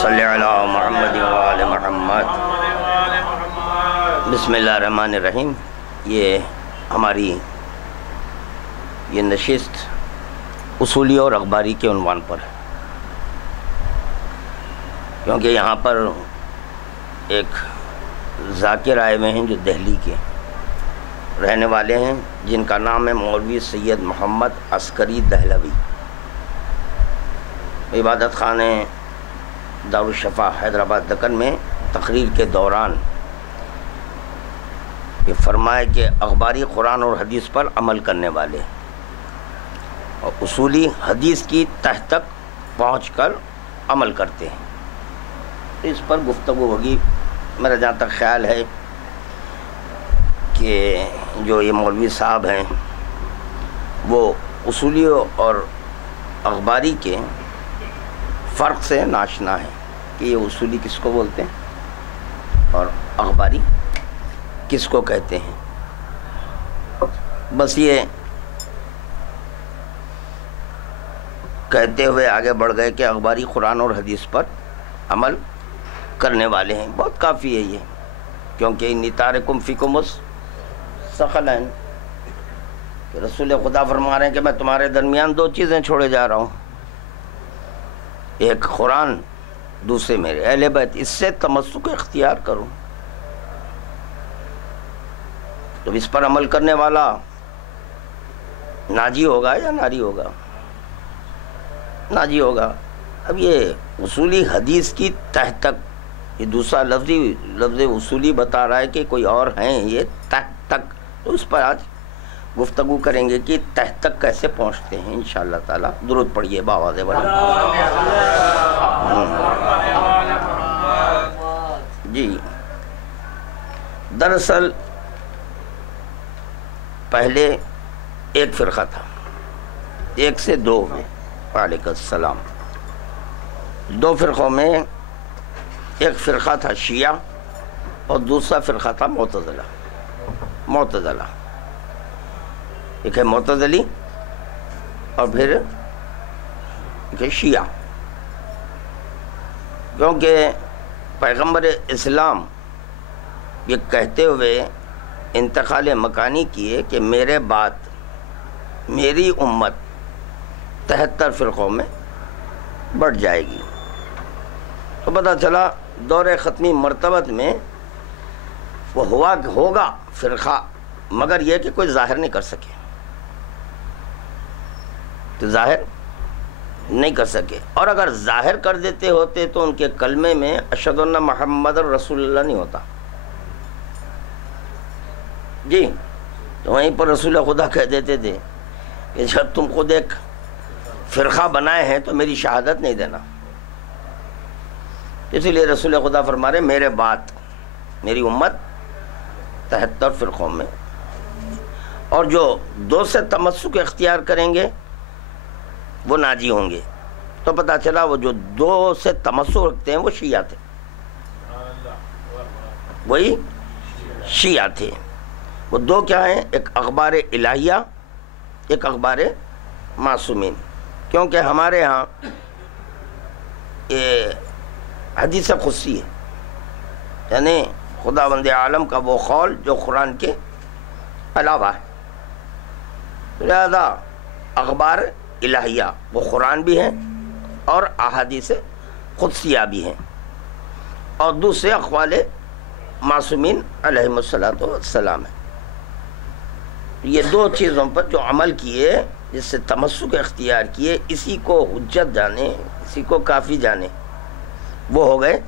صلی علی محمد وآل محمد۔ بسم اللہ الرحمن الرحیم۔ یہ ہماری یہ نشست اصولی اور اخباری کے عنوان پر ہے، کیونکہ یہاں پر ایک ذاکر آئے ہوئے ہیں جو دہلی کے رہنے والے ہیں، جن کا نام ہے مولوی سید محمد عسکری دہلوی۔ عبادت خانہ دارالشفا حیدرآباد دکن میں تقریر کے دوران یہ فرمائے کہ اخباری قرآن اور حدیث پر عمل کرنے والے اور اصولی حدیث کی تہ تک پہنچ کر عمل کرتے ہیں۔ اس پر گفتگو ہوگی۔ میرا جہاں تک خیال ہے کہ جو یہ مولوی صاحب ہیں وہ اصولی اور اخباری کے فرق سے ناشنا ہے کہ یہ اصولی کس کو بولتے ہیں اور اخباری کس کو کہتے ہیں۔ بس یہ کہتے ہوئے آگے بڑھ گئے کہ اخباری قرآن اور حدیث پر عمل کرنے والے ہیں۔ بہت کافی ہے یہ، کیونکہ انی تارکم فیکم الثقلین کہ رسول خدا فرما رہے ہیں کہ میں تمہارے درمیان دو چیزیں چھوڑے جا رہا ہوں، ایک قرآن، دوسرے میرے اہل بیت، اس سے تمسک اختیار کرو۔ تو اس پر عمل کرنے والا ناجی ہوگا یا ناری ہوگا؟ ناجی ہوگا۔ اب یہ اصولی حدیث کی تہ تک، یہ دوسرا لفظ اصولی بتا رہا ہے کہ کوئی اور ہیں یہ تہ تک، تو اس پر آج گفتگو کریں گے کہ تہ تک کیسے پہنچتے ہیں انشاءاللہ تعالی۔ درود پڑھیے باواز بلند۔ جی، دراصل پہلے ایک فرقہ تھا، ایک سے دو میں، وعلیکم السلام، دو فرقوں میں ایک فرقہ تھا شیعہ اور دوسرا فرقہ تھا معتزلہ۔ ایک ہے معتزلی اور پھر ایک ہے شیعہ، کیونکہ پیغمبر اسلام یہ کہتے ہوئے انتقال مکانی کیے کہ میرے بعد میری امت 73 فرقوں میں بڑھ جائے گی، تو پتہ چلا دور ختمی مرتبت میں وہ ہوگا فرقہ، مگر یہ کہ کوئی ظاہر نہیں کر سکے، تو ظاہر نہیں کر سکے، اور اگر ظاہر کر دیتے ہوتے تو ان کے کلمے میں اشہد ان محمد رسول اللہ نہیں ہوتا۔ جی، تو وہیں پر رسول خدا کہہ دیتے تھے کہ جب تم خود ایک فرقہ بنائے ہیں تو میری شہادت نہیں دینا۔ اسی لیے رسول خدا فرما رہے میرے بعد میری امت 73 فرقوں میں، اور جو دو سے تمسک اختیار کریں گے وہ ناجی ہوں گے۔ تو پتہ چلا وہ جو دو سے تمسک رکھتے ہیں وہ شیعہ تھے، وہی شیعہ تھے۔ وہ دو کیا ہیں؟ ایک اخبار الہیہ، ایک اخبار معصومین، کیونکہ ہمارے ہاں یہ حدیث قدسی ہے، یعنی خداوند عالم کا وہ قول جو قرآن کے علاوہ ہے، لہذا اخبار الہیہ وہ قرآن بھی ہیں اور احادیث قدسیہ بھی ہیں، اور دوسرے اقوال معصومین علیہم السلام ہیں۔ یہ دو چیزوں پر جو عمل کیے، جس سے تمسک اختیار کیے، اسی کو حجت جانے، اسی کو کافی جانے، وہ ہو گئے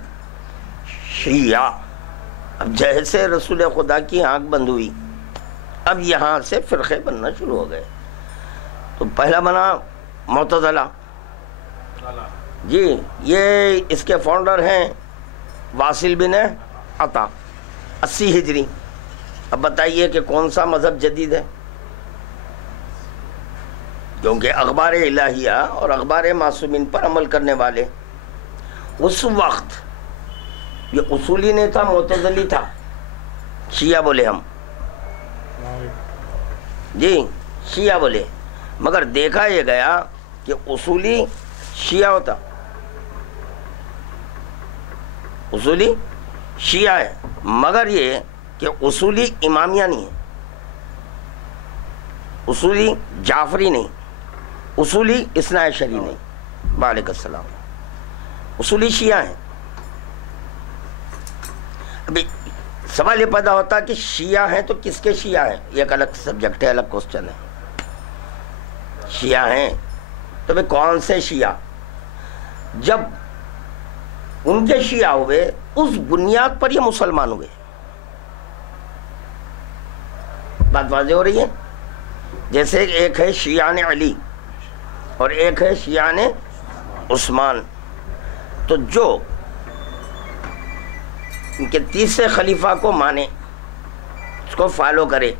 شیعہ۔ اب جیسے رسول خدا کی آنکھ بند ہوئی، اب یہاں سے فرقے بننا شروع ہو گئے۔ تو پہلا بنا معتزلہ، جی، یہ اس کے فاؤنڈر ہیں واصل بن عطا، 80 ہجری۔ اب بتائیے کہ کون سا مذہب جدید ہے؟ کیونکہ اخبار الہیہ اور اخبار معصومین پر عمل کرنے والے اس وقت یہ اصولی نہیں تھا، معتزلی تھا، شیعہ بولے ہم، جی شیعہ بولے، مگر دیکھا یہ گیا کہ اصولی شیعہ ہوتا اصولی شیعہ ہے، مگر یہ کہ اصولی امامیہ نہیں ہے، اصولی جعفری نہیں، اصولی اثنا عشری نہیں، وعلیکم السلام، اصولی شیعہ ہیں۔ ابھی سوال یہ پیدا ہوتا کہ شیعہ ہیں تو کس کے شیعہ ہیں؟ یہ ایک الگ سبجیکٹ ہے، الگ کوسچن ہے۔ شیعہ ہیں تو بھئی کون سے شیعہ؟ جب ان کے شیعہ ہوئے اس بنیاد پر یہ مسلمان ہوئے۔ بات واضح ہو رہی ہے؟ جیسے ایک ہے شیعان علی اور ایک ہے شیعان عثمان، تو جو ان کے تیسرے خلیفہ کو مانے، اس کو فالو کرے،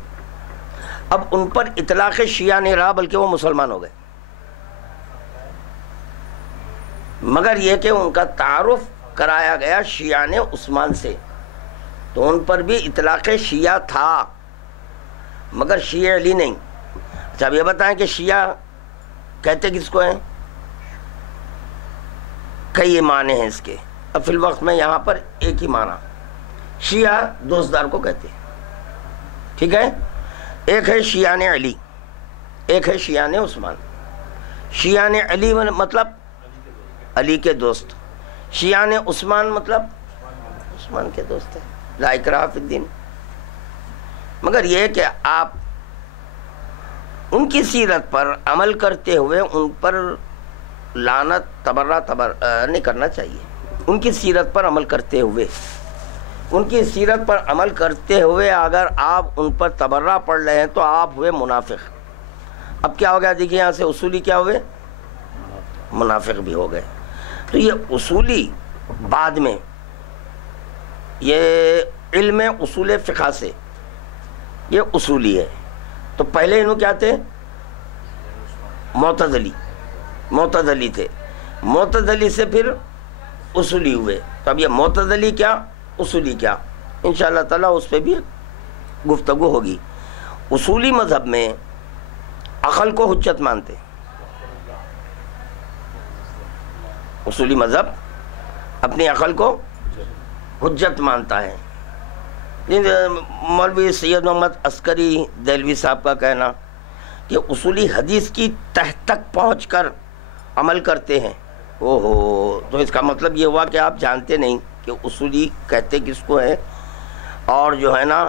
اب ان پر اطلاق شیعہ نہیں رہا بلکہ وہ مسلمان ہو گئے، مگر یہ کہ ان کا تعارف کرایا گیا شیعان عثمان سے، تو ان پر بھی اطلاق شیعہ تھا مگر شیعہ علی نہیں۔ اچھا اب یہ بتائیں کہ شیعہ کہتے کس کو ہیں؟ کئی معنی ہیں اس کے، اب فی الوقت میں یہاں پر ایک ہی معنی، شیعہ دوستدار کو کہتے ہیں، ٹھیک ہے؟ ایک ہے شیعان علی، ایک ہے شیعان عثمان۔ شیعان علی مطلب علی کے دوست، شیعان عثمان مطلب عثمان کے دوست ہے، لا اکراہ فی الدین۔ مگر یہ کہ آپ ان کی سیرت پر عمل کرتے ہوئے ان پر لعنت تبرہ نہیں کرنا چاہیے۔ ان کی سیرت پر عمل کرتے ہوئے، ان کی سیرت پر عمل کرتے ہوئے اگر آپ ان پر تبرہ پڑھ رہے ہیں تو آپ ہوئے منافق۔ اب کیا ہو گیا دیکھیے، یہاں سے اصولی کیا ہوئے؟ منافق بھی ہو گئے۔ تو یہ اصولی بعد میں، یہ علم اصول فقہ سے یہ اصولی ہے، تو پہلے انہوں کیا تھے؟ معتزلی تھے، معتزلی سے پھر اصولی ہوئے۔ تو اب یہ معتزلی کیا، اصولی کیا، انشاءاللہ تعالیٰ اس پہ بھی گفتگو ہوگی۔ اصولی مذہب میں عقل کو حجت مانتے، اصولی مذہب اپنی عقل کو حجت مانتا ہے۔ مولوی سید محمد عسکری دہلوی صاحب کا کہنا کہ اصولی حدیث کی تہ تک پہنچ کر عمل کرتے ہیں، تو اس کا مطلب یہ ہوا کہ آپ جانتے نہیں کہ اصولی کہتے کس کو ہے، اور جو ہے نا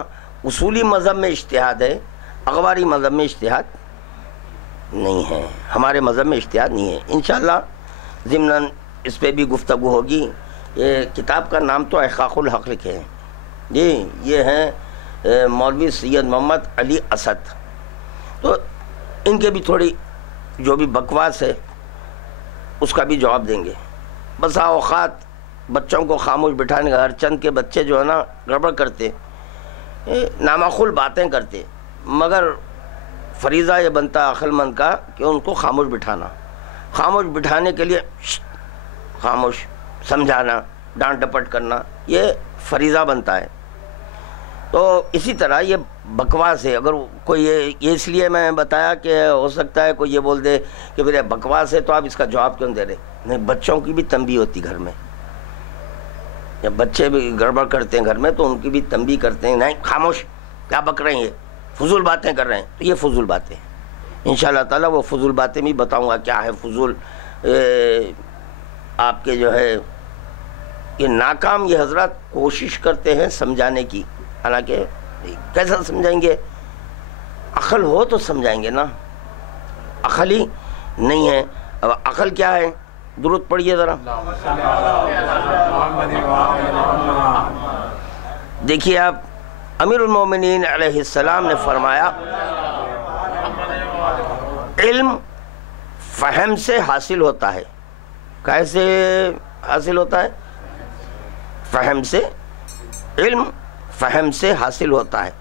اصولی مذہب میں اجتہاد ہے، اغواری مذہب میں اجتہاد نہیں ہے، ہمارے مذہب میں اجتہاد نہیں ہے۔ انشاءاللہ ضمناً اس پہ بھی گفتگو ہوگی۔ یہ کتاب کا نام تو احقاق الحق لکھے ہیں جی، یہ ہیں مولوی سید محمد علی اسد، تو ان کے بھی تھوڑی جو بھی بکواس ہے اس کا بھی جواب دیں گے۔ بسا اوقات بچوں کو خاموش بٹھانے کا، ہر چند کے بچے جو ہے نا گڑبڑ کرتے، نامعقول باتیں کرتے، مگر فریضہ یہ بنتا عقل مند کا کہ ان کو خاموش بٹھانا، خاموش بٹھانے کے لیے خاموش سمجھانا، ڈانٹ ڈپٹ کرنا، یہ فریضہ بنتا ہے۔ تو اسی طرح یہ بکواس ہے، اگر کوئی یہ اس لیے میں بتایا کہ ہو سکتا ہے کوئی یہ بول دے کہ پھر یہ بکواس ہے تو آپ اس کا جواب کیوں دے رہے؟ نہیں، بچوں کی بھی تنبیہ ہوتی گھر میں، جب بچے بھی گڑبڑ کرتے ہیں گھر میں تو ان کی بھی تنبیہ کرتے ہیں، نہیں خاموش، کیا بک رہے ہیں، یہ فضول باتیں کر رہے ہیں، تو یہ فضول باتیں ہیں۔ انشاءاللہ تعالیٰ وہ فضول باتیں بھی بتاؤں گا کیا ہے فضول۔ آپ کے جو ہے یہ ناکام یہ حضرات کوشش کرتے ہیں سمجھانے کی، حالانکہ کیسا سمجھائیں گے؟ عقل ہو تو سمجھائیں گے نا، عقل ہی نہیں ہے۔ اب عقل کیا ہے؟ درود پڑھیے ذرا۔ دیکھیے آپ، امیر المومنین علیہ السلام نے فرمایا علم فہم سے حاصل ہوتا ہے۔ کیسے حاصل ہوتا ہے؟ فہم سے۔ علم فہم سے حاصل ہوتا ہے،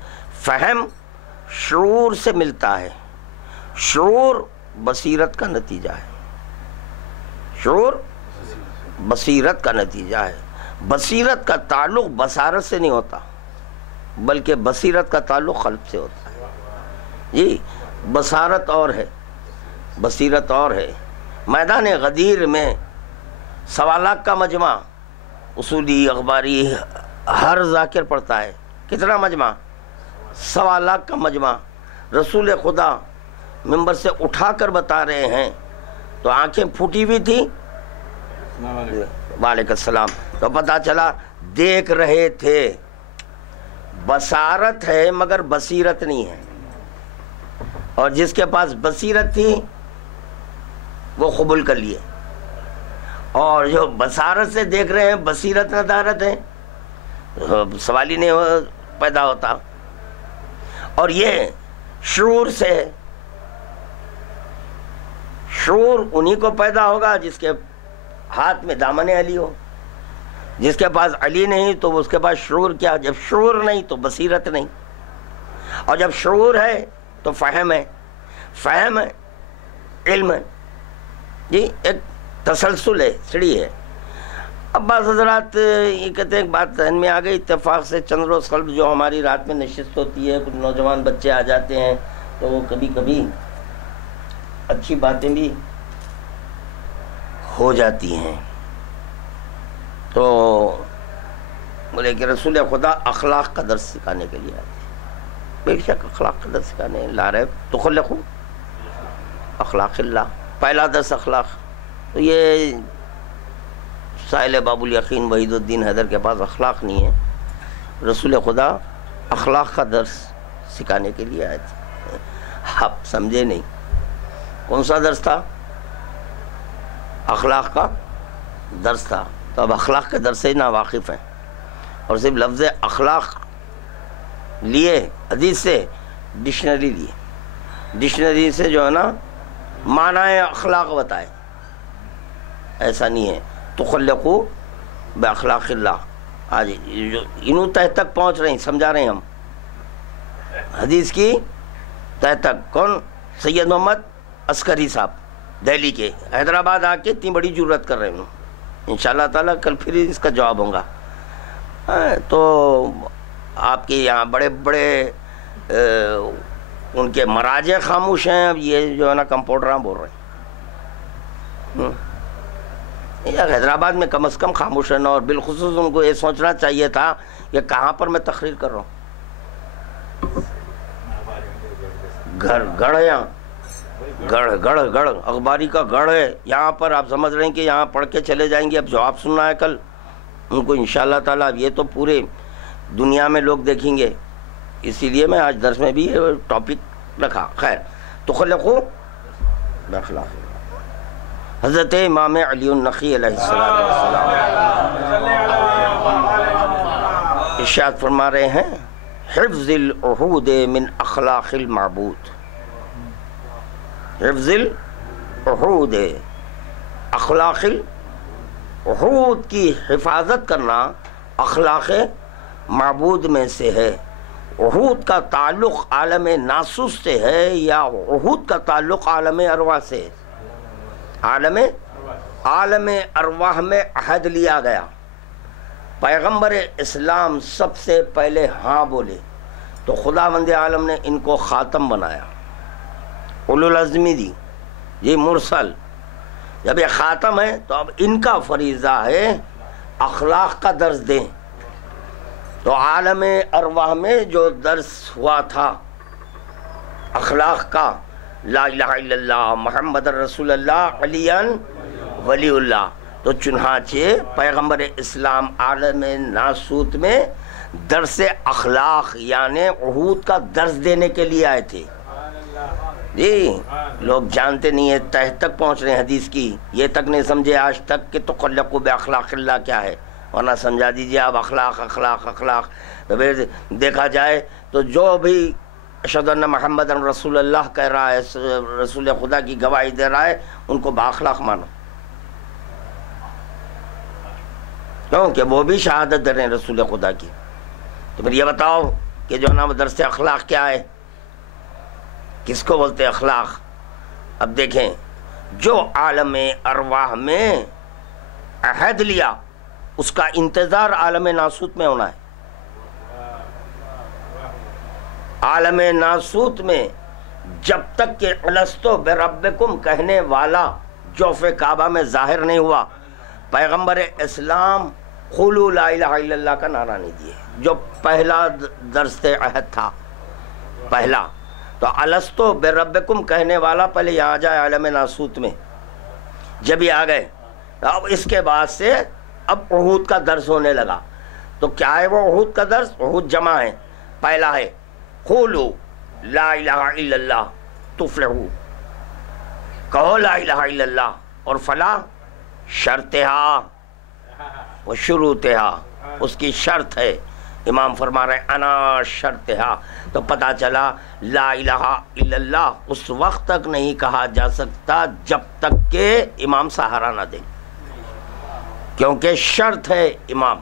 فہم شعور سے ملتا ہے، شعور بصیرت کا نتیجہ ہے، شعور بصیرت کا نتیجہ ہے۔ بصیرت کا تعلق بصارت سے نہیں ہوتا بلکہ بصیرت کا تعلق قلب سے ہوتا ہے جی۔ بصارت اور ہے، بصیرت اور ہے۔ میدان غدیر میں 1.25 لاکھ کا مجمع اصولی اخباری ہر ذاکر پڑھتا ہے. کتنا مجمع؟ 1.25 لاکھ کا مجمع. رسول خدا ممبر سے اٹھا کر بتا رہے ہیں تو آنکھیں پھوٹی ہوئی تھی. وعلیکم السلام. تو پتہ چلا دیکھ رہے تھے. بصارت ہے مگر بصیرت نہیں ہے. اور جس کے پاس بصیرت تھی وہ قبول کر لیے، اور جو بصارت سے دیکھ رہے ہیں بصیرت ندارت ہے، سوال ہی نہیں پیدا ہوتا. اور یہ شعور سے، شعور انہی کو پیدا ہوگا جس کے ہاتھ میں دامن علی ہو. جس کے پاس علی نہیں تو اس کے پاس شعور کیا؟ جب شعور نہیں تو بصیرت نہیں، اور جب شعور ہے تو فہم ہے، فہم ہے علم ہے. جی ایک تسلسل ہے، سڑی ہے. اب بعض حضرات یہ کہتے ہیں ایک بات ذہن میں آ گئی اتفاق سے، چند روز قبل جو ہماری رات میں نشست ہوتی ہے، کچھ نوجوان بچے آ جاتے ہیں تو وہ کبھی کبھی اچھی باتیں بھی ہو جاتی ہیں. تو بولے کہ رسول خدا اخلاق کا درس سکھانے کے لیے آتے ہیں. بے شک اخلاق کا درس سکھانے لا رہے تو خلقو اخلاق اللہ. پہلا درس اخلاق. تو یہ سائل باب الیقین وحید الدین حیدر کے پاس اخلاق نہیں ہے. رسول خدا اخلاق کا درس سکھانے کے لیے آئے تھے. آپ سمجھے نہیں. کون سا درس تھا؟ اخلاق کا درس تھا. تو اب اخلاق کے درس سے نا واقف ہیں، اور صرف لفظ اخلاق لیے حدیث سے، ڈکشنری لیے. ڈکشنری سے جو ہے نا معنی اخلاق بتائے. ایسا نہیں ہے. تخلقو باخلاق اللہ. آج انہوں تہ تک پہنچ رہے ہیں، سمجھا رہے ہیں ہم حدیث کی تہ تک. کون؟ سید محمد عسکری صاحب دہلی کے، حیدرآباد آ کے اتنی بڑی جرت کر رہے ہیں. انشاءاللہ تعالیٰ کل پھر اس کا جواب ہوں گا. تو آپ کے یہاں بڑے بڑے ان کے مراجع خاموش ہیں. اب یہ جو ہے نا کمپاؤنڈراں بول رہے ہیں. حیدرآباد میں کم از کم خاموش رہنا، اور بالخصوص ان کو یہ سوچنا چاہیے تھا کہ کہاں پر میں تقریر کر رہا ہوں. گڑھ ہے یہاں، گڑھ اخباری کا گڑھ ہے یہاں پر. آپ سمجھ رہے ہیں کہ یہاں پڑھ کے چلے جائیں گے. اب جواب سننا ہے کل ان کو انشاءاللہ تعالیٰ. اب یہ تو پورے دنیا میں لوگ دیکھیں گے، اسی لیے میں آج درس میں بھی یہ ٹاپک رکھا. خیر، تخلقو باخلاق. حضرت امام علی النقی علیہ السلام ارشاد فرما رہے ہیں حفظ العہود من اخلاق المعبود. حفظ العہود، اخلاق العہود کی حفاظت کرنا اخلاق معبود میں سے ہے. عہود کا تعلق عالم ناسوس سے ہے یا عہود کا تعلق عالم ارواح سے؟ عالم ارواح میں عہد لیا گیا. پیغمبر اسلام سب سے پہلے ہاں بولے تو خداوند عالم نے ان کو خاتم بنایا، اولو العزمی دی. یہ مرسل جب یہ خاتم ہے تو اب ان کا فریضہ ہے اخلاق کا درس دیں. تو عالم ارواح میں جو درس ہوا تھا اخلاق کا، لا الہ الا اللہ محمد رسول اللہ علی ولی اللہ، تو چنانچہ پیغمبر اسلام عالم ناسوت میں درس اخلاق یعنی عہود کا درس دینے کے لیے آئے تھے. جی لوگ جانتے نہیں ہیں، تہ تک پہنچ رہے ہیں حدیث کی، یہ تک نہیں سمجھے آج تک کہ تخلقوا باخلاق اللہ کیا ہے. ورنہ سمجھا دیجئے آپ اخلاق اخلاق اخلاق. تو پھر دیکھا جائے تو جو بھی اشہد ان محمد رسول اللہ کہہ رہا ہے، رسول خدا کی گواہی دے رہا ہے، ان کو باخلاق مانو، کیونکہ وہ بھی شہادت دے رہے ہیں رسول خدا کی. تو پھر یہ بتاؤ کہ جو نا درس اخلاق کیا ہے، کس کو بولتے اخلاق؟ اب دیکھیں، جو عالم ارواح میں عہد لیا اس کا انتظار عالم ناسوت میں ہونا ہے. عالم ناسوت میں جب تک کہ الستو بربکم کہنے والا جوف کعبہ میں ظاہر نہیں ہوا، پیغمبر اسلام قولوا لا الہ الا اللہ کا نعرہ نہیں دیے، جو پہلا درس عہد تھا پہلا. تو الستو بربکم کہنے والا پہلے یہاں جائے عالم ناسوت میں، جب یہ آ گئے اب اس کے بعد سے اب عہود کا درس ہونے لگا. تو کیا ہے وہ عہود کا درس؟ عہود جمع ہے، پہلا ہے قولوا لا الہ الا اللہ تفلحوا، کہو لا الہ الا اللہ، اور فلاح شرطہا و شروطہا، اس کی شرط ہے. امام فرما رہے ہیں انا شرطہا. تو پتہ چلا لا الہ الا اللہ اس وقت تک نہیں کہا جا سکتا جب تک کہ امام سہارا نہ دے، کیونکہ شرط ہے امام.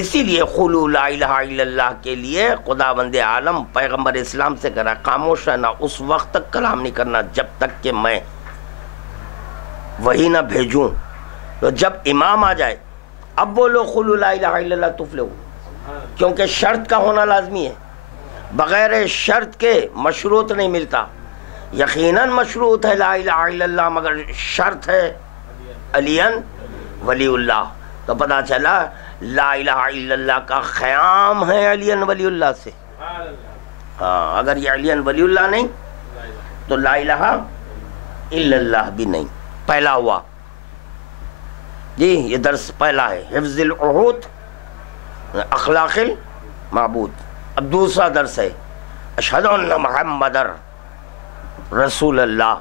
اسی لیے قولوا لا الہ الا اللہ کے لیے خداوند عالم پیغمبر اسلام سے کہا خاموش رہنا، اس وقت تک کلام نہیں کرنا جب تک کہ میں وہی نہ بھیجوں. تو جب امام آ جائے اب بولو قولوا لا الہ الا اللہ تفلحوا، کیونکہ شرط کا ہونا لازمی ہے، بغیر شرط کے مشروط نہیں ملتا. یقیناً مشروط ہے لا الہ الا اللہ، مگر شرط ہے علی ولی اللہ. تو پتہ چلا لا الہ الا اللہ کا قیام ہے علی ولی اللہ سے. ہاں اگر یہ علی ولی اللہ نہیں تو لا الہ الا اللہ بھی نہیں. پہلا ہوا جی، یہ درس پہلا ہے حفظ العہود اخلاق المعبود. اب دوسرا درس ہے اشہد ان محمد رسول اللہ.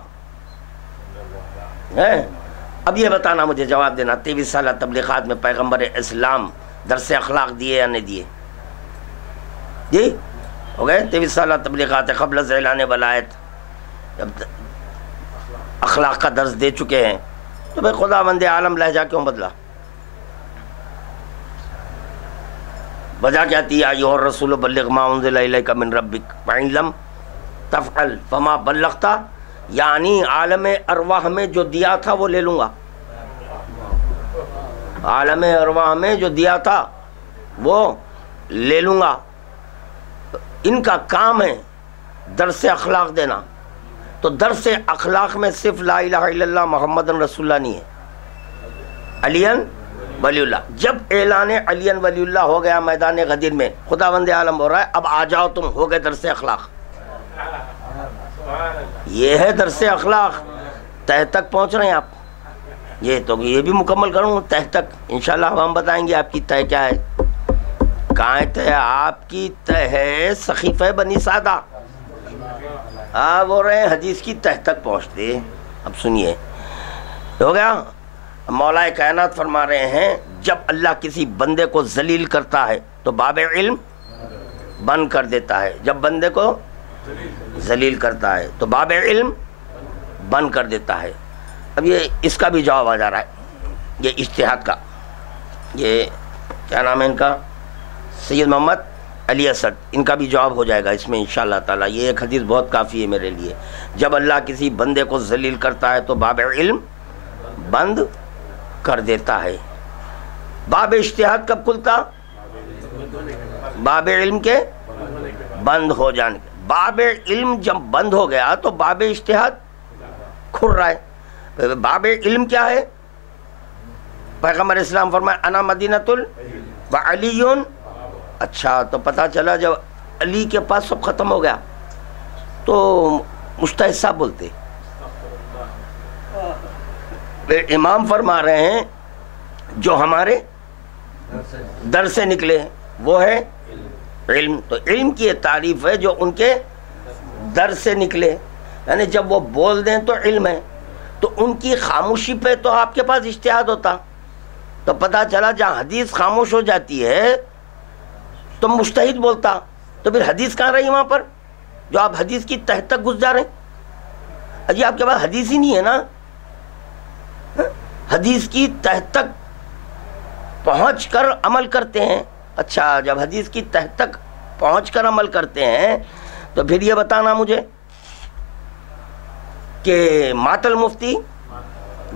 اب یہ بتانا مجھے، جواب دینا، 23 سالہ تبلیغات میں پیغمبر اسلام درس اخلاق دیے یا نہیں دیے؟ جی ہو گئے 23 سالہ تبلیغات قبل از اعلان ولایت، جب اخلاق کا درس دے چکے ہیں تو بھائی خداوند عالم لہجہ کیوں بدلا؟ وجہ کیا تھی؟ ایھا الرسول بلغ ما انزل الیک من ربک فإن لم تفعل فما بلغت، یعنی عالم ارواح میں جو دیا تھا وہ لے لوں گا، عالم ارواح میں جو دیا تھا وہ لے لوں گا. ان کا کام ہے درس اخلاق دینا. تو درس اخلاق میں صرف لا الہ الا اللہ محمد رسول اللہ نہیں ہے، علی ولی اللہ. جب اعلان علی ولی اللہ ہو گیا میدان غدیر میں، خداوند عالم ہو رہا ہے اب آ جاؤ تم، ہو گئے درس اخلاق. یہ ہے درس اخلاق. تہ تک پہنچ رہے ہیں آپ؟ یہ بھی مکمل کروں تہ تک انشاءاللہ. ہم بتائیں گے آپ کی تہ کیا ہے. کہاں ہے تہ؟ آپ کی تہ ہے صحیفہ بنی سعدہ. آپ بول رہے ہیں حدیث کی تہ تک پہنچتے. اب سنیے، ہو گیا. مولا کائنات فرما رہے ہیں جب اللہ کسی بندے کو ذلیل کرتا ہے تو باب علم بند کر دیتا ہے. جب بندے کو ذلیل کرتا ہے تو باب علم بند کر دیتا ہے. اب یہ اس کا بھی جواب آ جا رہا ہے، یہ اجتہاد کا. یہ کیا نام ہے ان کا؟ سید محمد علی اسد. ان کا بھی جواب ہو جائے گا اس میں انشاءاللہ تعالیٰ. یہ ایک حدیث بہت کافی ہے میرے لیے. جب اللہ کسی بندے کو ذلیل کرتا ہے تو باب علم بند کر دیتا ہے. باب اجتہاد کب کھلتا؟ باب علم کے بند ہو جانے. باب علم جب بند ہو گیا تو باب اجتہاد کھل رہا ہے. باب علم کیا ہے؟ پیغمبر اسلام فرمائے انا مدینۃ وعلی. اچھا تو پتہ چلا جب علی کے پاس سب ختم ہو گیا تو مجتہد صاحب بولتے. امام فرما رہے ہیں جو ہمارے در سے نکلے وہ ہے علم. تو علم کی یہ تعریف ہے جو ان کے در سے نکلے، یعنی جب وہ بول دیں تو علم ہے. تو ان کی خاموشی پہ تو آپ کے پاس اجتہاد ہوتا. تو پتہ چلا جہاں حدیث خاموش ہو جاتی ہے تو مجتہد بولتا. تو پھر حدیث کہاں رہی وہاں پر جو آپ حدیث کی تہ تک گھس جا رہے ہیں؟ اجی آپ کے پاس حدیث ہی نہیں ہے نا. حدیث کی تہ تک پہنچ کر عمل کرتے ہیں. اچھا جب حدیث کی تہ تک پہنچ کر عمل کرتے ہیں تو پھر یہ بتانا مجھے کہ مات المفتی.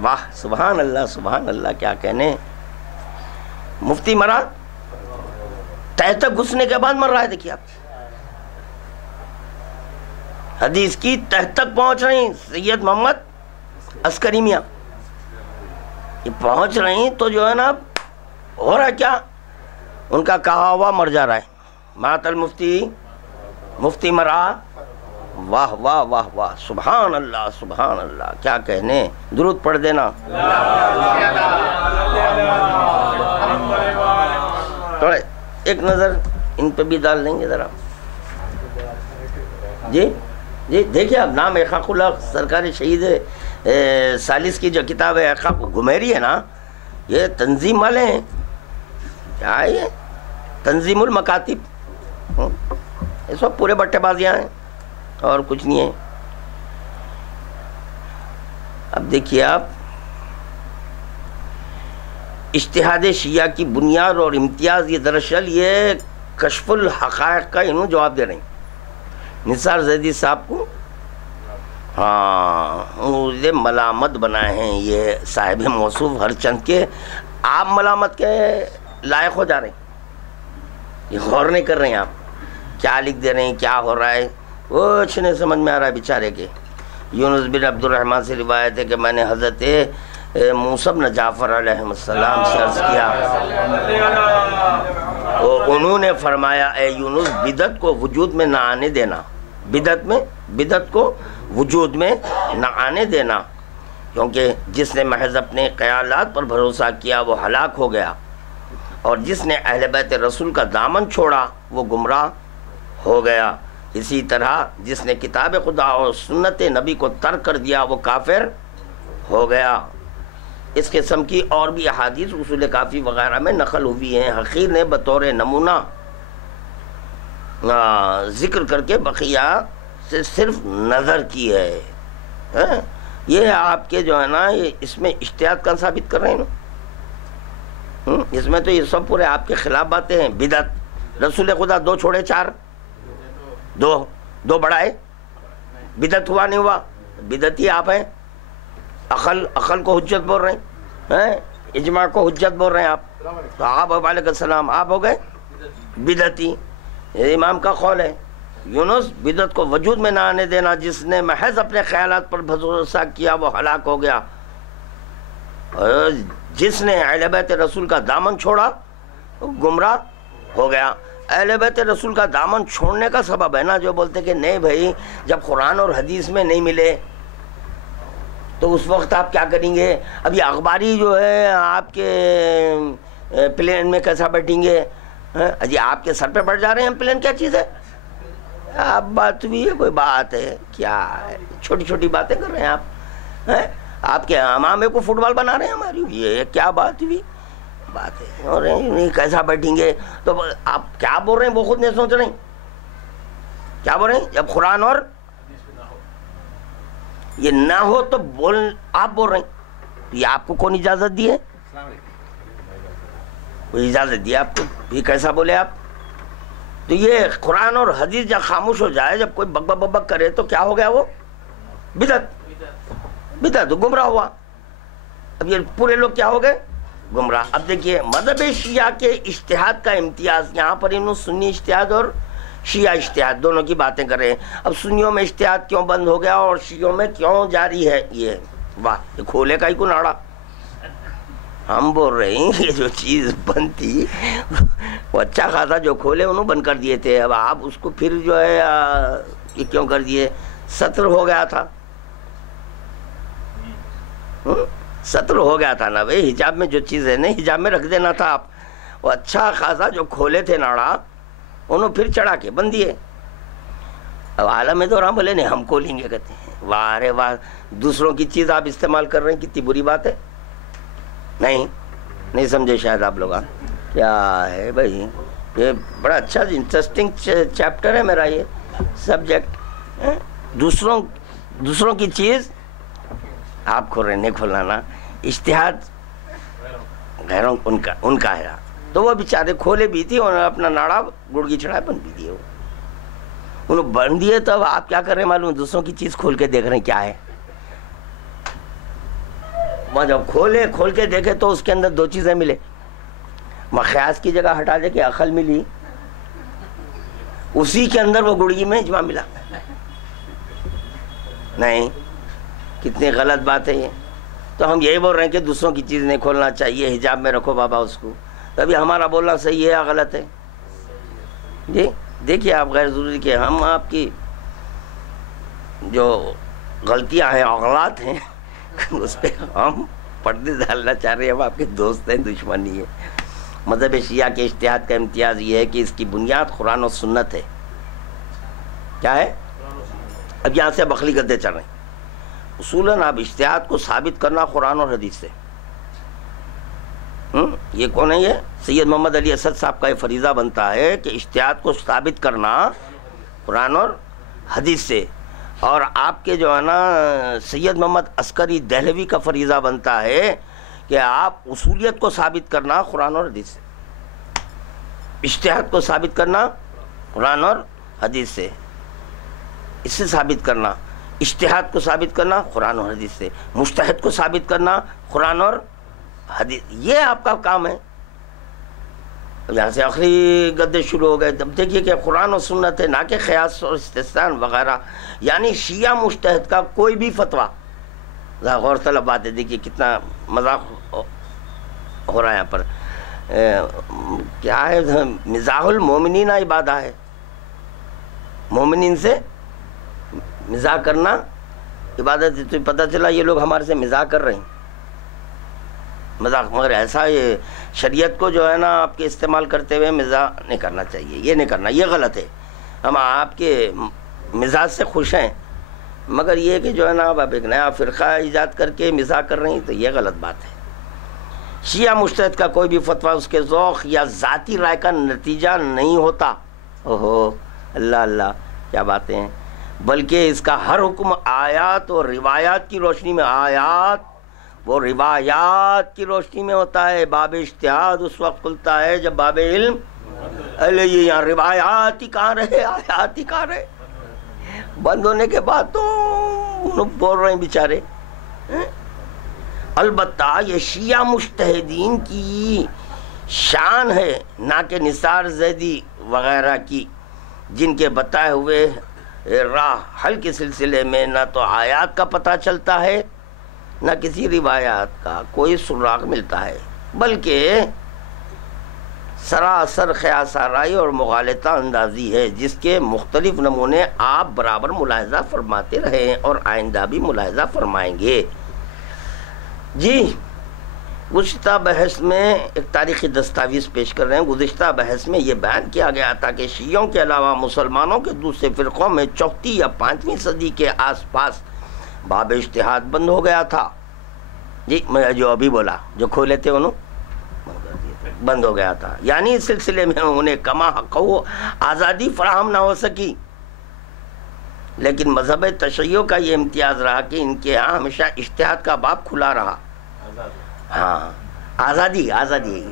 واہ سبحان اللہ سبحان اللہ، کیا کہنے. مفتی مرا، تہ تک گھسنے کے بعد مر رہا ہے. دیکھیے آپ حدیث کی تہ تک پہنچ رہی سید محمد عسکری میاں، یہ پہنچ رہی تو جو ہے نا ہو رہا ہے کیا؟ ان کا کہا ہوا مر جا رہا ہے. مات المفتی، مفتی مرا. واہ واہ واہ واہ، سبحان اللہ سبحان اللہ، کیا کہنے. درود پڑھ دینا. تھوڑا ایک نظر ان پہ بھی ڈال دیں گے ذرا. جی جی دیکھیے آپ، نام احقاق اللہ سرکار شہید ثالث کی جو کتاب ہے احقاق گمیری ہے نا، یہ تنظیم والے ہیں. کیا ہے یہ؟ تنظیم المکاتب. یہ سب پورے بٹے بازیاں ہیں اور کچھ نہیں ہے. اب دیکھیے آپ، اجتہاد شیعہ کی بنیاد اور امتیاز یہ دراصل یہ کشف الحقائق کا انہوں جواب دے رہے ہیں نثار زیدی صاحب کو. ہاں ملامت بنائے ہیں یہ صاحب موصوف ہر چند کے. آپ ملامت کے لائق ہو جا رہے ہیں. یہ غور نہیں کر رہے ہیں آپ کیا لکھ دے رہے ہیں، کیا ہو رہا ہے. کچھ نہیں سمجھ میں آ رہا ہے بیچارے کے. یونس بن عبد الرحمن سے روایت ہے کہ میں نے حضرت موسیٰ بن جعفر علیہ السلام سے عرض کیا، انہوں نے فرمایا اے یونس بدعت کو وجود میں نہ آنے دینا. بدعت کو وجود میں نہ آنے دینا، کیونکہ جس نے محض اپنے خیالات پر بھروسہ کیا وہ ہلاک ہو گیا، اور جس نے اہل بیت رسول کا دامن چھوڑا وہ گمراہ ہو گیا. اسی طرح جس نے کتاب خدا اور سنت نبی کو ترک کر دیا وہ کافر ہو گیا. اس قسم کی اور بھی احادیث اصول کافی وغیرہ میں نقل ہوئی ہیں. حقیر نے بطور نمونہ ذکر کر کے بقیہ سے صرف نظر کی ہے. یہ آپ کے جو ہے نا، یہ اس میں اجتہاد کا ثابت کر رہے ہیں نا. اس میں تو یہ سب پورے آپ کے خلاف باتیں ہیں. بدعت، رسول خدا 2 چھوڑے 4، 2 بڑھائے، بدعت ہوا نہیں ہوا؟ بدعتی آپ ہیں. عقل کو حجت بول رہے ہیں، اجماع کو حجت بول رہے ہیں آپ. تو آپ علیہ السلام آپ ہو گئے بدعتی. یہ امام کا قول ہے. یونس بدعت کو وجود میں نہ آنے دینا، جس نے محض اپنے خیالات پر بھروسہ کیا وہ ہلاک ہو گیا، اور جس نے اہل بیت رسول کا دامن چھوڑا وہ گمراہ ہو گیا. اہل بیت رسول کا دامن چھوڑنے کا سبب ہے نا جو بولتے کہ نہیں بھائی جب قرآن اور حدیث میں نہیں ملے تو اس وقت آپ کیا کریں گے. اب یہ اخباری جو ہے آپ کے پلین میں کیسا بیٹھیں گے؟ جی آپ کے سر پہ بیٹھ جا رہے ہیں پلین، کیا چیز ہے؟ آپ بات بھی ہے، کوئی بات ہے کیا ہے؟ چھوٹی چھوٹی باتیں کر رہے ہیں آپ. آپ کے امامے کو فٹ بال بنا رہے ہیں ہماری. یہ کیا بات ہوئی بات ہے؟ اور کیسا بیٹھیں گے؟ تو آپ کیا بول رہے ہیں وہ خود نہیں سوچ رہے ہیں. کیا بول رہے ہیں؟ جب قرآن اور یہ نہ ہو تو آپ بول رہے ہیں. یہ آپ کو کون اجازت دی ہے؟ کوئی اجازت دی آپ کو؟ یہ کیسا بولے آپ؟ تو یہ قرآن اور حدیث جب خاموش ہو جائے، جب کوئی بک بک کرے تو کیا ہو گیا؟ وہ بدعت گمراہ ہوا. اب یہ پورے لوگ کیا ہو گئے؟ گمراہ. اب دیکھیے مذہب شیعہ کے اجتہاد کا امتیاز، یہاں پر انہوں سنی اجتہاد اور شیعہ اجتہاد دونوں کی باتیں کر رہے ہیں. اب سنیوں میں اجتہاد کیوں بند ہو گیا اور شیعوں میں کیوں جاری ہے؟ یہ واہ، یہ کھولے کا ہی کو ناڑا. ہم بول رہے ہیں یہ جو چیز بند تھی وہ اچھا خاصا جو کھولے انہوں بند کر دیے تھے. اب آپ اس کو پھر جو ہے یہ کیوں کر دیے؟ سطر ہو گیا تھا، سطر ہو گیا تھا نا بھائی. حجاب میں جو چیز ہے نا حجاب میں رکھ دینا تھا. آپ وہ اچھا خاصا جو کھولے تھے ناڑا انہوں پھر چڑھا کے بند دیے. اب عالم میں تو رہا بولے نہیں ہم کھولیں گے، کہتے ہیں واہ رے واہ، دوسروں کی چیز آپ استعمال کر رہے ہیں، کتنی بری بات ہے. نہیں سمجھے شاید آپ لوگ. کیا ہے بھائی؟ یہ بڑا اچھا انٹرسٹنگ چیپٹر ہے میرا یہ سبجیکٹ. دوسروں کی چیز آپ کھول رہے، نہیں کھولنا نا. اجتہاد غیروں ان کا ہے. تو وہ بیچارے کھولے بھی تھی، انہوں نے اپنا ناڑا گڑگی چڑھائے بند بھی دیے. انہوں بند دیے تو اب آپ کیا کر رہے ہیں معلوم؟ دوسروں کی چیز کھول کے دیکھ رہے ہیں کیا ہے. جب کھول کے دیکھے تو اس کے اندر 2 چیزیں ملے. مخیاس کی جگہ ہٹا دے کے عقل ملی، اسی کے اندر وہ گڑگی میں اجماع ملا. نہیں، کتنی غلط بات ہے یہ. تو ہم یہی بول رہے ہیں کہ دوسروں کی چیز نہیں کھولنا چاہیے، حجاب میں رکھو بابا اس کو. ابھی ہمارا بولنا صحیح ہے یا غلط ہے؟ جی دیکھیے آپ، غیر ضروری کہ ہم آپ کی جو غلطیاں ہیں، اغلاط ہیں، اس پہ ہم پردے ڈالنا چاہ رہے ہیں. ہم آپ کے دوست ہیں، دشمنی ہے. مذہب شیعہ کے اجتہاد کا امتیاز یہ ہے کہ اس کی بنیاد قرآن و سنت ہے. کیا ہے؟ اب یہاں سے اب عقلی گدے چل رہے ہیں. اصولاً آپ اجتہاد کو ثابت کرنا قرآن اور حدیث سے. یہ کون ہے؟ یہ سید محمد علی اسد صاحب کا یہ فریضہ بنتا ہے کہ اجتہاد کو ثابت کرنا قرآن اور حدیث سے. اور آپ کے جو ہے نا سید محمد عسکری دہلوی کا فریضہ بنتا ہے کہ آپ اصولیت کو ثابت کرنا قرآن اور حدیث سے، اجتہاد کو ثابت کرنا قرآن اور حدیث سے، اس سے ثابت کرنا اجتہاد کو ثابت کرنا قرآن اور حدیث سے، مجتہد کو ثابت کرنا قرآن اور حدیث. یہ آپ کا کام ہے. یہاں سے آخری گدے شروع ہو گئے. تب دیکھیے کہ قرآن و سنت ہے، نہ کہ قیاس اور استحسان وغیرہ. یعنی شیعہ مجتہد کا کوئی بھی فتویٰ، غور طلب بات ہے. دیکھیے کتنا مذاق ہو رہا ہے یہاں پر. کیا ہے؟ مزاح المومنین عبادہ ہے. مومنین سے مزاح کرنا عبادت ہے. تو پتہ چلا یہ لوگ ہمارے سے مزاح کر رہے ہیں، مذاق. مگر ایسا یہ شریعت کو جو ہے نا آپ کے استعمال کرتے ہوئے مزاح نہیں کرنا چاہیے. یہ نہیں کرنا، یہ غلط ہے. ہم آپ کے مزاج سے خوش ہیں، مگر یہ کہ جو ہے نا آپ ایک نیا فرقہ ایجاد کر کے مزاح کر رہے ہیں، تو یہ غلط بات ہے. شیعہ مجتہد کا کوئی بھی فتویٰ اس کے ذوق یا ذاتی رائے کا نتیجہ نہیں ہوتا. اوہو اللہ اللہ کیا باتیں ہیں. بلکہ اس کا ہر حکم آیات اور روایات کی روشنی میں، آیات وہ روایات کی روشنی میں ہوتا ہے. باب اجتہاد اس وقت کھلتا ہے جب باب علم. یہ یہاں روایات ہی کہاں رہے، آیات ہی کہاں رہے. بند ہونے کے بعد تو بول رہے ہیں بیچارے. البتہ یہ شیعہ مجتہدین کی شان ہے، نہ کہ نثار زیدی وغیرہ کی، جن کے بتائے ہوئے راہ حل کے سلسلے میں نہ تو آیات کا پتہ چلتا ہے، نہ کسی روایات کا کوئی سراغ ملتا ہے، بلکہ سراسر قیاس آرائی اور مغالطہ اندازی ہے، جس کے مختلف نمونے آپ برابر ملاحظہ فرماتے رہے ہیں اور آئندہ بھی ملاحظہ فرمائیں گے. جی گزشتہ بحث میں ایک تاریخی دستاویز پیش کر رہے ہیں. گزشتہ بحث میں یہ بیان کیا گیا تھا کہ شیعوں کے علاوہ مسلمانوں کے دوسرے فرقوں میں 4 یا 5ویں صدی کے آس پاس باب اجتہاد بند ہو گیا تھا. جی میں جو ابھی بولا، جو کھولے تھے انہوں بند ہو گیا تھا. یعنی اس سلسلے میں انہیں کما حق آزادی فراہم نہ ہو سکی. لیکن مذہب تشیع کا یہ امتیاز رہا کہ ان کے ہاں ہمیشہ اجتہاد کا باب کھلا رہا. ہاں آزادی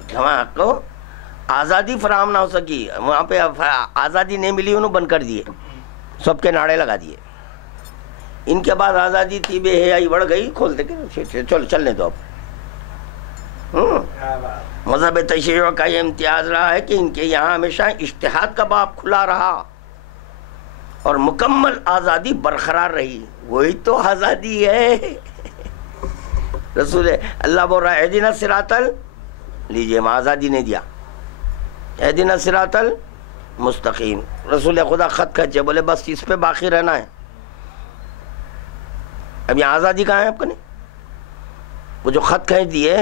کما حق آزادی فراہم نہ ہو سکی. وہاں پہ آزادی نہیں ملی، انہوں بند کر دیے، سب کے نعرے لگا دیے. ان کے بعد آزادی تھی، بے حیائی بڑھ گئی، کھولتے کہ چلو چلنے دو. مذہب تشیع کا یہ امتیاز رہا ہے کہ ان کے یہاں ہمیشہ اجتہاد کا باب کھلا رہا اور مکمل آزادی برقرار رہی. وہی تو آزادی ہے. رسول اللہ بول رہا ہے اہدنا الصراط لیجیے، ہم آزادی نہیں دیا. اہدنا الصراط المستقیم. رسول خدا خط کھینچے، بولے بس اس پہ باقی رہنا ہے. اب یہ آزادی کہاں ہے آپ کو؟ نہیں، وہ جو خط کھینچ دیے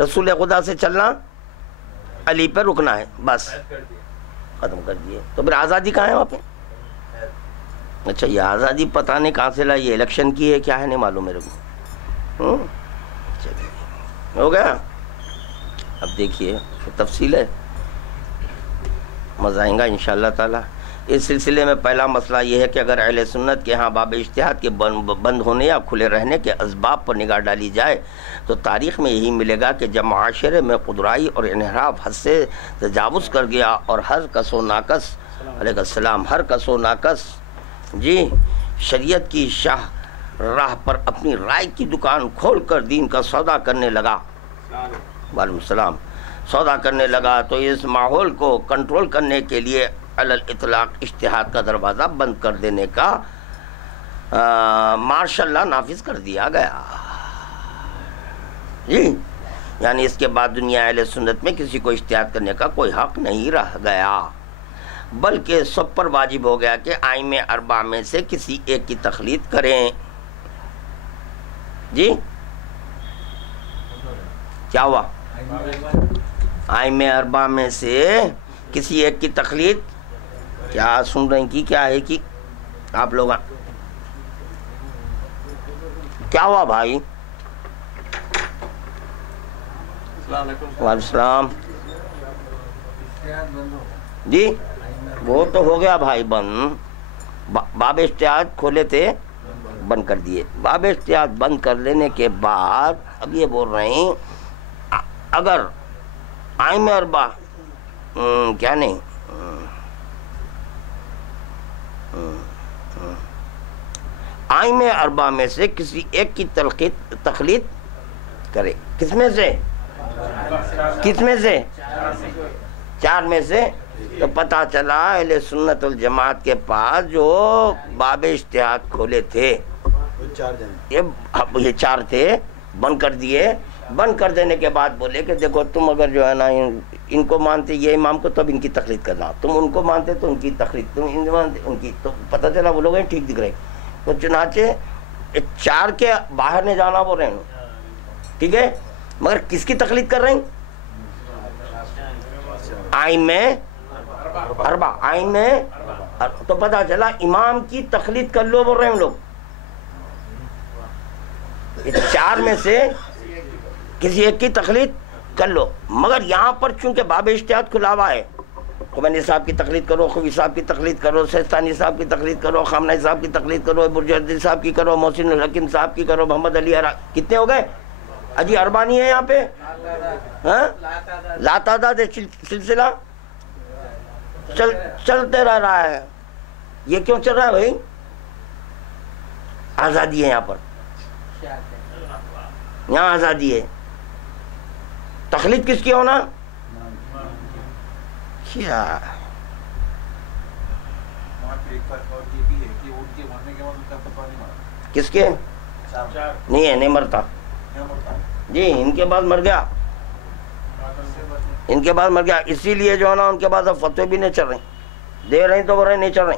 رسول خدا سے چلنا، علی پہ رکنا ہے، بس ختم کر دیے. تو پھر آزادی کہاں ہے وہاں پہ؟ اچھا یہ آزادی پتہ نہیں کہاں سے لائی، یہ الیکشن کی ہے کیا ہے نہیں معلوم میرے کو. چلیے ہو گیا. اب دیکھیے تفصیل ہے، مزہ آئیں گا انشاءاللہ تعالی. اس سلسلے میں پہلا مسئلہ یہ ہے کہ اگر اہل سنت کے ہاں باب اجتہاد کے بند ہونے یا کھلے رہنے کے اسباب پر نگاہ ڈالی جائے تو تاریخ میں یہی ملے گا کہ جب معاشرے میں قدرائی اور انحراف حد سے تجاوز کر گیا اور ہر کس و ناقص علیہ السلام ہر کس و ناقص شریعت کی شاہ راہ پر اپنی رائے کی دکان کھول کر دین کا سودا کرنے لگا، وعلیکم السلام، سودا کرنے لگا، تو اس ماحول کو کنٹرول کرنے کے لیے علی الاطلاق اجتہاد کا دروازہ بند کر دینے کا ماشاء اللہ نافذ کر دیا گیا. جی یعنی اس کے بعد دنیا اہل سنت میں کسی کو اجتہاد کرنے کا کوئی حق نہیں رہ گیا، بلکہ سب پر واجب ہو گیا کہ ائمہ اربعہ میں سے کسی ایک کی تقلید کریں۔ جی کیا ہوا؟ ائمہ اربعہ میں سے کسی ایک کی تقلید، کیا سن رہے ہیں کیا ہے کہ آپ لوگ؟ کیا ہوا بھائی؟ وعلیکم السلام۔ جی وہ تو ہو گیا بھائی بند، باب اجتہاد کھولے تھے بند کر دیے۔ باب اجتہاد بند کر لینے کے بعد اب یہ بول رہے ہیں اگر ائمہ اربعہ کیا نہیں ائمہ اربعہ میں سے کسی ایک کی تقلید کرے، کس میں سے؟ کس میں سے؟ چار میں سے۔ تو پتہ چلا اہل سنت والجماعت کے پاس جو باب اجتہاد کھولے تھے یہ چار تھے، بند کر دیے۔ بند کر دینے کے بعد بولے کہ دیکھو تم اگر جو ہے نا ان کو مانتے یہ امام کو، تب ان کی تقلید کرنا، تم ان کو مانتے تو ان کی تقلید، تم ان مانتے ان کی، تو پتہ چلا وہ لوگ ہیں ٹھیک دکھ رہے۔ تو چنانچہ چار کے باہر نہیں جانا بول رہے ہیں، ٹھیک ہے، مگر کس کی تقلید کر رہے ہیں؟ ائمہ اربعہ، ائمہ، تو پتہ چلا امام کی تقلید کر لو بول رہے ہیں ہم لوگ۔ چار میں سے کسی ایک کی تقلید کر لو، مگر یہاں پر چونکہ باب اجتہاد کھلا ہوا ہے، خمینی صاحب کی تقلید کرو، خوی صاحب کی تقلید کرو، سیستانی صاحب کی تقلید کرو، خامنہئی صاحب کی تقلید کرو، برجردی صاحب کی کرو، محسن الحکیم صاحب کی کرو، محمد علی کتنے ہو گئے؟ اجی اربانی ہے یہاں پہ، لا تعداد سلسلہ چلتے رہ رہا ہے۔ یہ کیوں چل رہا ہے بھائی؟ آزادی ہے یہاں پر، یہاں آزادی ہے۔ تقلید کس کی ہونا؟ کیا کس کے؟ نہیں ہے، نہیں مرتا جی، ان کے بعد مر گیا، ان کے بعد مر گیا، اسی لیے جو ہے نا ان کے بعد اب فتوے بھی نہیں چل رہے، دے رہے ہیں تو بول رہے نہیں چل رہے۔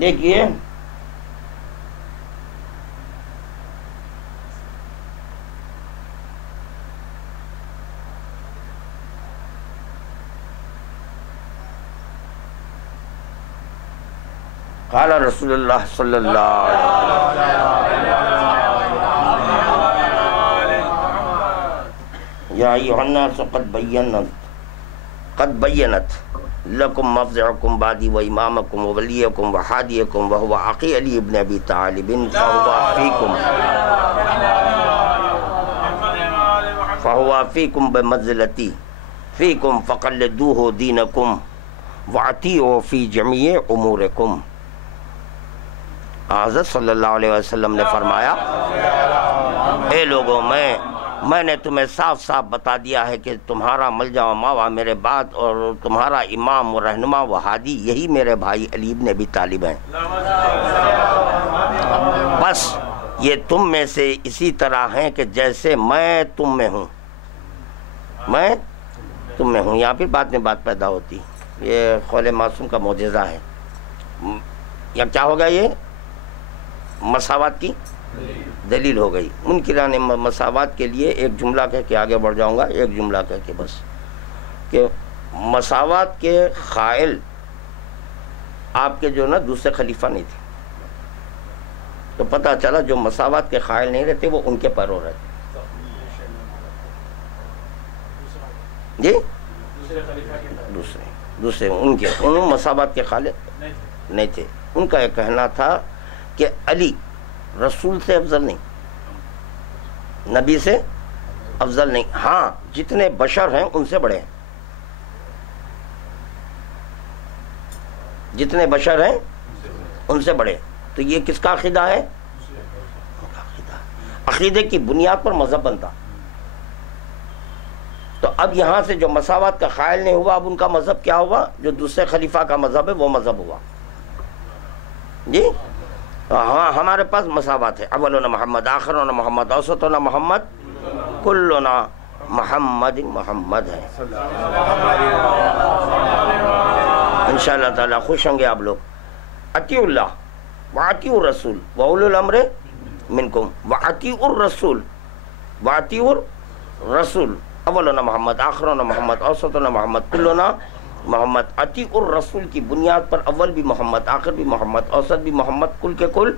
دیکھیے قال رسول اللہ صلی اللہ علیہ وسلم یا ایھا الناس قد بینت لکم مفزعکم بعدی و امامکم و ولیکم و حادیکم وہو عقی علی ابن ابی طالب فہو فیکم بمنزلتی فیکم فقلدوہ دینکم وعطیعوا فی جمیع امورکم۔ حضرت صلی اللہ علیہ وسلم نے فرمایا اے لوگوں، میں نے تمہیں صاف صاف بتا دیا ہے کہ تمہارا ملجا و ماوا میرے بعد، اور تمہارا امام و رہنما و ہادی یہی میرے بھائی علی ابن ابی طالب ہیں۔ بس یہ تم میں سے اسی طرح ہیں کہ جیسے میں تم میں ہوں، میں تم میں ہوں۔ یہاں پھر بعد میں بات پیدا ہوتی، یہ قول معصوم کا معجزہ ہے۔ یا کیا ہوگا؟ یہ مساوات کی دلیل ہو گئی۔ منکران مساوات کے لیے ایک جملہ کہہ کے آگے بڑھ جاؤں گا، ایک جملہ کہہ کے بس، کہ مساوات کے قائل آپ کے جو نا دوسرے خلیفہ نہیں تھے، تو پتہ چلا جو مساوات کے قائل نہیں رہتے وہ ان کے پیرو رہتے۔ جی دوسرے ان مساوات کے قائل نہیں تھے۔ ان کا یہ کہنا تھا کہ علی رسول سے افضل نہیں، نبی سے افضل نہیں، ہاں جتنے بشر ہیں ان سے بڑے ہیں، جتنے بشر ہیں ان سے بڑے۔ تو یہ کس کا عقیدہ ہے؟ عقیدے کی بنیاد پر مذہب بنتا. تو اب یہاں سے جو مساوات کا قائل نہیں ہوا، اب ان کا مذہب کیا ہوا؟ جو دوسرے خلیفہ کا مذہب ہے وہ مذہب ہوا. جی ہاں، ہمارے پاس مساوات ہے. اولنا محمد، آخرنا محمد، اوسطنا محمد، کلنا محمد محمد ہے. انشاءاللہ تعالیٰ خوش ہوں گے آپ لوگ. اطیعوا اللہ واطیعوا الرسول واولی الامر منکم واطیعوا الرسول واطیعوا الرسول. اولنا محمد، آخرنا محمد، اوسطنا محمد، کلنا محمد. اطیعوا الرسول کی بنیاد پر اول بھی محمد، آخر بھی محمد، اوسط بھی محمد، کل کے کل.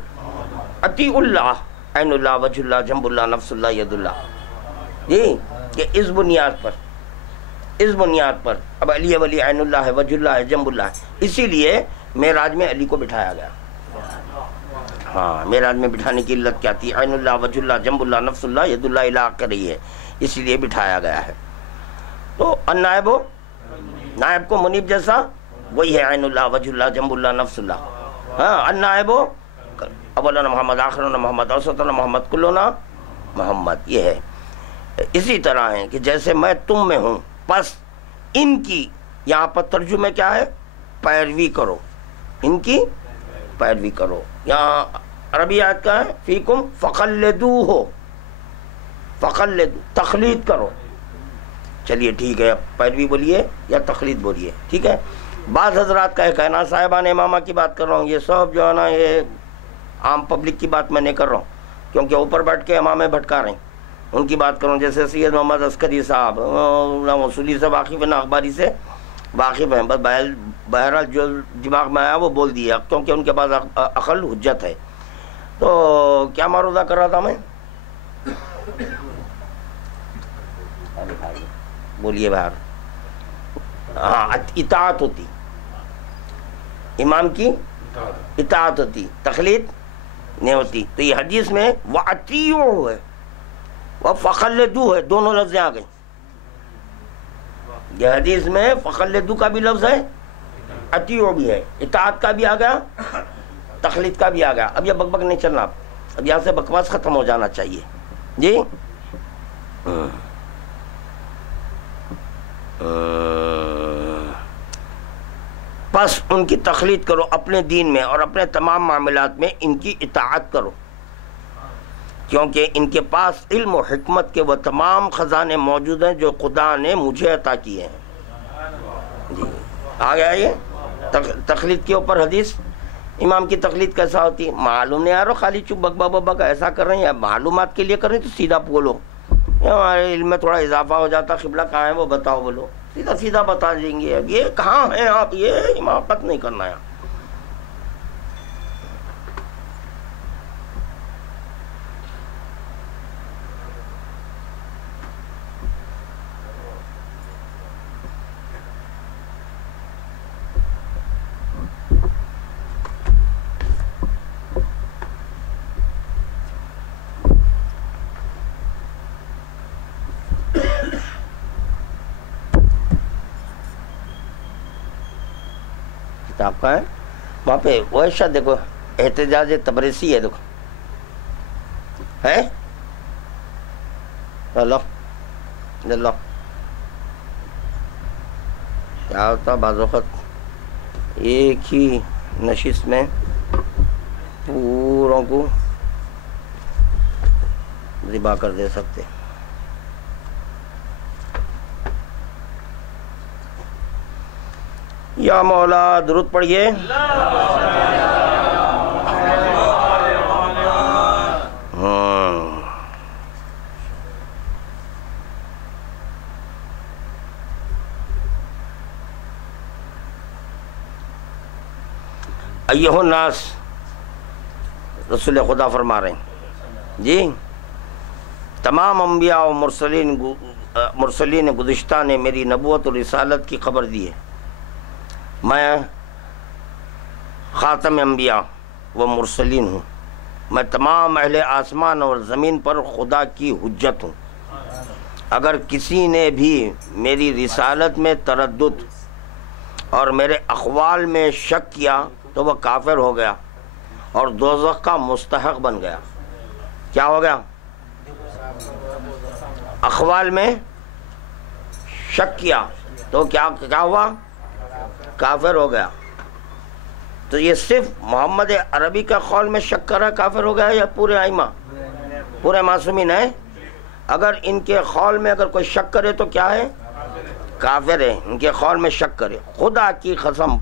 اطیعوا اللہ، عین اللہ، وجہ اللہ، جنب اللہ، نفس اللہ، ید اللہ. جی کہ اس بنیاد پر اب علی ولی عین اللہ ہے، وجہ اللہ ہے، جنب اللہ ہے. اسی لیے معراج میں علی کو بٹھایا گیا. ہاں، معراج میں بٹھانے کی علت کیا تھی؟ عین اللہ، وجہ اللہ، جنب اللہ، نفس اللہ، ید اللہ الہ کر رہی ہے، اسی لیے بٹھایا گیا ہے. تو النائب ہو، نائب کو منیب جیسا وہی ہے، عین اللہ، وجہ اللہ، جنب اللہ، نفس اللہ. ہاں، النائب ہو، اولنا محمد، آخرنا محمد، اوسطنا محمد، کلنا محمد. یہ ہے. اسی طرح ہے کہ جیسے میں تم میں ہوں، پس ان کی، یہاں پر ترجمہ کیا ہے؟ پیروی کرو، ان کی پیروی کرو. یہاں عربی آیت کا ہے فیکم فقلدو ہو، فقلدو تقلید کرو. چلیے ٹھیک ہے، پیروی بولیے یا تقلید بولیے، ٹھیک ہے. بعض حضرات کا ہے نا، صاحبان امامہ کی بات کر رہا ہوں، یہ سب جو ہے نا یہ عام پبلک کی بات میں نہیں کر رہا ہوں، کیونکہ اوپر بیٹھ کے امامیں بھٹکا رہے ہیں، ان کی بات کروں. جیسے سید محمد عسکری صاحب، وصولی سے واقف ہیں، نہ اخباری سے واقف ہیں، بس بہرحال جو دماغ میں آیا وہ بول دیا، کیونکہ ان کے پاس عقل حجت ہے. تو کیا معروضہ کر رہا تھا میں؟ بولیے باہر. ہاں، اطاعت ہوتی، امام کی اطاعت ہوتی، تقلید نہیں ہوتی. تو یہ حدیث میں وَأَطِیعُوا ہے، وَفَقَلِّدُوا ہے، دونوں لفظیں آ گئیں. یہ حدیث میں فَقَلِّدُوا کا بھی لفظ ہے، اطیعوا بھی ہے، اطاعت کا بھی آ گیا، تقلید کا بھی آ گیا. اب یہ بک بک نہیں چلنا، اب یہاں سے بکواس ختم ہو جانا چاہیے. جی پس ان کی تقلید کرو اپنے دین میں اور اپنے تمام معاملات میں ان کی اطاعت کرو، کیونکہ ان کے پاس علم و حکمت کے وہ تمام خزانے موجود ہیں جو خدا نے مجھے عطا کیے ہیں. جی آ گیا یہ تقلید کے اوپر حدیث. امام کی تقلید کیسا ہوتی؟ معلوم نہیں آ رہا، خالی چپ بک بک بک ایسا کر رہے ہیں، یا معلومات کے لیے کر رہے ہیں تو سیدھا بولو. ہمارے علم میں تھوڑا اضافہ ہو جاتا، قبلہ کہاں ہے وہ بتاؤ، بولو، سیدھا سیدھا بتا دیں گے. اب یہ کہاں ہیں آپ، یہ حماقت نہیں کرنا ہے. کتاب کا ہے وہاں پہ وہ شاید دیکھو احتجاج تبریسی ہے، دیکھو ہے. اللہ اللہ کیا ہوتا بعض وقت ایک ہی نشست میں پوروں کو ذبح کر دے سکتے. یا مولا درود پڑھیے. ایھا الناس، رسول خدا فرما رہے ہیں جی، تمام انبیاء و مرسلین گزشتہ نے میری نبوت اور رسالت کی خبر دی ہے. میں خاتم انبیاء و مرسلین ہوں. میں تمام اہل آسمان اور زمین پر خدا کی حجت ہوں. اگر کسی نے بھی میری رسالت میں تردد اور میرے اقوال میں شک کیا تو وہ کافر ہو گیا اور دوزخ کا مستحق بن گیا. کیا ہو گیا؟ اقوال میں شک کیا تو کیا ہوا؟ کافر ہو گیا۔ تو یہ صرف محمد عربی کا قول میں شک کرا کافر ہو گیا یا پورے ائمہ پورے معصومین ہیں؟ اگر ان کے قول میں اگر کوئی شک کرے تو کیا ہے؟ کافر ہے۔ ان کے قول میں شک کرے۔ خدا کی قسم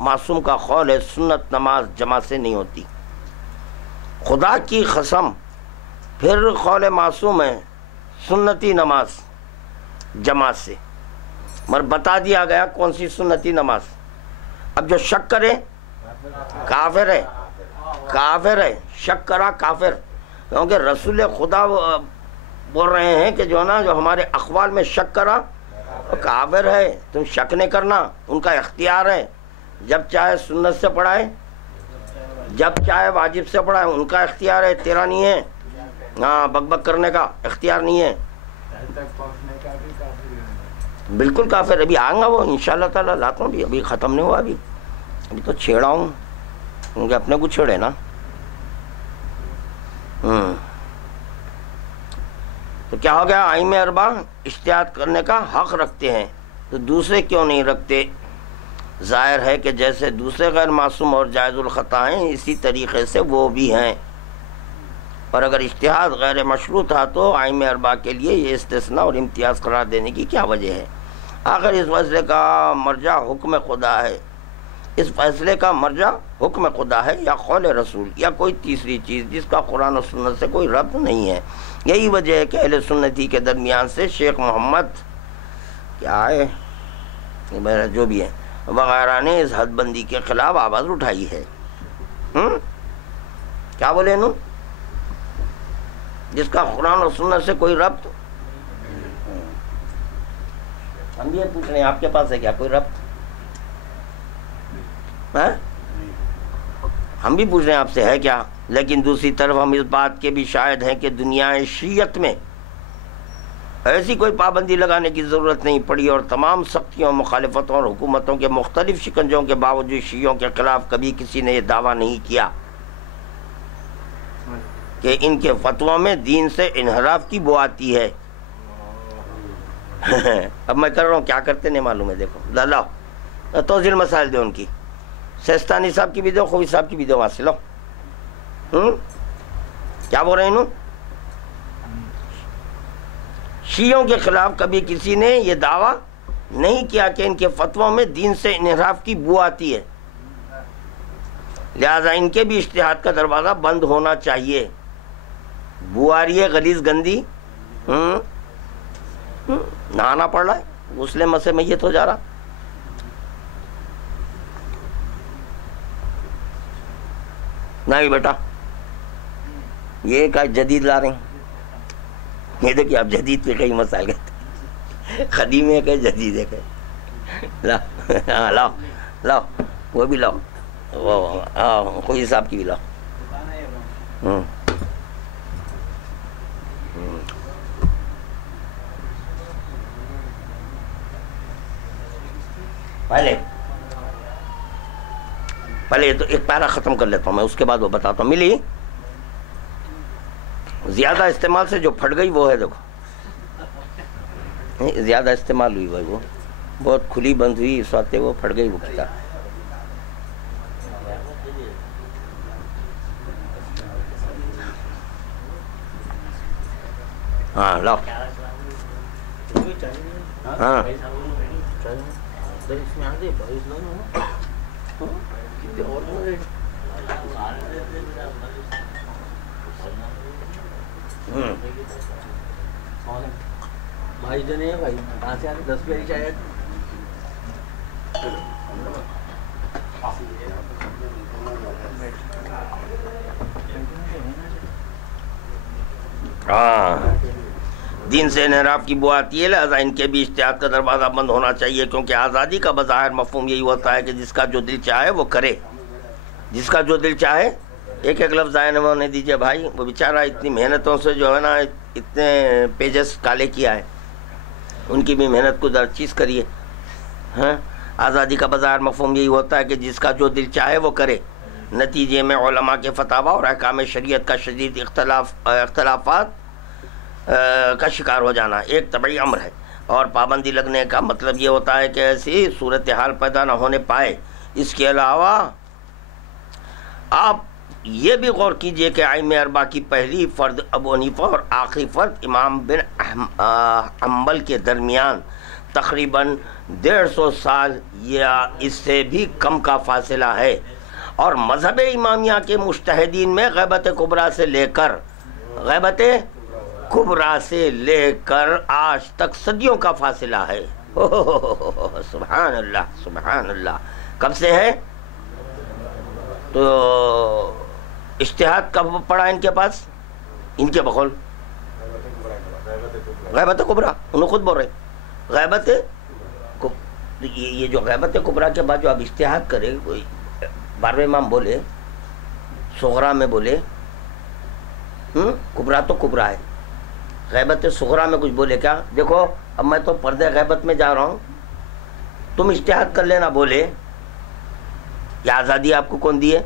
معصوم کا قول ہے سنت نماز جماعت سے نہیں ہوتی، خدا کی قسم۔ پھر قول معصوم ہے سنتی نماز جماعت سے، مگر بتا دیا گیا کون سی سنتی نماز۔ اب جو شک کرے کافر ہے، کافر ہے، شک کرا کافر، کیونکہ رسول خدا بول رہے ہیں کہ جو نا جو ہمارے اقوال میں شک کرا کافر ہے۔ تم شک نہیں کرنا، ان کا اختیار ہے، جب چاہے سنت سے پڑھائے، جب چاہے واجب سے پڑھائے، ان کا اختیار ہے، تیرا نہیں ہے۔ ہاں، بک بک کرنے کا اختیار نہیں ہے، بالکل کافر۔ ابھی آئیں گا وہ انشاءاللہ تعالیٰ، لاتا ہوں، ابھی ختم نہیں ہوا، ابھی تو چھیڑا ہوں، کیونکہ اپنے کو چھیڑے نا۔ تو کیا ہو گیا؟ ائمہ اربعہ اجتہاد کرنے کا حق رکھتے ہیں، تو دوسرے کیوں نہیں رکھتے؟ ظاہر ہے کہ جیسے دوسرے غیر معصوم اور جائز الخطا ہیں، اسی طریقے سے وہ بھی ہیں۔ اور اگر اجتہاد غیر مشروع تھا تو ائمہ اربعہ کے لیے یہ استثناء اور امتیاز قرار دینے کی کیا وجہ ہے؟ آخر اس فیصلے کا مرجع حکم خدا ہے، اس فیصلے کا مرجع حکم خدا ہے یا قول رسول یا کوئی تیسری چیز جس کا قرآن و سنت سے کوئی ربط نہیں ہے۔ یہی وجہ ہے کہ اہل سنتی کے درمیان سے شیخ محمد کیا ہے میرا جو بھی ہے وغیرہ نے اس حد بندی کے خلاف آواز اٹھائی ہے۔ کیا بولے نو؟ جس کا قرآن و سنت سے کوئی ربط؟ ہم یہ پوچھ رہے ہیں آپ کے پاس ہے کیا کوئی ربط؟ ہم بھی پوچھ رہے ہیں آپ سے ہے کیا؟ لیکن دوسری طرف ہم اس بات کے بھی شاہد ہیں کہ دنیا شیعت میں ایسی کوئی پابندی لگانے کی ضرورت نہیں پڑی، اور تمام سختیوں، مخالفتوں اور حکومتوں کے مختلف شکنجوں کے باوجود شیعوں کے خلاف کبھی کسی نے یہ دعویٰ نہیں کیا کہ ان کے فتووں میں دین سے انحراف کی بو آتی ہے۔ اب میں کر رہا ہوں، کیا کرتے نہیں معلوم ہے، دیکھو لاؤ توضیح مسائل دو ان کی، سیستانی صاحب کی بھی دو، خوی صاحب کی بھی دو، وہاں سے لو۔ کیا بول رہے ہیں انہوں؟ شیعوں کے خلاف کبھی کسی نے یہ دعویٰ نہیں کیا کہ ان کے فتووں میں دین سے انحراف کی بو آتی ہے، لہذا ان کے بھی اجتہاد کا دروازہ بند ہونا چاہیے۔ بو آ رہی ہے غلیظ گندی، نہانا پڑ رہا ہے، غسل مسے میت ہو جا رہا۔ نہیں بیٹا یہ کا جدید لا رہے ہیں، یہ دیکھیے آپ جدید پہ کئی مسائل کہتے ہیں، قدیم ہے کہ جدید ہے کہ لاؤ، ہاں لاؤ لاؤ، وہ بھی لاؤ، وہ ہاں خوشی صاحب کی بھی لاؤ۔ پہلے تو ایک پیرا ختم کر لیتا ہوں میں، اس کے بعد وہ بتاتا ہوں۔ ملی زیادہ استعمال سے جو پھٹ گئی وہ ہے، دیکھو زیادہ استعمال ہوئی بھائی، وہ بہت کھلی بند ہوئی اس وقت وہ پھٹ گئی وہ کتاب۔ ہاں لاؤ، ہاں بھائی جو نہیں ہے بھائی کہاں سے آتے 10 پیری چاہیے۔ ہاں دین سے انحراف کی بو آتی ہے، لہذا ان کے بھی اجتہاد کا دروازہ بند ہونا چاہیے، کیونکہ آزادی کا بظاہر مفہوم یہی ہوتا ہے کہ جس کا جو دل چاہے وہ کرے، جس کا جو دل چاہے۔ ایک ایک لفظ ضائع ہونے دیجیے بھائی، وہ بیچارہ اتنی محنتوں سے جو ہے نا اتنے پیجز کالے کیا ہے، ان کی بھی محنت کو درد چیز کریے۔ ہاں آزادی کا بظاہر مفہوم یہی ہوتا ہے کہ جس کا جو دل چاہے وہ کرے، نتیجے میں علماء کے فتاوی اور احکام شریعت کا شدید اختلافات کا شکار ہو جانا ایک طبعی امر ہے، اور پابندی لگنے کا مطلب یہ ہوتا ہے کہ ایسی صورتحال پیدا نہ ہونے پائے۔ اس کے علاوہ آپ یہ بھی غور کیجئے کہ ائمہ اربعہ کی پہلی فرد ابو حنیفہ اور آخری فرد امام بن حنبل کے درمیان تقریباً 150 سال یا اس سے بھی کم کا فاصلہ ہے، اور مذہب امامیہ کے مجتہدین میں غیبت کبریٰ سے لے کر آج تک صدیوں کا فاصلہ ہے۔ سبحان اللہ سبحان اللہ۔ کب سے ہے؟ تو اجتہاد کب پڑا ان کے پاس؟ ان کے بقول غیبت کبریٰ، انہوں خود بول رہے غیبت یہ جو غیبت کبریٰ کے بعد جو اب اجتہاد کرے، کوئی 12ویں امام بولے، صغریٰ میں بولے، کبریٰ تو کبریٰ ہے، غیبت صغریٰ میں کچھ بولے کیا؟ دیکھو اب میں تو پردے غیبت میں جا رہا ہوں، تم اجتہاد کر لینا، بولے یہ آزادی آپ کو کون دی ہے؟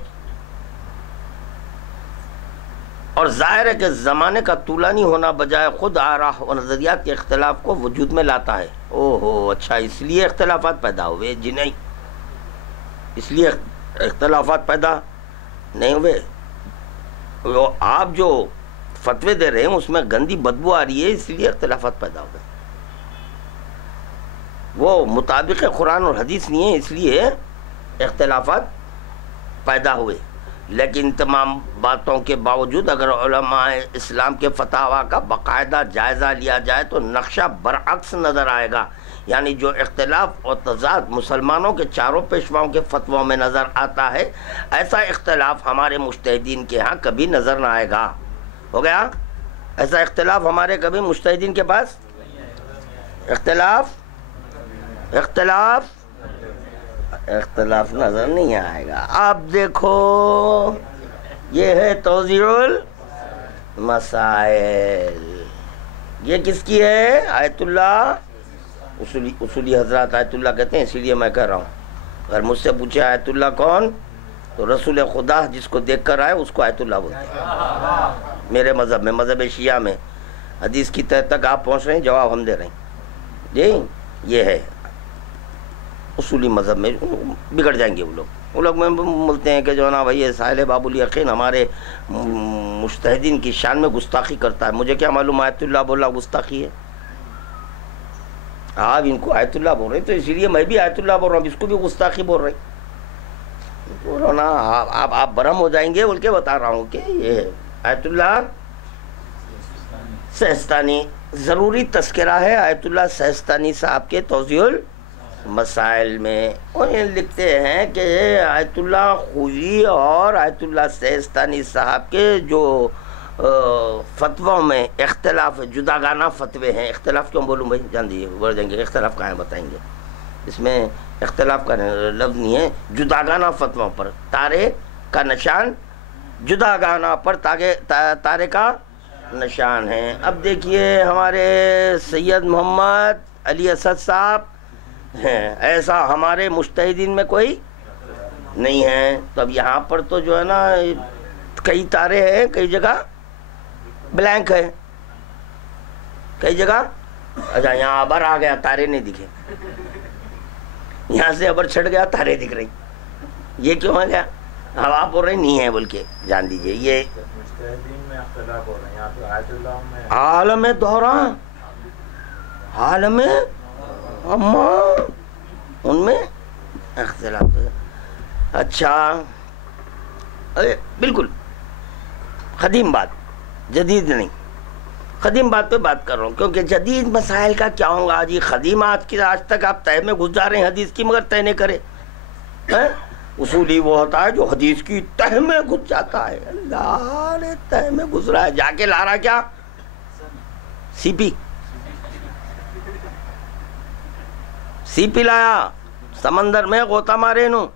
اور ظاہر ہے کہ زمانے کا طولانی ہونا بجائے خود آراء و نظریات کے اختلاف کو وجود میں لاتا ہے۔ اچھا اس لیے اختلافات پیدا ہوئے؟ جی نہیں، اس لیے اختلافات پیدا نہیں ہوئے، آپ جو فتوے دے رہے ہیں اس میں گندی بدبو آ رہی ہے، اس لیے اختلافات پیدا ہوئے، وہ مطابق قرآن اور حدیث نہیں ہے، اس لیے اختلافات پیدا ہوئے۔ لیکن تمام باتوں کے باوجود اگر علماء اسلام کے فتاویٰ کا باقاعدہ جائزہ لیا جائے تو نقشہ برعکس نظر آئے گا، یعنی جو اختلاف اور تضاد مسلمانوں کے چاروں پیشواؤں کے فتووں میں نظر آتا ہے، ایسا اختلاف ہمارے مجتہدین کے ہاں کبھی نظر نہ آئے گا۔ ہو گیا؟ ایسا اختلاف ہمارے کبھی مجتہدین کے پاس اختلاف نظر نہیں آئے گا۔ آپ دیکھو یہ ہے توضیح المسائل، یہ کس کی ہے؟ آیت اللہ، اصولی حضرات آیت اللہ کہتے ہیں، اسی لیے میں کہہ رہا ہوں، اگر مجھ سے پوچھے آیت اللہ کون، تو رسول خدا جس کو دیکھ کر آئے اس کو آیت اللہ بولتے ہیں۔ میرے مذہب میں، مذہب شیعہ میں، حدیث کی تہ تک آپ پہنچ رہے ہیں، جواب ہم دے رہے ہیں جی۔ یہ ہے اصولی مذہب میں، بگڑ جائیں گے وہ لوگ میں بولتے ہیں کہ جو ہے نا بھائی یہ ساحل باب الیقین ہمارے مجتہدین کی شان میں گستاخی کرتا ہے۔ مجھے کیا معلوم آیت اللہ بولنا گستاخی ہے؟ آپ ان کو آیت اللہ بول رہے ہیں تو اسی لیے میں بھی آیت اللہ بول رہا ہوں، اس کو بھی گستاخی بول رہے ہیں، بولو نا، آپ برہم ہو جائیں گے بول کے بتا رہا ہوں کہ یہ آیت اللہ سہستانی ضروری تذکرہ ہے آیت اللہ سہستانی صاحب کے توضیح المسائل میں، اور یہ لکھتے ہیں کہ آیت اللہ خویی اور آیت اللہ سہستانی صاحب کے جو فتووں میں اختلاف ہے، جداگانہ فتوے ہیں۔ اختلاف کیوں بولوں بھائی؟ جان دیجیے، بول جائیں گے اختلاف کہاں ہے بتائیں گے، اس میں اختلاف کا لفظ نہیں ہے، جداگانہ فتووں پر تارے کا نشان، جداگانہ پر تارے کا نشان ہے۔ اب دیکھیے ہمارے سید محمد علی اسد صاحب ہیں، ایسا ہمارے مجتہدین میں کوئی نہیں ہے، تو اب یہاں پر تو جو ہے نا کئی تارے ہیں، کئی جگہ بلینک ہے، کئی جگہ اچھا یہاں ابر آ گیا، تارے نہیں دکھے، یہاں سے ابر چھٹ گیا، تارے دکھ رہی، یہ کیوں ہو گیا؟ اب آپ بول رہے نہیں ہے بول کے جان دیجئے، یہ عالم دوران، عالم اما ان میں اختلاف ہے۔ اچھا بالکل قدیم بات، جدید نہیں، قدیم بات پہ بات کر رہا ہوں، کیونکہ جدید مسائل کا کیا ہوگا جی؟ قدیم آج تک آپ تہ میں گھس جا رہے ہیں حدیث کی، مگر تہ نہیں کرے۔ اصولی وہ ہوتا ہے جو حدیث کی تہ میں گھس جاتا ہے، اللہ نے تہ میں گھس رہا ہے، جا کے لا رہا کیا؟ سی پی لایا، سمندر میں غوطہ مارے نو،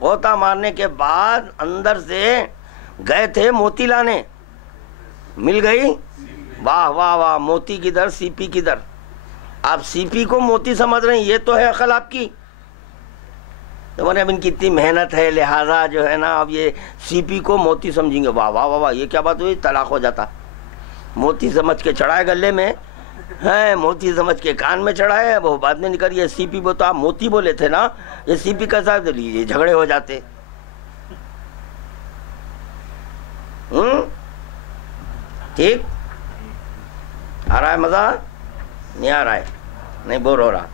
غوطہ مارنے کے بعد اندر سے گئے تھے موتی لانے، مل گئی، واہ واہ واہ، موتی کدھر، سی پی کدھر؟ آپ سی پی کو موتی سمجھ رہے ہیں، یہ تو ہے عقل آپ کی، تو اب ان کی اتنی محنت ہے لہٰذا جو ہے نا اب یہ سی پی کو موتی سمجھیں گے، واہ واہ واہ واہ، یہ کیا بات ہوئی؟ طلاق ہو جاتا، موتی سمجھ کے چڑھائے گلے میں ہے، موتی سمجھ کے کان میں چڑھائے، وہ بعد میں نکل یہ سی پی تو آپ موتی بولے تھے نا، یہ سی پی کا صاحب لیجیے جھگڑے ہو جاتے. ٹھیک آ رہا ہے مزہ؟ نہیں آ رہا ہے؟ نہیں بور ہو رہا؟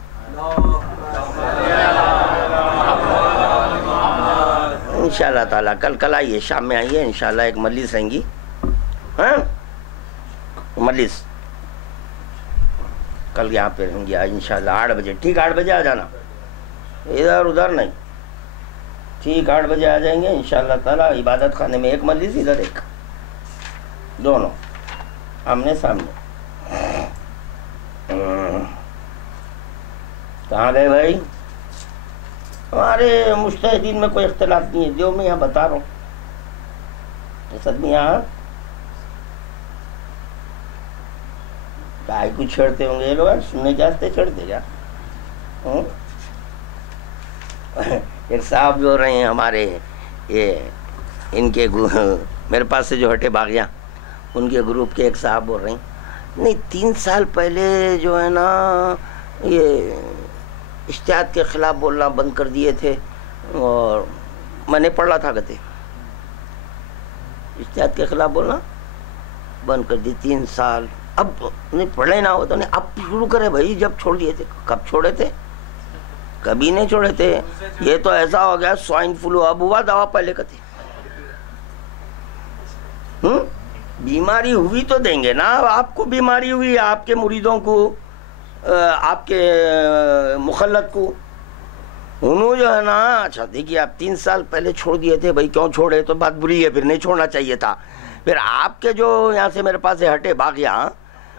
انشاءاللہ تعالیٰ کل آئیے، شام میں آئیے انشاءاللہ. ایک مجلس رہیں گی، ہاں مجلس کل یہاں پہ رہیں گی انشاءاللہ 8 بجے. ٹھیک 8 بجے آ جانا، ادھر ادھر نہیں. ٹھیک 8 بجے آ جائیں گے انشاءاللہ تعالیٰ. عبادت خانے میں ایک مجلس، ادھر ایک، دونوں آمنے سامنے. کہاں گئے بھائی؟ ہمارے مجتہدین میں کوئی اختلاف نہیں ہے، جو میں یہاں بتا رہا ہوں. سب میں یہاں کائی کو چھڑتے ہوں گے یہ لوگ، سننے کے واسطے چھڑتے کیا؟ ایک صاحب جو رہے ہیں ہمارے، یہ ان کے میرے پاس سے جو ہٹے باغیاں، ان کے گروپ کے ایک صاحب بول رہے ہیں نہیں 3 سال پہلے جو ہے نا یہ اجتہاد کے خلاف بولنا بند کر دیے تھے. اور میں نے پڑھ رہا تھا کہتے اجتہاد کے خلاف بولنا بند کر دی 3 سال. اب نہیں پڑھے نہ ہو تو نہیں اب شروع کرے بھائی. جب چھوڑ دیے تھے کب چھوڑے تھے؟ کبھی نہیں چھوڑے تھے. یہ تو ایسا ہو گیا سوائن فلو اب ہوا، دوا پہلے کہتے. بیماری ہوئی تو دیں گے نا. آپ کو بیماری ہوئی، آپ کے مریدوں کو، آپ کے مخلط کو، انہوں جو ہے نا. اچھا دیکھیے آپ 3 سال پہلے چھوڑ دیے تھے بھائی، کیوں چھوڑے؟ تو بات بری ہے، پھر نہیں چھوڑنا چاہیے تھا. پھر آپ کے جو یہاں سے میرے پاس سے ہٹے باغیاں،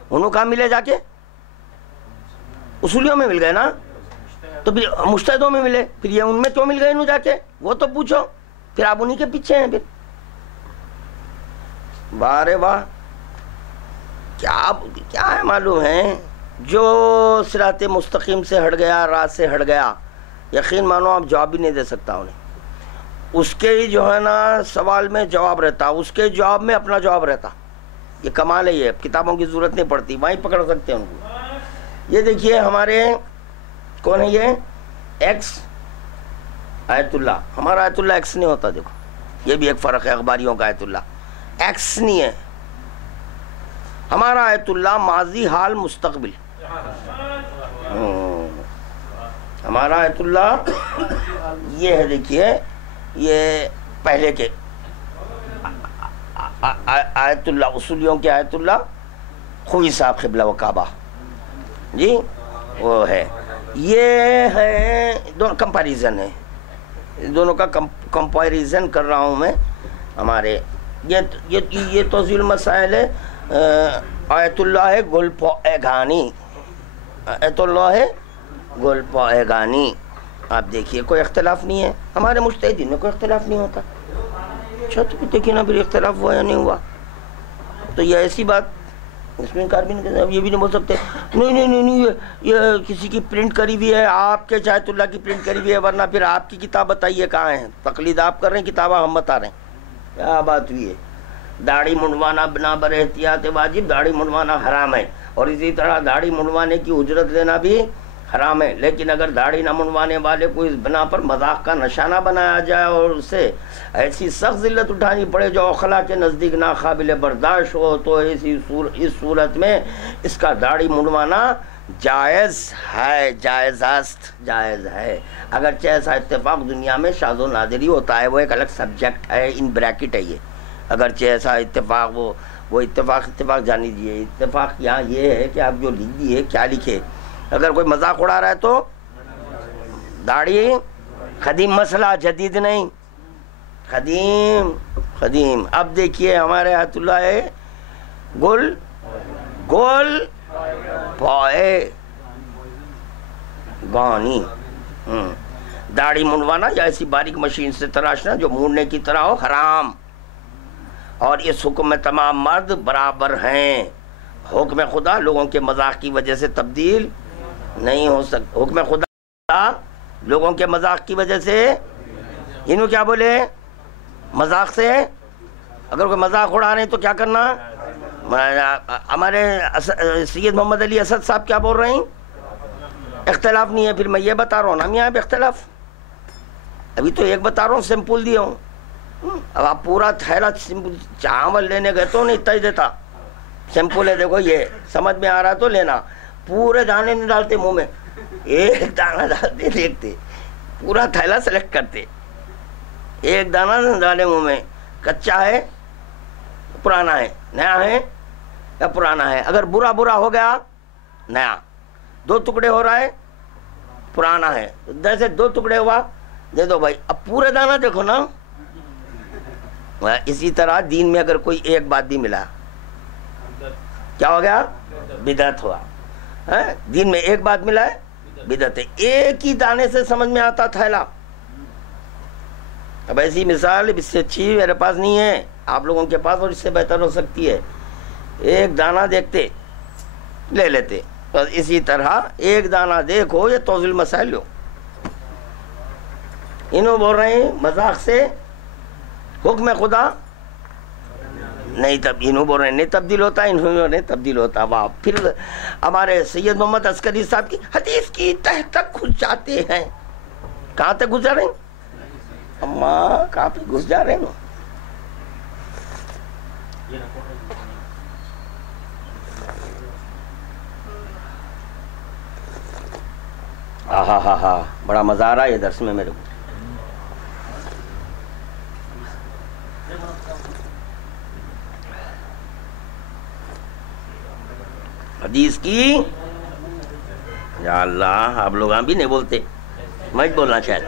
انہوں کہاں ملے جا کے؟ اصولیوں میں مل گئے نا. تو پھر مجتہدوں میں ملے، پھر یہ ان میں کیوں مل گئے انہوں جا کے؟ وہ تو پوچھو. پھر آپ انہی کے پیچھے ہیں. پھر واہ رے واہ، کیا ہے معلوم ہے؟ جو صراط مستقیم سے ہٹ گیا، راہ سے ہٹ گیا، یقین مانو آپ جواب بھی نہیں دے سکتا انہیں. اس کے ہی جو ہے نا سوال میں جواب رہتا، اس کے جواب میں اپنا جواب رہتا. یہ کمال ہے. یہ کتابوں کی ضرورت نہیں پڑتی، وہیں پکڑ سکتے ہیں ان کو. یہ دیکھیے ہمارے کون ہے یہ؟ ایکس آیت اللہ. ہمارا آیت اللہ ایکس نہیں ہوتا. دیکھو یہ بھی ایک فرق ہے. اخباریوں کا آیت اللہ ایکس نہیں ہے. ہمارا آیت اللہ ماضی، حال، مستقبل. ہمارا آیت اللہ یہ ہے. دیکھیے یہ پہلے کے آیت اللہ، اصولیوں کے آیت اللہ خوئی صاحب قبلہ و کعبہ جی وہ ہے. یہ ہے دونوں کمپیریزن ہے، دونوں کا کمپیریزن کر رہا ہوں میں. ہمارے یہ توضیح المسائل ہے. آیت اللہ ہے گل پوئے گانی، آیت اللہ ہے گل پوئے گانی. آپ دیکھیے کوئی اختلاف نہیں ہے. ہمارے مجتہدین میں کوئی اختلاف نہیں ہوتا. اچھا تو دیکھیے نا پھر اختلاف ہوا یا نہیں ہوا. تو یہ ایسی بات اس میں انکار بھی نہیں کرتے. یہ بھی نہیں بول سکتے نہیں یہ کسی کی پرنٹ کری ہوئی ہے، آپ کے آیت اللہ کی پرنٹ کری ہوئی ہے، ورنہ پھر آپ کی کتاب بتائیے کہاں ہے. تقلید آپ کر رہے ہیں، کتابیں ہم بتا رہے ہیں. کیا بات ہوئی ہے؟ داڑھی منڈوانا بنا بر احتیاط واجب، داڑھی منڈوانا حرام ہے. اور اسی طرح داڑھی منڈوانے کی اجرت لینا بھی حرام ہے. لیکن اگر داڑھی نہ منڈوانے والے کو اس بنا پر مذاق کا نشانہ بنایا جائے اور اسے ایسی سخت ذلت اٹھانی پڑے جو اخلاق کے نزدیک ناقابل برداشت ہو، تو اس صورت میں اس کا داڑھی منڈوانا جائز ہے، جائز ہے. اگرچہ ایسا اتفاق دنیا میں شاذ و نادری ہوتا ہے، وہ ایک الگ سبجیکٹ ہے، ان بریکٹ ہے یہ. اگرچہ ایسا اتفاق وہ اتفاق جان لیجیے. اتفاق یہاں یہ ہے کہ آپ جو لکھ دیے کیا لکھے. اگر کوئی مذاق اڑا رہا ہے تو داڑھی قدیم مسئلہ، جدید نہیں، قدیم. اب دیکھیے ہمارے آیت اللہ ہے گل پوئے گانی. داڑھی منڈوانا یا ایسی باریک مشین سے تراشنا جو مونڈنے کی طرح ہو، حرام. اور اس حکم میں تمام مرد برابر ہیں. حکم خدا لوگوں کے مذاق کی وجہ سے تبدیل نہیں ہو سکتا. حکم خدا لوگوں کے مذاق کی وجہ سے، انہوں کیا بولے؟ مذاق سے. اگر کوئی مذاق اڑا رہے ہیں تو کیا کرنا؟ ہمارے سید محمد علی اسد صاحب کیا بول رہے ہیں؟ اختلاف نہیں ہے. پھر میں یہ بتا رہا ہوں نا میاں اب اختلاف. ابھی تو ایک بتا رہا ہوں سمپل دیا ہوں. اب آپ پورا تھیلا چاول لینے گئے تو نہیں اتنا ہی دیتا. سمپل ہے دیکھو یہ سمجھ میں آ رہا تو لینا. پورے دانے نہیں ڈالتے منہ میں, ایک دانہ ڈالتے, دیکھتے پورا تھیلا سلیکٹ کرتے. ایک دانہ نہیں ڈالے منہ میں. کچا ہے پرانا ہے, نیا ہے یا پرانا ہے. اگر برا برا ہو گیا نیا, 2 ٹکڑے ہو رہا ہے پرانا ہے, جیسے 2 ٹکڑے ہوا دے دو بھائی. اب پورے دانہ دیکھو نا. اسی طرح دین میں اگر کوئی ایک بات بھی ملا کیا ہو گیا؟ بدعت ہوا. دین میں ایک بات ملا ہے بدعت ہے. ایک ہی دانے سے سمجھ میں آتا تھیلا. اب ایسی مثال اس سے اچھی میرے پاس نہیں ہے, آپ لوگوں کے پاس اور اس سے بہتر ہو سکتی ہے. ایک دانہ دیکھتے لے لیتے. بس اسی طرح ایک دانہ دیکھو یہ توضیح المسائل لو. انہوں بول رہے ہیں مذاق سے حکم خدا نہیں, انہوں بول رہے ہیں نہیں تبدیل ہوتا, انہوں نے تبدیل ہوتا. واہ. پھر ہمارے سید محمد عسکری صاحب کی حدیث کی تہ تک گھس جاتے ہیں. کہاں تک گھس جا رہے ہیں؟ اماں کہاں پہ گھس جا رہے ہیں؟ ہاں ہاں ہاں بڑا مزہ آ رہا ہے یہ درس میں میرے کو. حدیث کی یا اللہ آپ لوگ بھی نہیں بولتے, میں بولنا شاید.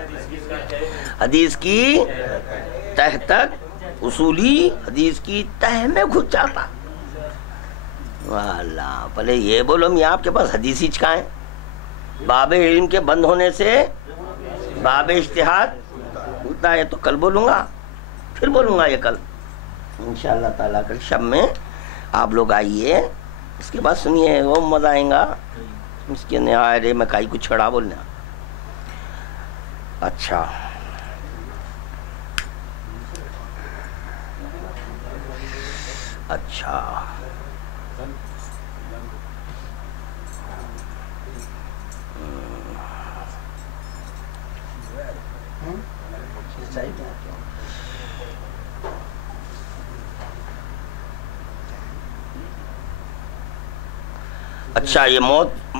حدیث کی تہ تک اصولی حدیث کی تہ میں گھس جاتا. اللہ پہلے یہ بولو میاں آپ کے پاس حدیث ہی کہاں ہے؟ باب علم کے بند ہونے سے باب اجتہاد ہوتا ہے. تو کل بولوں گا, پھر بولوں گا یہ کل انشاءاللہ تعالیٰ. کل شب میں آپ لوگ آئیے, اس کے بعد سنیے, وہ مزہ آئیں گا. اس کے نہائے میں کائی کچھ چھڑا بولنا. اچھا اچھا اچھا یہ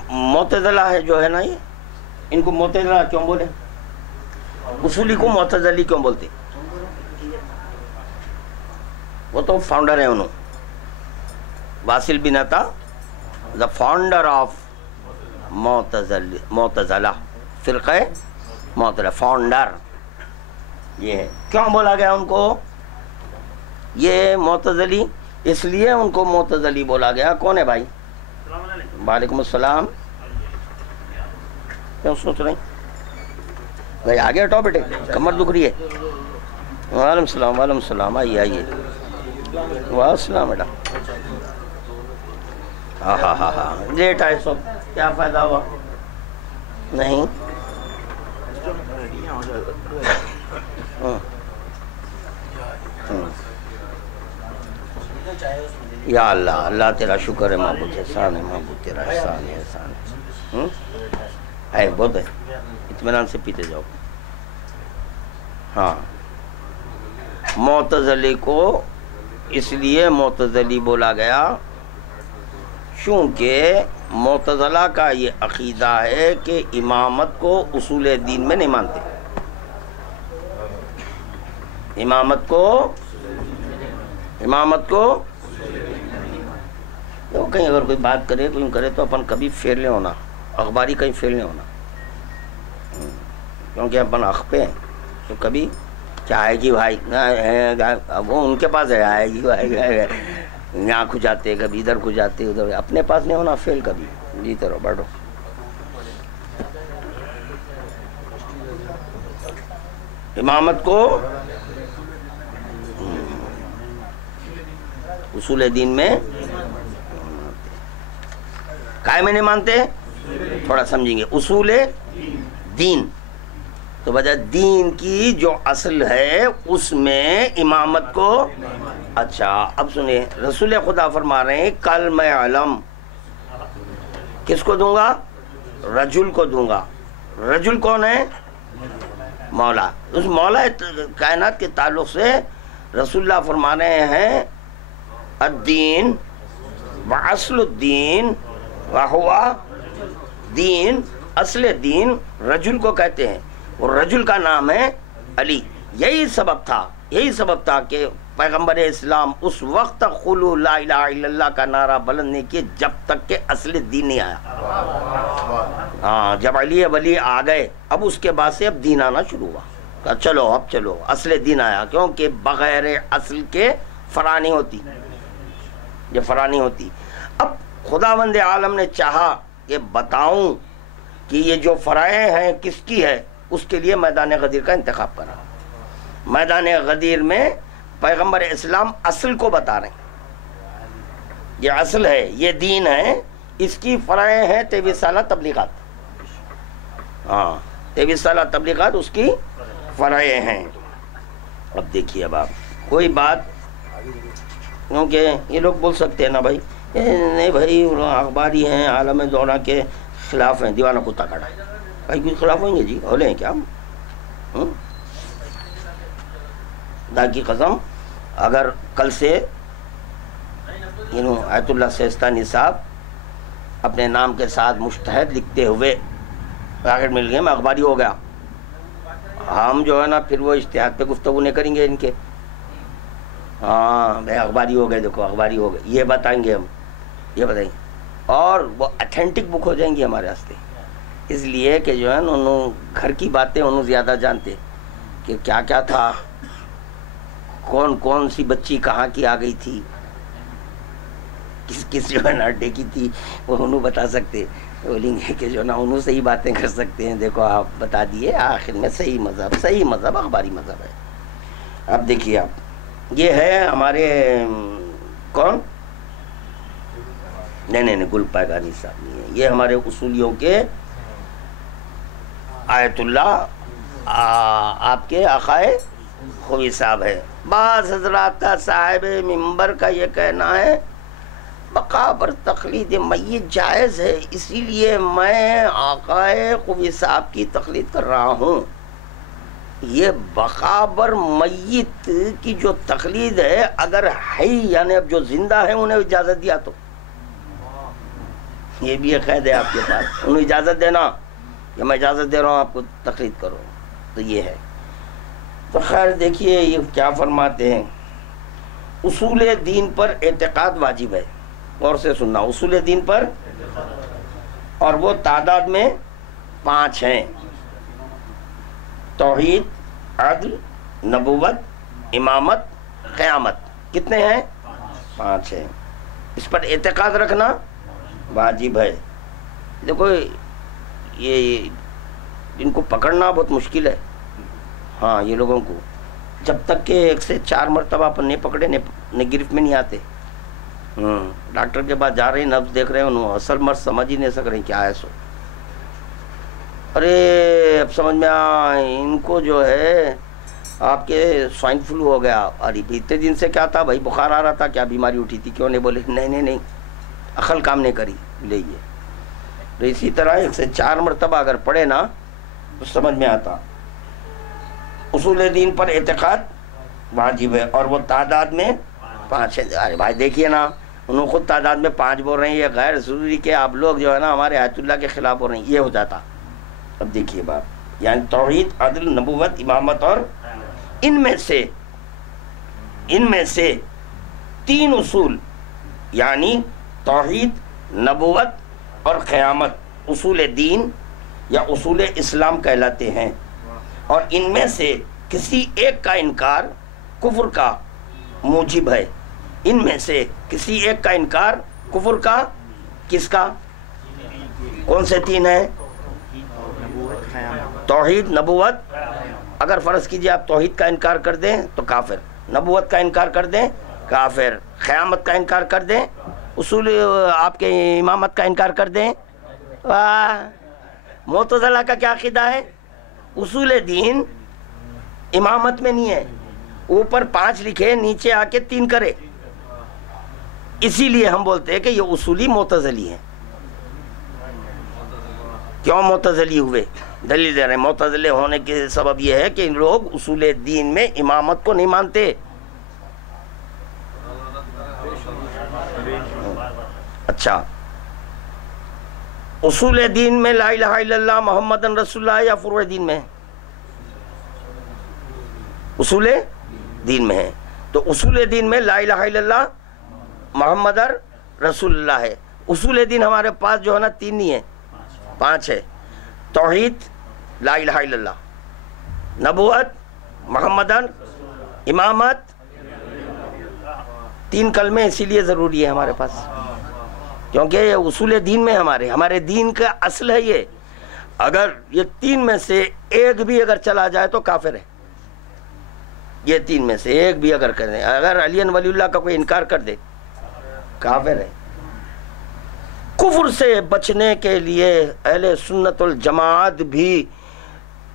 معتزلہ ہے جو ہے نا, یہ ان کو معتزلہ کیوں بولے؟ اصولی کو معتزلی کیوں بولتے؟ وہ تو فاؤنڈر ہیں انہوں. واصل بن عطا the founder of معتزلہ, فرقہ معتزلہ, فاؤنڈر یہ ہے. کیوں بولا گیا ان کو یہ معتزلی؟ اس لیے ان کو معتزلی بولا گیا. کون ہے بھائی؟ وعلیکم السلام. کیوں سوچ رہے ہیں بھائی؟ آگے ہٹاؤ بیٹے, کمر دکھ رہی ہے. وعلیکم السلام. وعلیکم السلام. آئیے آئیے. وعلیکم السلام بیٹا. ہاں ہاں ہاں ہاں لیٹ آئے سو کیا فائدہ ہوا؟ نہیں یا اللہ, اللہ تیرا شکر ہے, معبود احسان ہے, معبود تیرا احسان ہے, احسان ہے. بہت ہے, اطمینان سے پیتے جاؤ. ہاں معتزلی کو اس لیے معتزلی بولا گیا چونکہ معتزلہ کا یہ عقیدہ ہے کہ امامت کو اصول دین میں نہیں مانتے. امامت کو کہیں اگر کوئی بات کرے کوئی کرے تو اپن کبھی فیل نہیں ہونا, اخباری کہیں فیل نہیں ہونا, کیونکہ اپن حق پہ ہیں. تو کبھی کیا آئے گی بھائی, وہ ان کے پاس ہے, آئے گی بھائی, یہاں کھو جاتے, کبھی ادھر کھو جاتے, ادھر. اپنے پاس نہیں ہونا فیل کبھی. جیتے رہو, بڑھو. امامت کو اصول دین میں کائے میں نہیں مانتے. تھوڑا سمجھیں گے اصول دین تو وجہ دین کی جو اصل ہے اس میں امامت کو اچھا اب سنیے، رسول خدا فرما رہے ہیں کل میں علم کس کو دوں گا؟ رجل کو دوں گا۔ رجل کون ہے؟ مولا۔ اس مولا کائنات کے تعلق سے رسول اللہ فرما رہے ہیں الدین واصل الدین وہو دین، اصل دین رجل کو کہتے ہیں، اور رجل کا نام ہے علی۔ یہی سبب تھا کہ پیغمبر اسلام اس وقت تک قولوا لا الہ الا اللہ کا نعرہ بلند نہیں کیے جب تک کہ اصل دین نہیں آیا۔ ہاں، جب علی ولی آ گئے اب اس کے بعد سے اب دین آنا شروع ہوا، کہا چلو اب چلو اصل دین آیا، کیونکہ بغیر اصل کے فرا نہیں ہوتی، یہ فرا نہیں ہوتی۔ اب خداوند عالم نے چاہا کہ بتاؤں کہ یہ جو فرائض ہیں کس کی ہے، اس کے لیے میدان غدیر کا انتخاب کرا۔ میدان غدیر میں پیغمبر اسلام اصل کو بتا رہے ہیں، یہ اصل ہے، یہ دین ہے، اس کی فرائض ہیں 23 سالہ تبلیغات۔ ہاں 23 سالہ تبلیغات اس کی فرائض ہیں۔ اب دیکھیے اب آپ کوئی بات، کیونکہ یہ لوگ بول سکتے ہیں نا بھائی نہیں بھائی اخباری ہیں عالم دورہ کے خلاف ہیں، دیوانہ کتا کھڑا ہے بھائی، کوئی خلاف ہوئیں گے جی؟ ہولے ہیں کیا ہم؟ خدا کی قسم اگر کل سے آیت اللہ سیستانی صاحب اپنے نام کے ساتھ مجتہد لکھتے ہوئے راکٹ مل گئے میں اخباری ہو گیا، ہم جو ہے نا پھر وہ اجتہاد پہ گفتگو نہیں کریں گے ان کے، ہاں بھائی اخباری ہو گئے، دیکھو اخباری ہو گئے، یہ بتائیں گے ہم، یہ بتائیں گے، اور وہ اتھینٹک بک ہو جائیں گی ہمارے واسطے، اس لیے کہ جو ہے نا انہوں گھر کی باتیں انہوں زیادہ جانتے کہ کیا کیا تھا، کون کون سی بچی کہاں کی آ گئی تھی، کس کس جو ہے نا اڈے کی تھی، وہ انہوں بتا سکتے، بولیں گے کہ جو نا انہوں صحیح باتیں کر سکتے ہیں، دیکھو آپ بتا دیے آخر میں صحیح مذہب اخباری مذہب ہے۔ اب دیکھیے آپ یہ ہے ہمارے کون، نہیں گل پائگانی صاحب نہیں ہے، یہ ہمارے اصولیوں کے آیت اللہ آپ کے آقائے خوی صاحب ہے۔ بعض حضرات کا صاحب منبر کا یہ کہنا ہے مقابر تقلید میت جائز ہے، اسی لیے میں آقائے خوی صاحب کی تقلید کر رہا ہوں۔ یہ بقابر میت کی جو تقلید ہے اگر ہے یعنی اب جو زندہ ہے انہیں اجازت دیا تو یہ بھی ایک قید ہے آپ کے پاس، انہیں اجازت دینا کہ میں اجازت دے رہا ہوں آپ کو تقلید کرو، تو یہ ہے۔ تو خیر دیکھیے یہ کیا فرماتے ہیں، اصول دین پر اعتقاد واجب ہے، غور سے سننا، اصول دین پر، اور وہ تعداد میں 5 ہیں، توحید، عدل، نبوت، امامت، قیامت، کتنے ہیں؟ 5 ہیں، اس پر اعتقاد رکھنا واجب ہے۔ دیکھو یہ ان کو پکڑنا بہت مشکل ہے، ہاں یہ لوگوں کو جب تک کہ 1 سے 4 مرتبہ اپن نہیں پکڑے نہیں گرفت میں نہیں آتے، ڈاکٹر کے پاس جا رہے ہیں نبض دیکھ رہے ہیں، انہوں اصل مرض سمجھ ہی نہیں سک رہے کیا ہے سو، ارے اب سمجھ میں ان کو جو ہے آپ کے سوائن فلو ہو گیا، ارے اتنے دن سے کیا تھا بھائی بخار آ رہا تھا، کیا بیماری اٹھی تھی، کیوں نہیں بولے نہیں عقل کام نہیں کری لیے، تو اسی طرح 1 سے 4 مرتبہ اگر پڑھے نا تو سمجھ میں آتا۔ اصول دین پر اعتقاد واجب ہے اور وہ تعداد میں 5 ہے۔ ارے بھائی دیکھیے نا انہوں خود تعداد میں 5 بول رہے ہیں، یہ غیر ضروری کہ آپ لوگ جو ہے نا ہمارے آیت اللہ کے خلاف ہو رہے ہیں، یہ ہو جاتا۔ اب دیکھیے بات، یعنی توحید، عدل، نبوت، امامت، اور ان میں سے 3 اصول یعنی توحید، نبوت اور قیامت اصول دین یا اصول اسلام کہلاتے ہیں، اور ان میں سے کسی ایک کا انکار کفر کا موجب ہے۔ ان میں سے کسی ایک کا انکار کفر کا، کس کا؟ کون سے 3 ہیں؟ توحید، نبوت، اگر فرض کیجئے آپ توحید کا انکار کر دیں تو کافر، نبوت کا انکار کر دیں کافر، قیامت کا انکار کر دیں، اصول آپ کے امامت کا انکار کر دیں، معتزلہ کا کیا عقیدہ ہے؟ اصول دین امامت میں نہیں ہے، اوپر 5 لکھے نیچے آ کے 3 کرے، اسی لیے ہم بولتے ہیں کہ یہ اصولی معتزلی ہیں۔ کیوں معتزلی ہوئے؟ دلیل دے رہے ہیں۔ معتزلے ہونے کے سبب یہ ہے کہ ان لوگ اصول دین میں امامت کو نہیں مانتے۔ اچھا، اصول دین میں لا الہ الا اللہ محمد رسول اللہ یا فروع دین میں؟ اصول دین میں ہے۔ تو اصول دین میں لا الہ الا اللہ محمد رسول اللہ ہے۔ اصول دین ہمارے پاس جو ہے نا 3 نہیں ہے، 5 ہے۔ توحید، لا الہ الا اللہ، نبوت، محمد، امامت، 3 کلمے اسی لیے ضروری ہے ہمارے پاس، کیونکہ یہ اصول دین میں ہمارے دین کا اصل ہے یہ۔ اگر یہ 3 میں سے ایک بھی اگر چلا جائے تو کافر ہے۔ یہ 3 میں سے ایک بھی اگر کریں، اگر علی ولی اللہ کا کوئی انکار کر دے کافر ہے۔ کفر سے بچنے کے لیے اہل سنت الجماعت بھی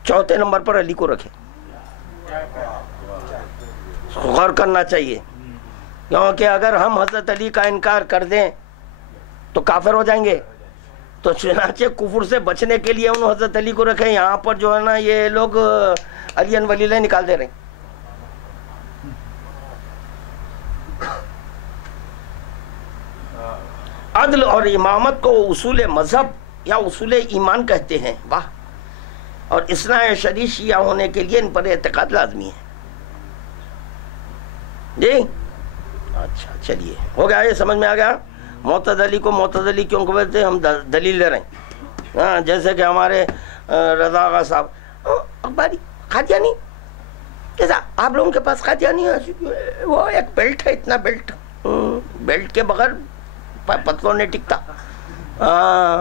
4 نمبر پر علی کو رکھے۔ غور کرنا چاہیے، کیونکہ اگر ہم حضرت علی کا انکار کر دیں تو کافر ہو جائیں گے۔ تو چنانچہ کفر سے بچنے کے لیے انہوں حضرت علی کو رکھے۔ یہاں پر جو ہے نا یہ لوگ علی ولی اللہ نکال دے رہے ہیں۔ عدل اور امامت کو اصول مذہب یا اصول ایمان کہتے ہیں۔ واہ! اور اصلاح شرعی شیعہ ہونے کے لیے ان پر اعتقاد لازمی ہے۔ جی اچھا، چلیے ہو گیا، یہ سمجھ میں آ گیا۔ معتزلی کو معتزلی کیوں کہتے ہیں؟ ہم دلیل لے رہے ہیں۔ ہاں، جیسے کہ ہمارے رضا آغا صاحب اخباری قادیانی، جیسا آپ لوگوں کے پاس قادیانی ہے، وہ ایک بیلٹ ہے، اتنا بیلٹ، بیلٹ کے بغیر پتلون نہیں ٹکتا۔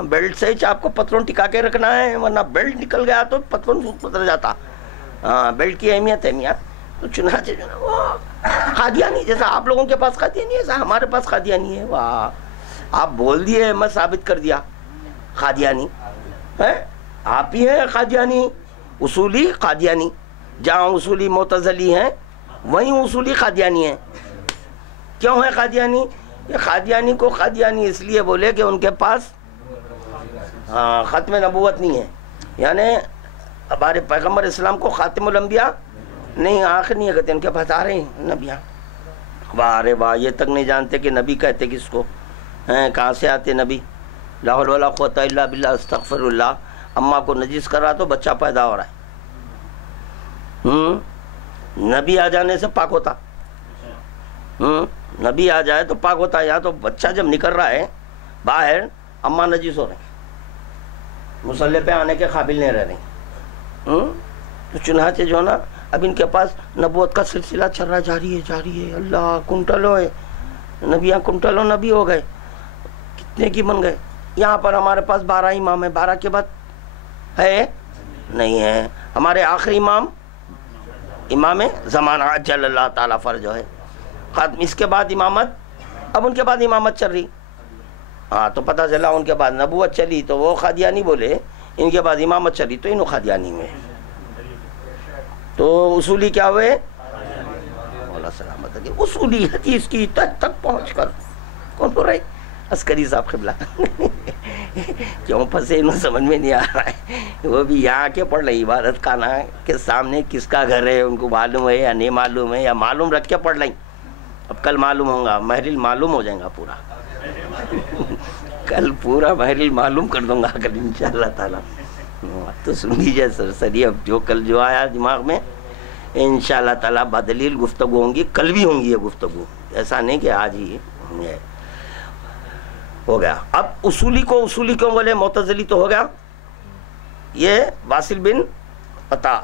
بیلٹ سے آپ کو پتلون ٹکا کے رکھنا ہے، ورنہ بیلٹ نکل گیا تو پتلون بدل جاتا۔ بیلٹ کی اہمیت تو چنانچہ جو نا وہ قادیانی، جیسا آپ لوگوں کے پاس قادیانی ہے، ایسا ہمارے پاس قادیانی ہے۔ واہ! آپ بول دیے، میں ثابت کر دیا قادیانی ہے، آپ ہی ہیں قادیانی، اصولی قادیانی۔ جہاں اصولی معتزلی ہیں وہیں اصولی قادیانی ہیں۔ کیوں ہے قادیانی؟ یہ قادیانی کو قادیانی اس لیے بولے کہ ان کے پاس ختم نبوت نہیں ہے، یعنی ہمارے پیغمبر اسلام کو خاتم الانبیاء نہیں، آخر نہیں ہے، کہتے ان کے پاس آ رہے ہیں نبیاں۔ واہ رے واہ! یہ تک نہیں جانتے کہ نبی کہتے کس کو ہیں، کہاں سے آتے نبی؟ لا حول ولا قوت الا باللہ، استغفر اللہ۔ اماں کو نجس کر رہا تو بچہ پیدا ہو رہا ہے۔ نبی آ جانے سے پاک ہوتا، نبی آ جائے تو پاک ہوتا ہے۔ یہاں تو بچہ جب نکل رہا ہے باہر، اماں نجس ہو رہے ہیں، مصلی پہ آنے کے قابل نہیں رہ رہے۔ تو چنانچہ جو نا اب ان کے پاس نبوت کا سلسلہ چل رہا، جاری ہے۔ اللہ کنٹلو ہے، نبیاں کنٹلو نبی ہو گئے، کتنے کی بن گئے۔ یہاں پر ہمارے پاس 12 امام ہیں، 12 کے بعد ہے نہیں ہے۔ ہمارے آخری امام زمانہ عجل اللہ تعالیٰ فرج ہے ختم، اس کے بعد امامت، اب ان کے بعد امامت چل رہی۔ تو پتہ چلا ان کے بعد نبوت چلی تو وہ قادیانی بولے، ان کے بعد امامت چلی تو انہوں قادیانی ہوئے۔ تو اصولی کیا ہوئے؟ مولا سلامت ہے، اصولی حدیث کی تہ تک پہنچ کر کون بول رہے؟ عسکری صاحب قبلہ کیوں پھنسے انہوں سمجھ میں نہیں آ رہا ہے۔ وہ بھی یہاں کے پڑھ رہے، عبادت خانہ کے سامنے کس کا گھر ہے ان کو معلوم ہے یا نہیں معلوم ہے، یا معلوم رکھ کے پڑھ لیں۔ اب کل معلوم ہوگا، محرل معلوم ہو جائیں گا پورا کل پورا محرل معلوم کر دوں گا کل انشاءاللہ تعالیٰ۔ تو سن لیجیے سرسری، اب جو کل جو آیا دماغ میں انشاءاللہ تعالیٰ بدلیل گفتگو ہوں گی، کل بھی ہوں گی یہ گفتگو، ایسا نہیں کہ آج ہی ہو گیا۔ اب اصولی کو اصولی کیوں بولے؟ معتزلی تو ہو گیا۔ یہ واصل بن عطا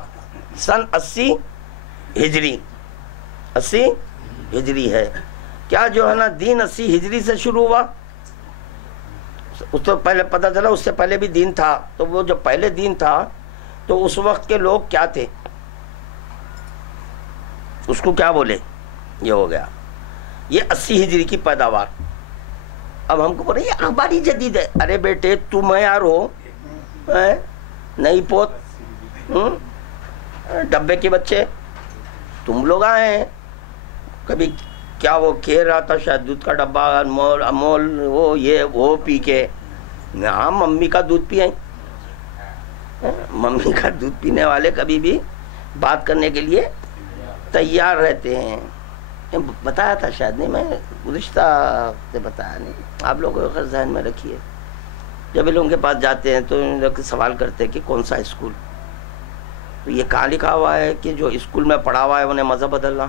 سن 80 ہجری، 80 ہجری ہے کیا جو ہے نا، دین 80 ہجری سے شروع ہوا۔ اس تو پہلے پتہ چلا اس سے پہلے بھی دین تھا، تو وہ جو پہلے دین تھا تو اس وقت کے لوگ کیا تھے، اس کو کیا بولے؟ یہ ہو گیا یہ 80 ہجری کی پیداوار۔ اب ہم کو بولے یہ اخباری جدید ہے۔ ارے بیٹے تم یار ہو نہیں پوت ڈبے کے بچے، تم لوگ آئے ہیں کبھی کیا وہ کہہ رہا تھا شاید دودھ کا ڈبہ امول وہ پی کے، ہاں ممی کا دودھ پئیں، ممی کا دودھ پینے والے کبھی بھی بات کرنے کے لیے تیار رہتے ہیں. بتایا تھا شاید، نہیں میں گزشتہ سے بتایا نہیں، آپ لوگوں کو ذہن میں رکھیے. جب ان لوگوں کے پاس جاتے ہیں تو ان لوگ سوال کرتے ہیں کہ کون سا اسکول، تو یہ کہاں لکھا ہوا ہے کہ جو اسکول میں پڑھا ہوا ہے انہیں مذہب بدلنا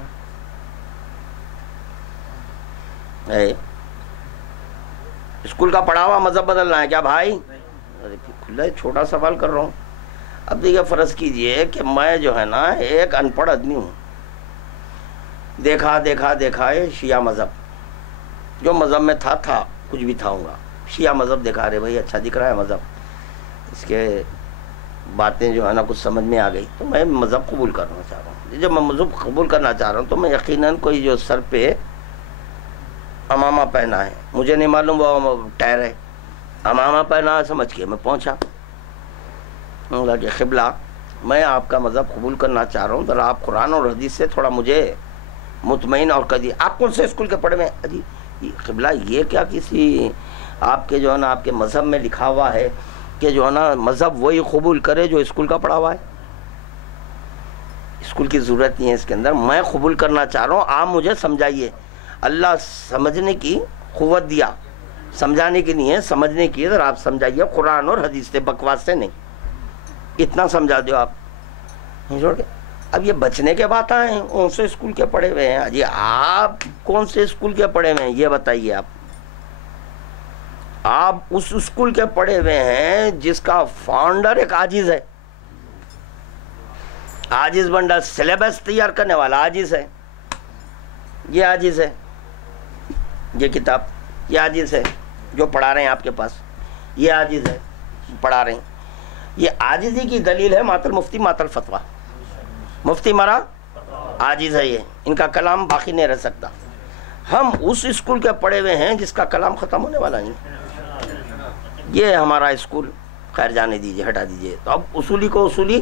ہے؟ اسکول کا پڑھا ہوا مذہب بدلنا ہے کیا بھائی؟ کھلا چھوٹا سوال کر رہا ہوں. اب دیکھیے فرض کیجئے کہ میں جو ہے نا ایک ان پڑھ آدمی ہوں، دیکھا ہے شیعہ مذہب، جو مذہب میں تھا کچھ بھی تھا ہوگا، شیعہ مذہب دیکھا رہے بھائی اچھا دکھ رہا ہے مذہب، اس کے باتیں جو ہے نا کچھ سمجھ میں آ گئی تو میں مذہب قبول کرنا چاہ رہا ہوں. جب میں مذہب قبول کرنا چاہ رہا ہوں تو میں یقیناً کوئی جو سر پہ امامہ پہنا ہے، مجھے نہیں معلوم وہ ٹائر ہے، امامہ پہنا ہے سمجھ کے میں پہنچا، کہ قبلہ میں آپ کا مذہب قبول کرنا چاہ رہا ہوں، ذرا آپ قرآن اور حدیث سے تھوڑا مجھے مطمئن اور کر دیے. آپ کون سے اسکول کے پڑھے ہوئے؟ جی قبلہ یہ کیا کسی آپ کے جو ہے نا آپ کے مذہب میں لکھا ہوا ہے کہ جو ہے نا مذہب وہی قبول کرے جو اسکول کا پڑھا ہوا ہے؟ اسکول کی ضرورت نہیں ہے اس کے اندر، میں قبول کرنا چاہ رہا ہوں، آپ مجھے سمجھائیے. اللہ سمجھنے کی قوت دیا، سمجھانے کی نہیں ہے، سمجھنے کی ہے. ذرا آپ سمجھائیے قرآن اور حدیث سے، بکواس سے نہیں، اتنا سمجھا دو آپ. چھوڑ کے اب یہ بچنے کے بات آئے ہیں کون سے اسکول کے پڑھے ہوئے ہیں؟ جی آپ کون سے اسکول کے پڑھے ہوئے ہیں یہ بتائیے. آپ اس اسکول کے پڑھے ہوئے ہیں جس کا فاؤنڈر ایک عاجز ہے، عاجز بنڈا، سلیبس تیار کرنے والا عاجز ہے. یہ عاجز ہے، یہ کتاب، یہ عاجز ہے جو پڑھا رہے ہیں آپ کے پاس، یہ عاجز ہے پڑھا رہے ہیں. یہ عاجزی کی دلیل ہے ماتل مفتی ماتل فتویٰ، مفتی مرا عاجز ہے، یہ ان کا کلام باقی نہیں رہ سکتا. ہم اس اسکول کے پڑھے ہوئے ہیں جس کا کلام ختم ہونے والا نہیں. یہ ہمارا اسکول، خیر جانے دیجئے، ہٹا دیجئے. تو اب اصولی کو اصولی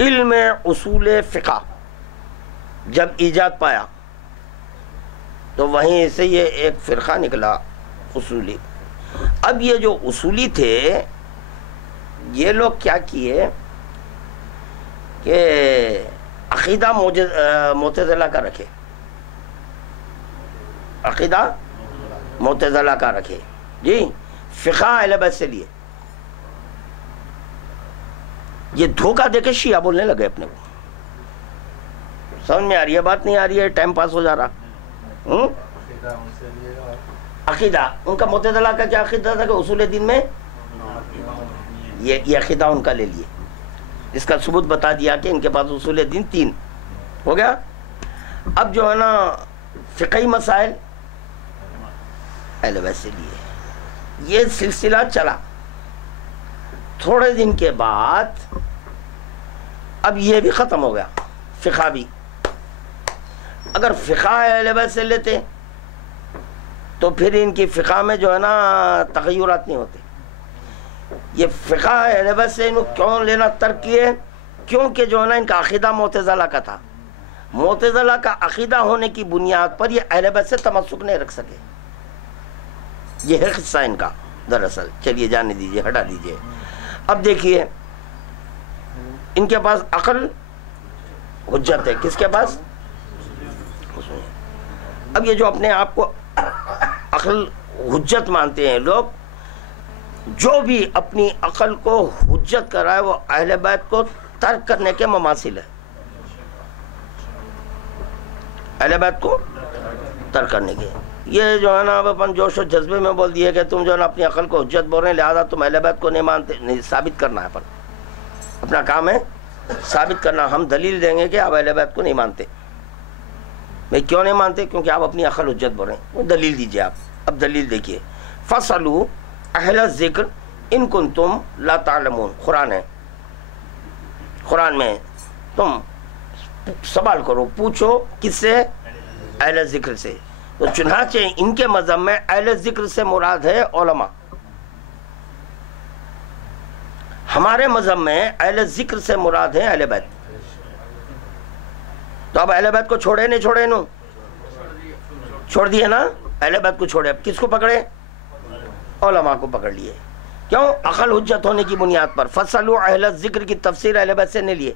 علم اصول فقہ جب ایجاد پایا تو وہیں سے یہ ایک فرقہ نکلا اصولی. اب یہ جو اصولی تھے یہ لوگ کیا کیے کہ عقیدہ معتزلہ کا رکھے، عقیدہ معتزلہ کا رکھے جی، فقہ اہل بیت سے لیے. یہ دھوکہ دے کے شیعہ بولنے لگے اپنے کو. سمجھ میں آ رہی ہے بات؟ نہیں آ رہی ہے؟ ٹائم پاس ہو جا رہا. عقیدہ ان کا معتزلہ کا کیا عقیدہ تھا کہ اصول دین میں یہ عقیدہ ان کا لے لیے، اس کا ثبوت بتا دیا کہ ان کے پاس اصول دین 3 ہو گیا. اب جو ہے نا فقہی مسائل اہل بیت سے لیے. یہ سلسلہ چلا. تھوڑے دن کے بعد اب یہ بھی ختم ہو گیا فقہ بھی. اگر فقہ اہل بیت سے لیتے تو پھر ان کی فقہ میں جو ہے نا تغیرات نہیں ہوتے. یہ فقہ اہل بیت سے انہوں کیوں لینا ترک کیے؟ کیونکہ جو ہے نا ان کا عقیدہ معتزلہ کا تھا. معتزلہ کا عقیدہ ہونے کی بنیاد پر یہ اہل بیت سے تمسک نہیں رکھ سکے. یہ ہے قصہ ان کا دراصل. چلیے جانے دیجئے، ہٹا دیجئے. اب دیکھیے ان کے پاس عقل حجت ہے. کس کے پاس؟ اب یہ جو اپنے آپ کو عقل حجت مانتے ہیں لوگ، جو بھی اپنی عقل کو حجت کرائے وہ اہل بیت کو ترک کرنے کے مماثل ہے. اہل بیت کو ترک کرنے کے. یہ جو ہے نا اب اپن جوش و جذبے میں بول دیے کہ تم جو ہے نا اپنی عقل کو حجت بول رہے ہیں لہذا تم اہل بیت کو نہیں مانتے. نہیں، ثابت کرنا ہے. اپنا کام ہے ثابت کرنا. ہم دلیل دیں گے کہ آپ اہل بیت کو نہیں مانتے. بھائی کیوں نہیں مانتے؟ کیونکہ آپ اپنی عقل حجت بول رہے ہیں. وہ دلیل دیجئے آپ. اب دلیل دیکھیے، فَاسْأَلُوا اہل الذکر ان کنتم لا تعلمون. قرآن ہے، قرآن میں تم سوال کرو، پوچھو. کس سے؟ اہل ذکر سے. تو چنانچہ ان کے مذہب میں اہل ذکر سے مراد ہے علماء. ہمارے مذہب میں اہل ذکر سے مراد ہے اہل بیت. تو اب اہل بیت کو چھوڑے نہیں چھوڑے انہوں؟ چھوڑ دیے نا، اہل بیت کو چھوڑے، اب کس کو پکڑے؟ علماء کو پکڑ لیے. کیوں؟ عقل حجت ہونے کی بنیاد پر. فصلوا اہل الذکر کی تفسیر اہل بیت سے نہیں لیے.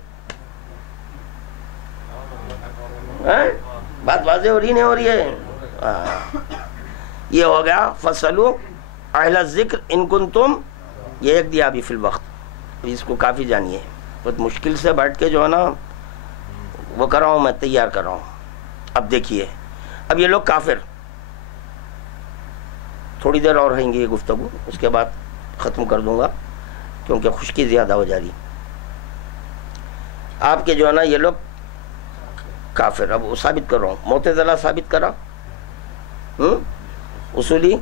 بات واضح ہو رہی نہیں ہو رہی ہے؟ یہ ہو گیا فصلوا اہل الذکر ان کنتم. یہ ایک دیا ابھی فی الوقت، اس کو کافی جانیے. بہت مشکل سے بیٹھ کے جو ہے نا وہ کر رہا ہوں میں، تیار کر رہا ہوں. اب دیکھیے، اب یہ لوگ کافر، تھوڑی دیر اور رہیں گے یہ گفتگو، اس کے بعد ختم کر دوں گا کیونکہ خشکی زیادہ ہو جا رہی. آپ کے جو ہے نا یہ لوگ کافر، اب وہ ثابت کر رہا ہوں. معتزلہ ثابت کرا، اصولی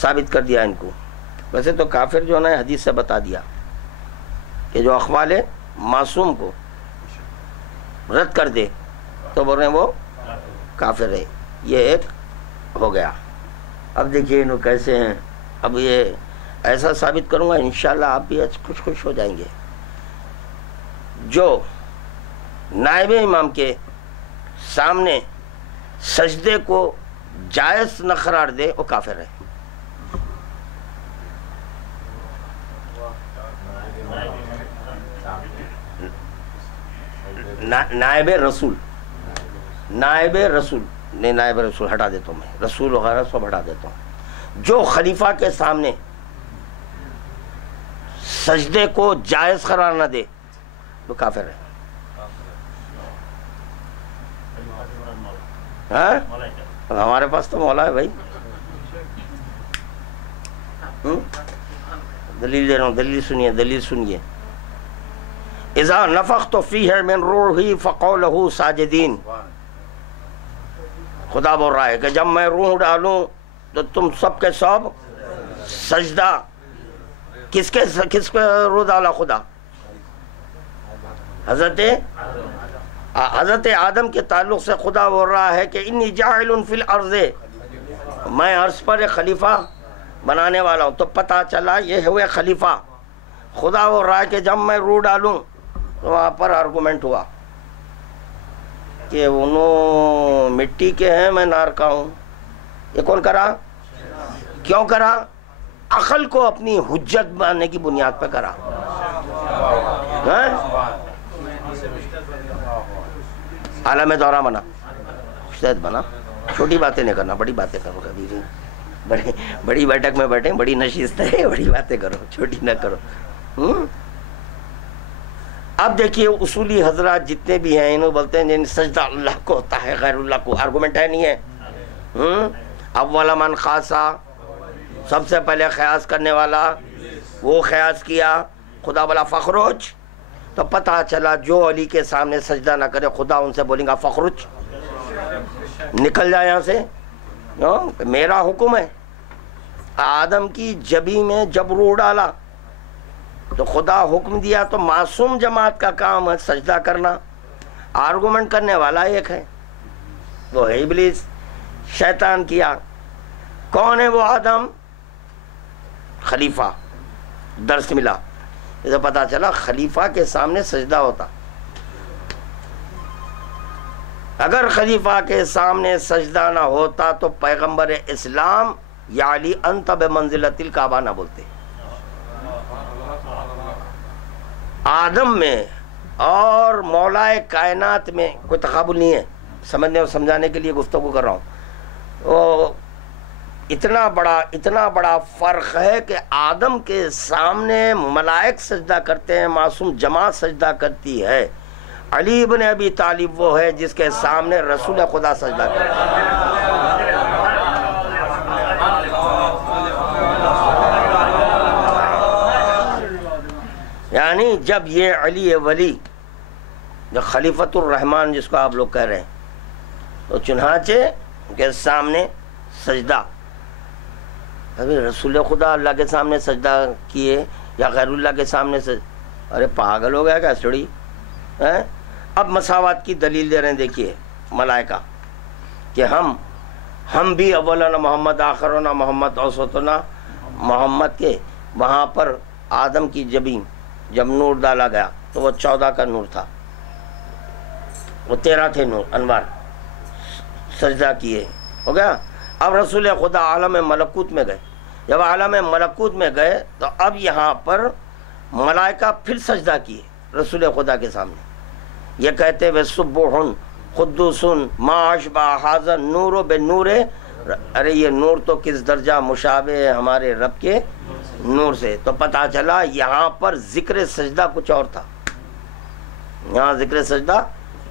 ثابت کر دیا ان کو. ویسے تو کافر جو ہے نا حدیث سے بتا دیا کہ جو اقوال معصوم کو رد کر دے تو بول رہے ہیں وہ کافر ہے. یہ ایک ہو گیا. اب دیکھیے انہوں کیسے ہیں. اب یہ ایسا ثابت کروں گا انشاءاللہ آپ بھی خوش ہو جائیں گے. جو نائب امام کے سامنے سجدے کو جائز نہ قرار دے وہ کافر ہے. نائب رسول، نائب رسول نہیں، نائب رسول ہٹا دیتا ہوں میں، رسول وغیرہ سب ہٹا دیتا ہوں. جو خلیفہ کے سامنے سجدے کو جائز قرار نہ دے وہ کافر ہے. ہمارے پاس تو مولا ہے بھائی. دلیل دے رہا ہوں، دلیل سنیے، دلیل سنیے. اذا نفخت فیہ من روحی فقولہ ساجدین. خدا بول رہا ہے کہ جب میں روح ڈالوں تو تم سب کے سب سجدہ. کس کے روح ڈالا خدا؟ حضرت آدم کے تعلق سے خدا بول رہا ہے کہ انی جاعل فی الارض، میں عرض پر ایک خلیفہ بنانے والا ہوں. تو پتہ چلا یہ ہوئے خلیفہ. خدا بول رہا ہے کہ جب میں روح ڈالوں تو وہاں پر آرگومنٹ ہوا کہ انہوں مٹی کے ہیں میں نار کا ہوں. یہ کون کرا؟ کیوں کرا؟ عقل کو اپنی حجت بنانے کی بنیاد پہ کرا. عالم دورہ بنا، مجتہد بنا. چھوٹی باتیں نہیں کرنا، بڑی باتیں کرو. کبھی بڑی بیٹھک میں بیٹھیں، بڑی نشست ہے، بڑی باتیں کرو، چھوٹی نہ کرو. اب دیکھیے اصولی حضرات جتنے بھی ہیں انہوں بولتے ہیں سجدہ اللہ کو ہوتا ہے، غیر اللہ کو. آرگومنٹ ہے نہیں ہے؟ اول من خاصا، سب سے پہلے خیاس کرنے والا وہ خیاس کیا. خدا بولا فخرج، تو پتہ چلا جو علی کے سامنے سجدہ نہ کرے خدا ان سے بولیں گا فخرج، نکل جائے یہاں سے. میرا حکم ہے. آدم کی جبی میں جب روح ڈالا تو خدا حکم دیا، تو معصوم جماعت کا کام ہے سجدہ کرنا. آرگومنٹ کرنے والا ایک ہے، وہ ہے ابلیس، شیطان کیا. کون ہے وہ؟ آدم، خلیفہ. درس ملا، اسے پتا چلا خلیفہ کے سامنے سجدہ ہوتا. اگر خلیفہ کے سامنے سجدہ نہ ہوتا تو پیغمبر اسلام یا علی انت بمنزلۃ الکعبہ نہ بولتے. آدم میں اور مولائے کائنات میں کوئی تقابل نہیں ہے. سمجھنے اور سمجھانے کے لیے گفتگو کر رہا ہوں. اتنا بڑا فرق ہے کہ آدم کے سامنے ملائک سجدہ کرتے ہیں، معصوم جماعت سجدہ کرتی ہے. علی ابن ابی طالب وہ ہے جس کے سامنے رسول خدا سجدہ کرتا ہے. یعنی جب یہ علی ولی جو خلیفۃ الرحمن جس کو آپ لوگ کہہ رہے ہیں، تو چنانچہ کے سامنے سجدہ. ابھی رسول خدا اللہ کے سامنے سجدہ کیے یا غیر اللہ کے سامنے ارے پاگل ہو گیا کیا چھوڑی. اب مساوات کی دلیل دے رہے ہیں. دیکھیے ملائکہ کہ ہم بھی اولنا محمد آخرنا محمد اوسطنا محمد کے. وہاں پر آدم کی جبین جب نور ڈالا گیا تو وہ 14 کا نور تھا. وہ 13 تھے نور انوار، سجدہ کیے، ہو گیا۔ اب رسول خدا عالم ملکوت میں گئے، جب عالم ملکوت میں گئے تو اب یہاں پر ملائکہ پھر سجدہ کیے رسول خدا کے سامنے، یہ کہتے ہوئے سبحان قدوس ما اشبہ حاضر نور بے نور، ارے یہ نور تو کس درجہ مشابہ ہے ہمارے رب کے نور سے۔ تو پتہ چلا یہاں پر ذکر سجدہ کچھ اور تھا، یہاں ذکر سجدہ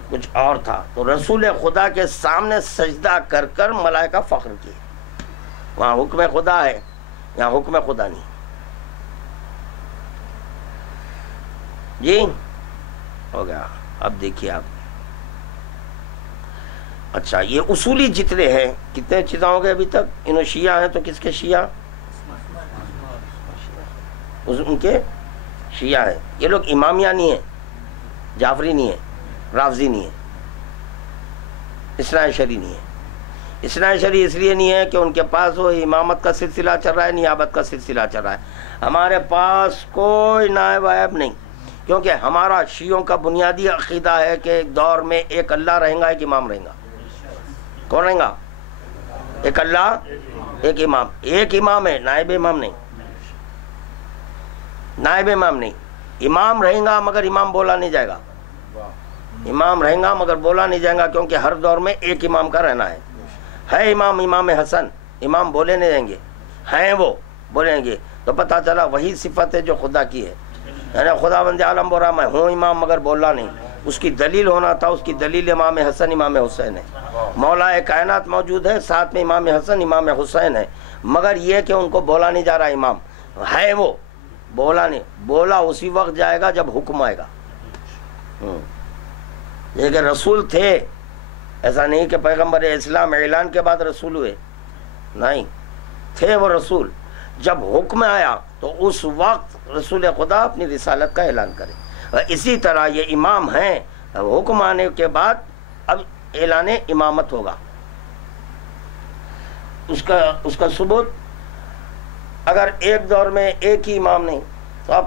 کچھ اور تھا۔ تو رسول خدا کے سامنے سجدہ کر کر ملائکہ فخر کیے، وہاں حکم خدا ہے، یہاں حکم خدا نہیں۔ جی ہو گیا۔ اب دیکھیے آپ، اچھا یہ اصولی جتنے ہیں، کتنے چیزیں ہو گئے ابھی تک؟ انہوں شیعہ ہیں تو کس کے شیعہ؟ ان کے شیعہ ہیں۔ یہ لوگ امامیہ نہیں ہیں، جعفری نہیں ہیں، رافضی نہیں ہیں، اثنا عشری نہیں ہے۔ اثنا عشری اس لیے نہیں ہے کہ ان کے پاس وہ امامت کا سلسلہ چل رہا ہے، نیابت کا سلسلہ چل رہا ہے۔ ہمارے پاس کوئی نائب وائب نہیں، کیونکہ ہمارا شیعوں کا بنیادی عقیدہ ہے کہ ایک دور میں ایک اللہ رہیں گا، ایک امام رہیں گا۔ کون رہیں گا؟ ایک اللہ، ایک امام۔ ایک امام ہے، نائب امام نہیں، نائب امام نہیں۔ امام رہیں گا مگر امام بولا نہیں جائے گا، امام رہیں گا مگر بولا نہیں جائے گا، کیونکہ ہر دور میں ایک امام کا رہنا ہے امام، امام حسن، امام بولے نہیں جائیں گے، ہیں وہ بولیں گے۔ تو پتہ چلا وہی صفت ہے جو خدا کی ہے، یعنی خدا بند عالم بول رہا میں ہوں امام مگر بولنا نہیں، اس کی دلیل ہونا تھا، اس کی دلیل امام حسن امام حسین ہے۔ مولا کائنات موجود ہے، ساتھ میں امام حسن امام حسین ہے، مگر یہ کہ ان کو بولا نہیں جا رہا، امام ہے وہ، بولا نہیں، بولا اسی وقت جائے گا جب حکم آئے گا۔ یہ کہ رسول تھے، ایسا نہیں کہ پیغمبر اسلام اعلان کے بعد رسول ہوئے، نہیں، تھے وہ رسول، جب حکم آیا تو اس وقت رسول خدا اپنی رسالت کا اعلان کرے۔ اور اسی طرح یہ امام ہیں، حکم آنے کے بعد اب اعلان امامت ہوگا، اس کا ثبوت اگر ایک دور میں ایک ہی امام نہیں تو اب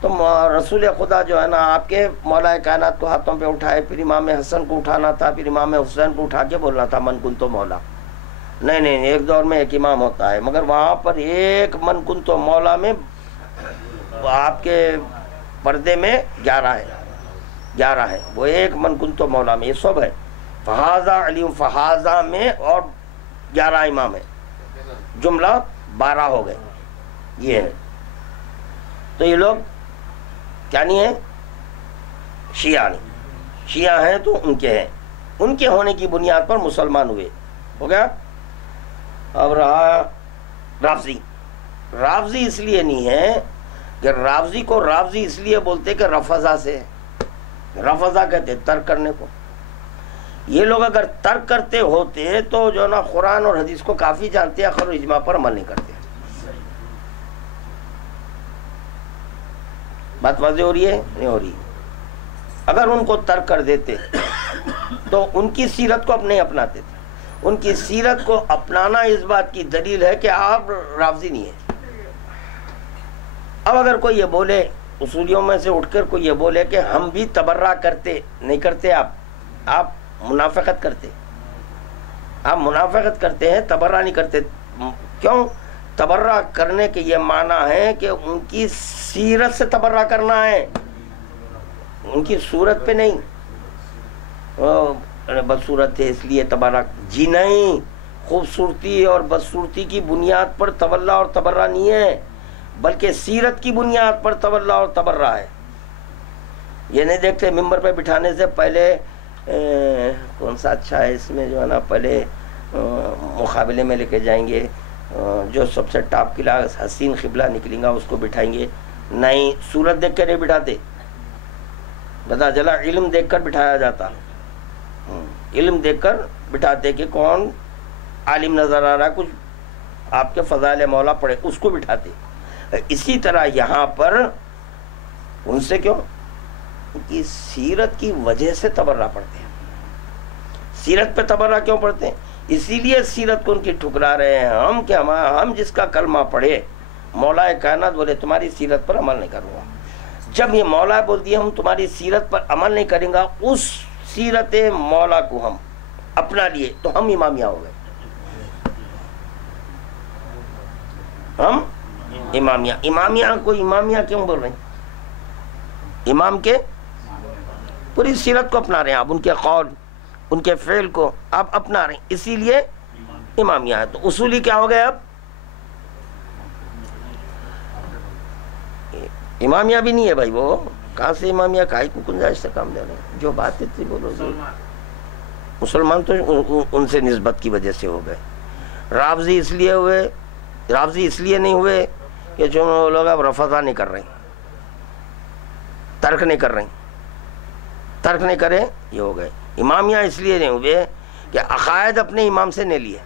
تو رسول خدا جو ہے نا آپ کے مولا کائنات کو ہاتھوں پہ اٹھائے، پھر امام حسن کو اٹھانا تھا، پھر امام حسین کو اٹھا کے بولنا تھا من کنتو مولا۔ نہیں، ایک دور میں ایک امام ہوتا ہے، مگر وہاں پر ایک من کنتو مولا میں آپ کے پردے میں 11 ہے، وہ ایک من کنتو مولا میں یہ سب ہے۔ فہذا علی فہذا میں اور 11 امام ہے، جملہ 12 ہو گئے، یہ ہے۔ تو یہ لوگ کیا نہیں ہے؟ شیعہ نہیں، شیعہ ہیں تو ان کے ہیں، ان کے ہونے کی بنیاد پر مسلمان ہوئے، ہو گیا۔ اب رہا رافضی۔ رافضی اس لیے نہیں ہے کہ رافضی کو رافضی اس لیے بولتے کہ رفضہ سے، رفضہ کہتے ترک کرنے کو۔ یہ لوگ اگر ترک کرتے ہوتے تو جو نا قرآن اور حدیث کو کافی جانتے ہیں، اخر اجماع پر عمل نہیں کرتے۔ بات واضح ہو رہی ہے؟ نہیں ہو رہی؟ اگر ان کو ترک کر دیتے تو ان کی سیرت کو اب نہیں اپناتے تھے۔ ان کی سیرت کو اپنانا اس بات کی دلیل ہے کہ آپ رافضی نہیں ہیں۔ اب اگر کوئی یہ بولے، اصولیوں میں سے اٹھ کر کوئی یہ بولے کہ ہم بھی تبرہ کرتے، نہیں کرتے، آپ منافقت کرتے، آپ منافقت کرتے ہیں، تبرہ نہیں کرتے۔ کیوں؟ تبرہ کرنے کے یہ معنی ہے کہ ان کی سیرت سے تبرہ کرنا ہے، ان کی صورت پہ نہیں، بدصورت ہے اس لیے تبرہ، جی نہیں، خوبصورتی اور بدصورتی کی بنیاد پر تولا اور تبرہ نہیں ہے، بلکہ سیرت کی بنیاد پر تولا اور تبرہ ہے۔ یہ نہیں دیکھتے ممبر پہ بٹھانے سے پہلے کون سا اچھا ہے اس میں جو ہے نا، پہلے مقابلے میں لے کے جائیں گے، جو سب سے ٹاپ کلاس حسین قبلہ نکلیں گا اس کو بٹھائیں گے، نہیں، صورت دیکھ کر نہیں بٹھاتے، پتہ چلا علم دیکھ کر بٹھایا جاتا، علم دیکھ کر بٹھاتے کہ کون عالم نظر آ رہا ہے، کچھ آپ کے فضائل مولا پڑھے، اس کو بٹھاتے۔ اسی طرح یہاں پر ان سے کیوں؟ ان کی سیرت کی وجہ سے تبرہ پڑھتے ہیں۔ سیرت پہ تبرہ کیوں پڑھتے ہیں؟ اسی لیے سیرت کو ان کی ٹھکرا رہے ہیں ہم کہ ہم جس کا کلمہ پڑھے، مولا کائنات بولے تمہاری سیرت پر عمل نہیں کروں گا، جب یہ مولا بول دیا ہم تمہاری سیرت پر عمل نہیں کریں گا، اس سیرت مولا کو ہم اپنا لیے تو ہم امامیہ ہو گئے. ہم امامیہ. امامیہ کو امامیہ کیوں بول رہے ہیں؟ امام کے پوری سیرت کو اپنا رہے ہیں آپ، ان کے قول ان کے فعل کو آپ اپنا رہے ہیں، اسی لیے امامیہ ہے. تو اصولی کیا ہو گئے اب؟ امامیہ بھی نہیں ہے بھائی. وہ کہاں سے امامیہ؟ کائی کو گنجائش سے کام دے رہے ہیں. جو باتیں تھی بولو. مسلمان تو ان سے نسبت کی وجہ سے ہو گئے. رافضی اس لیے ہوئے، رافضی اس لیے نہیں ہوئے کہ جو لوگ اب رفضا نہیں کر رہے ہیں، ترک نہیں کر رہے ہیں، ترک نہیں کرے یہ ہو گئے. امامیہ اس لیے نہیں ہوئے کہ عقائد اپنے امام سے نہیں لیے.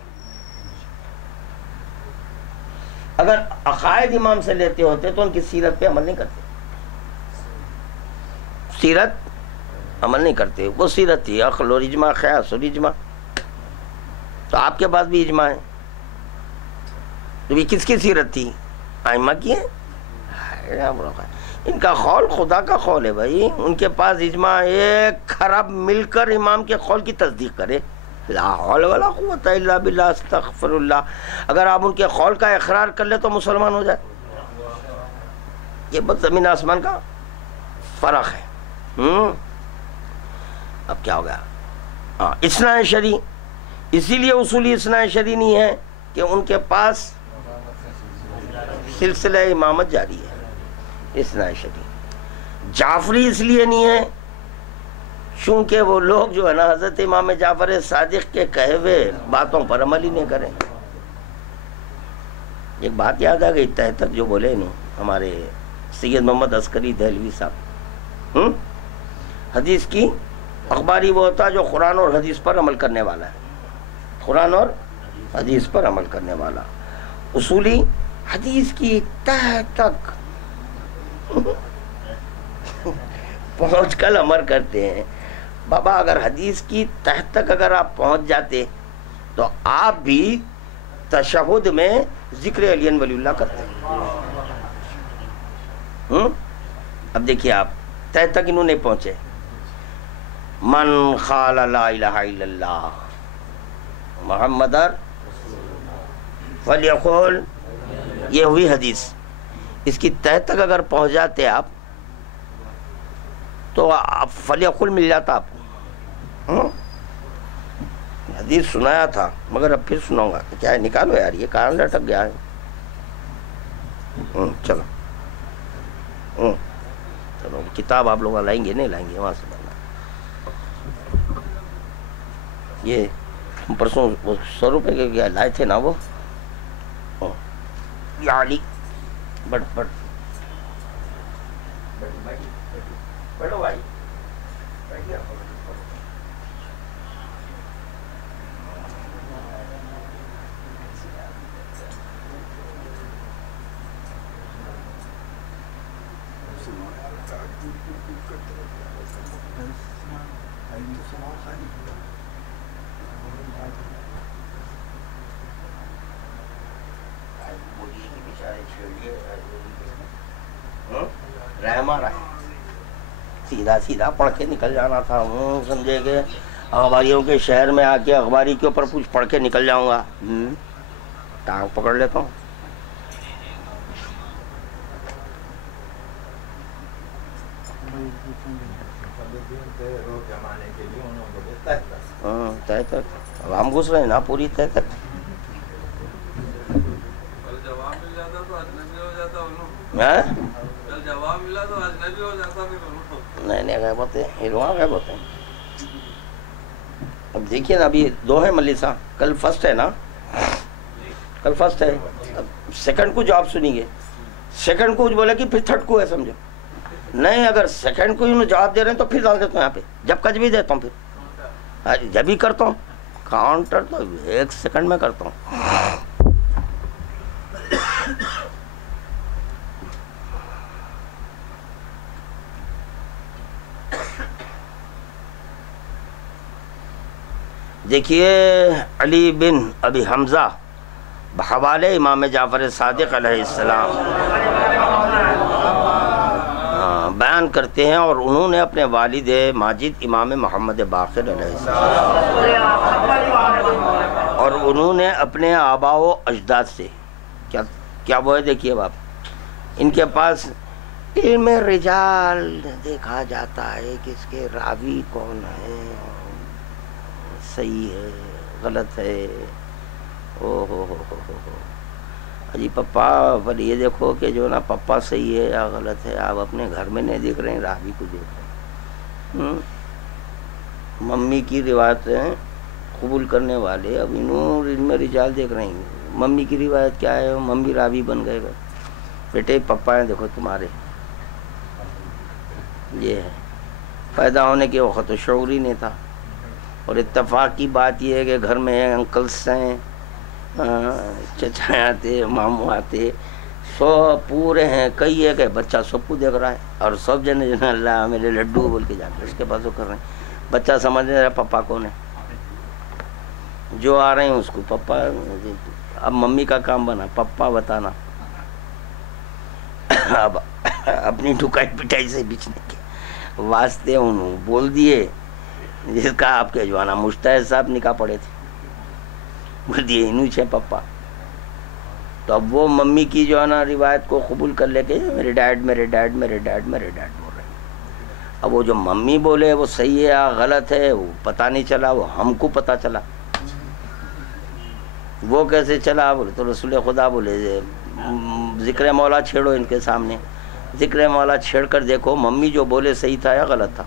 اگر عقائد امام سے لیتے ہوتے تو ان کی سیرت پہ عمل نہیں کرتے، سیرت عمل نہیں کرتے. وہ سیرت تھی عقل اور اجماع، قیاس اور اجماع. تو آپ کے پاس بھی اجماع ہے، تو یہ کس کی سیرت تھی؟ ائمہ کی ہے. ان کا قول خدا کا قول ہے بھائی. ان کے پاس اجماع ایک خراب مل کر امام کے قول کی تصدیق کرے. لا حول ولا قوت الا باللہ، استغفر اللہ. اگر آپ ان کے قول کا اقرار کر لے تو مسلمان ہو جائے. یہ بہت زمین آسمان کا فرق ہے. اب کیا ہو گیا؟ اثنا عشری. اسی لیے اصولی اثنا عشری نہیں ہے کہ ان کے پاس سلسلہ امامت جاری ہے. اثنا عشری. جعفری اس لیے نہیں ہے چونکہ وہ لوگ جو ہے نا حضرت امام جعفر صادق کے کہے ہوئے باتوں پر عمل ہی نہیں کریں. ایک بات یاد آ گئی تہ تک جو بولے نہیں ہمارے سید محمد عسکری دہلوی صاحب. حدیث کی اخباری وہ ہوتا ہے جو قرآن اور حدیث پر عمل کرنے والا ہے. قرآن اور حدیث پر عمل کرنے والا. اصولی حدیث کی تہ تک پہنچ کر عمل کرتے ہیں. بابا اگر حدیث کی تہ تک اگر آپ پہنچ جاتے تو آپ بھی تشہد میں ذکر علی ولی اللہ کرتے ہیں. اب دیکھیے آپ تہ تک انہوں نے پہنچے. من قال لا الہ الا اللہ محمد فلیقول، یہ ہوئی حدیث. اس کی تہ تک اگر پہنچ جاتے آپ تو آپ فلیقول مل جاتا آپ کو. حدیث سنایا تھا مگر اب پھر سناؤں گا. کیا ہے؟ نکالو یار، یہ کہاں لٹک گیا ہے. چلو چلو کتاب آپ لوگ لائیں گے نہیں لائیں گے وہاں سے لانا. یہ پرسوں 100 روپے کے کیا لائے تھے نا وہ علی. بٹ بیٹھو بھائی. سیدھا سیدھا پڑھ کے نکل جانا تھا. سمجھے کہ اخباریوں کے شہر میں آ کے اخباری کے اوپر کچھ پڑھ کے نکل جاؤں گا. ٹانگ پکڑ لیتا ہوں. تہ تک اب ہم گھس رہے ہیں نا پوری تہ تک. نہیں غیبت ہے، ہیروہاں غیبت ہے. اب دیکھیے نا ابھی 2 ہے ملیسا، کل فرسٹ ہے نا، کل فرسٹ ہے. اب سیکنڈ کو جو آپ سنیں گے، سیکنڈ کو بولے کہ پھر تھرڈ کو ہے سمجھو. نہیں اگر سیکنڈ کو جواب دے رہے ہیں تو پھر ڈال دیتا ہوں یہاں پہ. جب کچھ بھی دیتا ہوں پھر جب ہی کرتا ہوں کاؤنٹر تو 1 سیکنڈ میں کرتا ہوں. دیکھیے علی بن ابی حمزہ بحوالے امام جعفر صادق علیہ السلام بیان کرتے ہیں، اور انہوں نے اپنے والد ماجد امام محمد باقر علیہ السلام اور انہوں نے اپنے آبا و اجداد سے کیا وہ ہے، دیکھیے باپ، ان کے پاس علم رجال دیکھا جاتا ہے کہ اس کے راوی کون ہے، صحیح ہے غلط ہے، او ہو جی پپا، پر یہ دیکھو کہ جو نا پپا صحیح ہے یا غلط ہے، آپ اپنے گھر میں نہیں دیکھ رہے ہیں، راوی کو دیکھ رہے ہیں۔ ممی کی روایتیں قبول کرنے والے اب انہوں علم رجال دیکھ رہے ہیں، ممی کی روایت کیا ہے، ممی راوی بن گئے گا، بیٹے پپا ہیں دیکھو تمہارے، یہ ہے۔ پیدا ہونے کے وقت تو شعور ہی نہیں تھا، اور اتفاق کی بات یہ ہے کہ گھر میں انکلس ہیں، چچا آتے، ماموں آتے، سب پورے ہیں، کئی ہے کہ بچہ سب کو دیکھ رہا ہے، اور سب جنے اللہ میرے لڈو بول کے جاتے اس کے پاس وہ کر رہے ہیں، بچہ سمجھ نہیں رہا پپا کون ہے، جو آ رہے ہیں اس کو پپا۔ اب ممی کا کام بنا پپا بتانا، اب اپنی ٹھکائی پٹائی سے بچنے کے واسطے انہوں بول دیے، جس کا آپ کے جوانا مشتاق صاحب نکاح پڑے تھے، بول دیے انہوں چھے پپا۔ تو اب وہ ممی کی جو ہے نا روایت کو قبول کر لے کے میرے ڈیڈ میرے ڈیڈ میرے ڈیڈ میرے ڈیڈ بول رہے ہیں۔ اب وہ جو ممی بولے وہ صحیح ہے یا غلط ہے وہ پتہ نہیں چلا، وہ ہم کو پتہ چلا۔ وہ کیسے چلا، بولے تو رسول خدا بولے ذکر مولا چھیڑو ان کے سامنے، ذکر مولا چھیڑ کر دیکھو ممی جو بولے صحیح تھا یا غلط تھا۔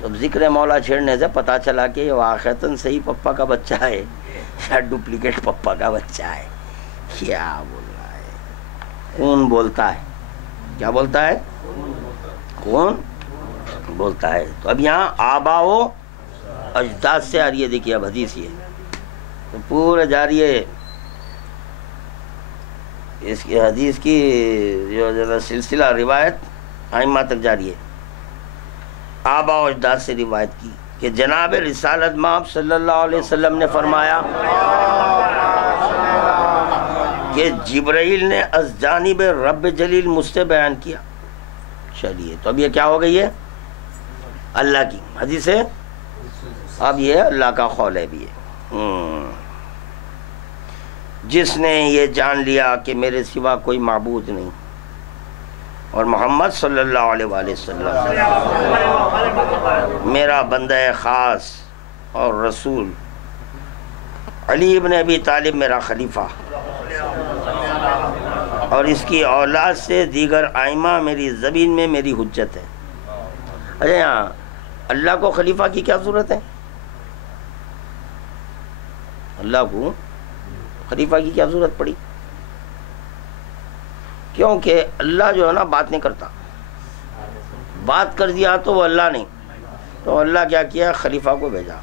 تو ذکر مولا چھیڑنے سے پتہ چلا کہ یہ واقعتاً صحیح پپا کا بچہ ہے یا ڈپلیکیٹ پپا کا بچہ ہے۔ کیا بول رہا ہے، کون بولتا ہے، کیا بولتا ہے، کون بولتا ہے۔ تو اب یہاں آبا و اجداد سے آ رہی ہے، دیکھیے اب حدیث یہ تو پورا جاری ہے، اس کی حدیث کی جو سلسلہ روایت ائمہ تک جاری ہے۔ آبا و اجداد سے روایت کی کہ جناب رسالت مآب صلی اللہ علیہ وسلم نے فرمایا کہ جبرائیل نے از جانب رب جلیل مجھ سے بیان کیا۔ چلیے تو اب یہ کیا ہو گئی ہے، اللہ کی حدیث ہے، اب یہ اللہ کا قول ہے بھی ہے۔ جس نے یہ جان لیا کہ میرے سوا کوئی معبود نہیں اور محمد صلی اللہ علیہ وآلہ وسلم میرا بندہ خاص اور رسول، علی ابن ابی طالب میرا خلیفہ، اور اس کی اولاد سے دیگر ائمہ میری زمین میں میری حجت ہے۔ اچھا یہاں اللہ کو خلیفہ کی کیا ضرورت ہے، اللہ کو خلیفہ کی کیا ضرورت پڑی، کیونکہ اللہ جو ہے نا بات نہیں کرتا، بات کر دیا تو وہ اللہ نہیں، تو اللہ کیا کیا، خلیفہ کو بھیجا،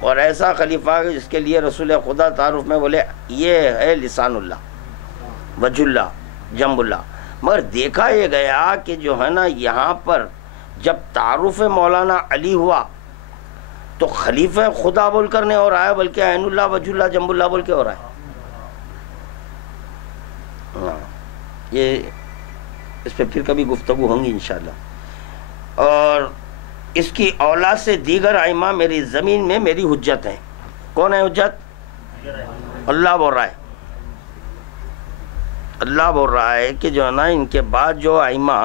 اور ایسا خلیفہ جس کے لیے رسول خدا تعارف میں بولے یہ ہے لسان اللہ، وجہ اللہ، جنب اللہ۔ مگر دیکھا یہ گیا کہ جو ہے نا یہاں پر جب تعارف مولانا علی ہوا تو خلیفہ خدا بول کر نہیں ہو رہا ہے، بلکہ عین اللہ، وجہ اللہ، جنب اللہ بول کے ہو رہا ہے۔ یہ اس پہ پھر کبھی گفتگو ہوں گی انشاءاللہ۔ اور اس کی اولاد سے دیگر ائمہ میری زمین میں میری حجت ہیں۔ کون ہے حجت، اللہ بول رہا ہے، اللہ بول رہا ہے کہ جو ہے نا ان کے بعد جو ائمہ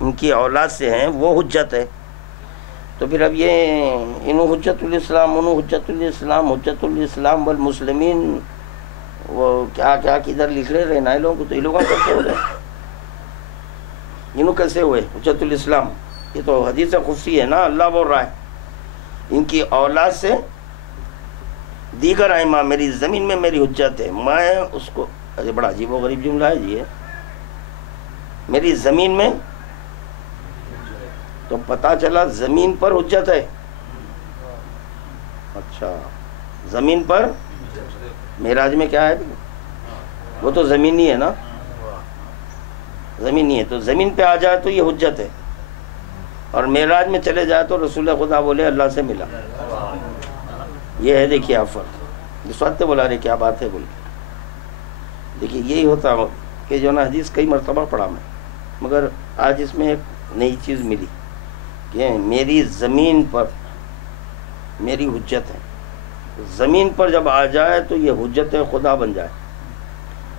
ان کی اولاد سے ہیں وہ حجت ہے۔ تو پھر اب یہ انہوں حجت الاسلام، انہوں حجت الاسلام، حجت الاسلام والمسلمین، وہ کیا کیا کدھر لکھ رہے ہیں لوگوں کو، تو یہ لوگوں کیسے ہو رہے انہوں کیسے ہوئے حجت الاسلام، یہ تو حدیث خصوصی ہے نا، اللہ بول رہا ہے ان کی اولاد سے دیگر ائمہ میری زمین میں میری حجت ہے۔ میں اس کو بڑا عجیب و غریب جملہ ہے جی، میری زمین میں، تو پتہ چلا زمین پر حجت ہے۔ اچھا زمین پر، معراج میں کیا ہے، وہ تو زمینی ہے نا، زمینی ہے، تو زمین پہ آ جائے تو یہ حجت ہے، اور معراج میں چلے جائے تو رسول خدا بولے اللہ سے ملا۔ یہ ہے دیکھیے آپ فرق، اس وقت بولا رہے کیا بات ہے بول کے، دیکھیے یہی ہوتا کہ جو نا حدیث کئی مرتبہ پڑھا میں، مگر آج اس میں ایک نئی چیز ملی کہ میری زمین پر میری حجت ہے، زمین پر جب آ جائے تو یہ حجت خدا بن جائے،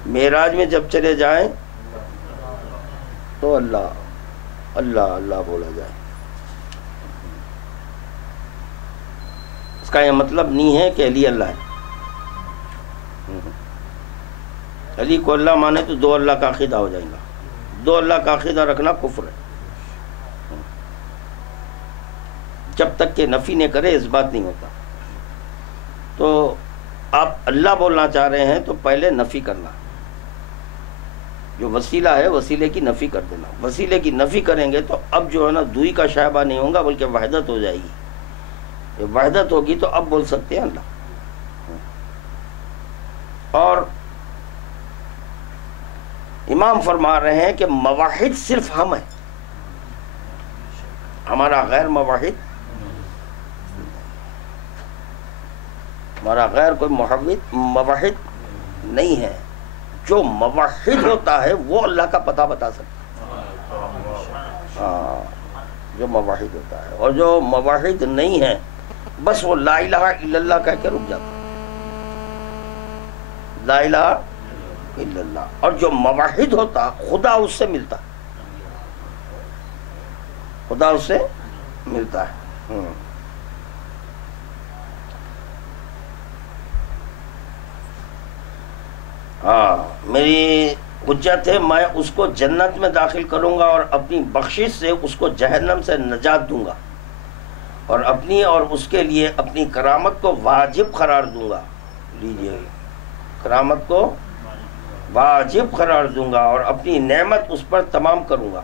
معراج میں جب چلے جائیں تو اللہ اللہ اللہ بولا جائے۔ اس کا یہ مطلب نہیں ہے کہ علی اللہ ہے، علی کو اللہ مانے تو دو اللہ کا عقیدہ ہو جائے گا، دو اللہ کا عقیدہ رکھنا کفر ہے، جب تک کہ نفی نہ کرے اس بات نہیں ہوتا۔ تو آپ اللہ بولنا چاہ رہے ہیں تو پہلے نفی کرنا، جو وسیلہ ہے وسیلے کی نفی کر دینا، وسیلے کی نفی کریں گے تو اب جو ہے نا دوئی کا شائبہ نہیں ہوگا بلکہ وحدت ہو جائے گی، جب وحدت ہوگی تو اب بول سکتے ہیں اللہ۔ اور امام فرما رہے ہیں کہ موحد صرف ہم ہیں، ہمارا غیر موحد، ہمارا غیر کوئی موحد نہیں ہے۔ جو موحد ہوتا ہے وہ اللہ کا پتہ بتا سکتا ہے، ہاں جو موحد ہوتا ہے، اور جو موحد نہیں ہے بس وہ لا الہ الا اللہ کہہ کے رک جاتا ہے، لا الہ الا اللہ۔ اور جو موحد ہوتا خدا اس سے ملتا ہے، خدا اس سے ملتا ہے۔ ہاں میری حجت ہے، میں اس کو جنت میں داخل کروں گا اور اپنی بخشش سے اس کو جہنم سے نجات دوں گا، اور اپنی اور اس کے لیے اپنی کرامت کو واجب قرار دوں گا۔ لیجیے، کرامت کو واجب قرار دوں گا اور اپنی نعمت اس پر تمام کروں گا،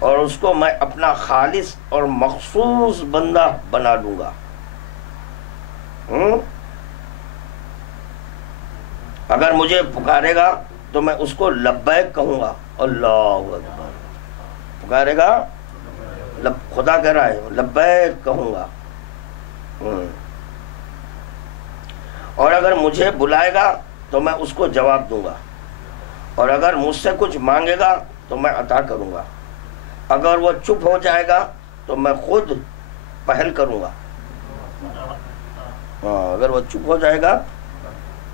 اور اس کو میں اپنا خالص اور مخصوص بندہ بنا لوں گا۔ اگر مجھے پکارے گا تو میں اس کو لبیک کہوں گا، اللہ اکبر، پکارے گا خدا کہہ رہا ہے لبیک کہوں گا۔ اور اگر مجھے بلائے گا تو میں اس کو جواب دوں گا، اور اگر مجھ سے کچھ مانگے گا تو میں عطا کروں گا، اگر وہ چپ ہو جائے گا تو میں خود پہل کروں گا۔ اگر وہ چپ ہو جائے گا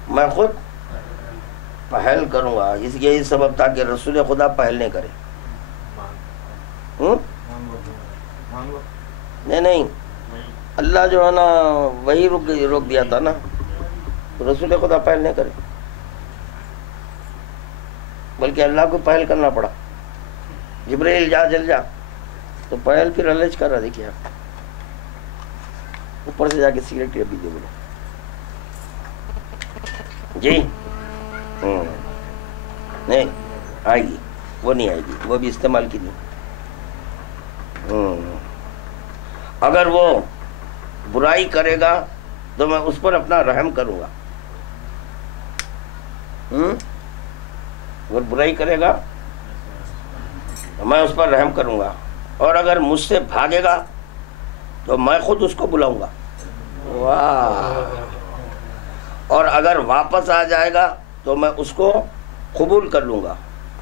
میں خود پہل کروں گا۔ اس یہی سبب تھا کہ رسول خدا پہل نہیں کرے۔ نہیں اللہ جو ہے نا وہی روک دیا تھا نا، رسول خدا پہل نہیں کرے، بلکہ اللہ کو پہل کرنا پڑا۔ جبرائیل جا جل جا، تو پہل پھر اللہ کر رہا، دیکھیے آپ اوپر سے جا کے سگریٹ بھی دے بولے جی نہیں آئے گی، وہ نہیں آئے گی، وہ بھی استعمال کی نہیں۔ اگر وہ برائی کرے گا تو میں اس پر اپنا رحم کروں گا، اگر برائی کرے گا تو میں اس پر رحم کروں گا، اور اگر مجھ سے بھاگے گا تو میں خود اس کو بلاؤں گا، واہ، اور اگر واپس آ جائے گا تو میں اس کو قبول کر لوں گا،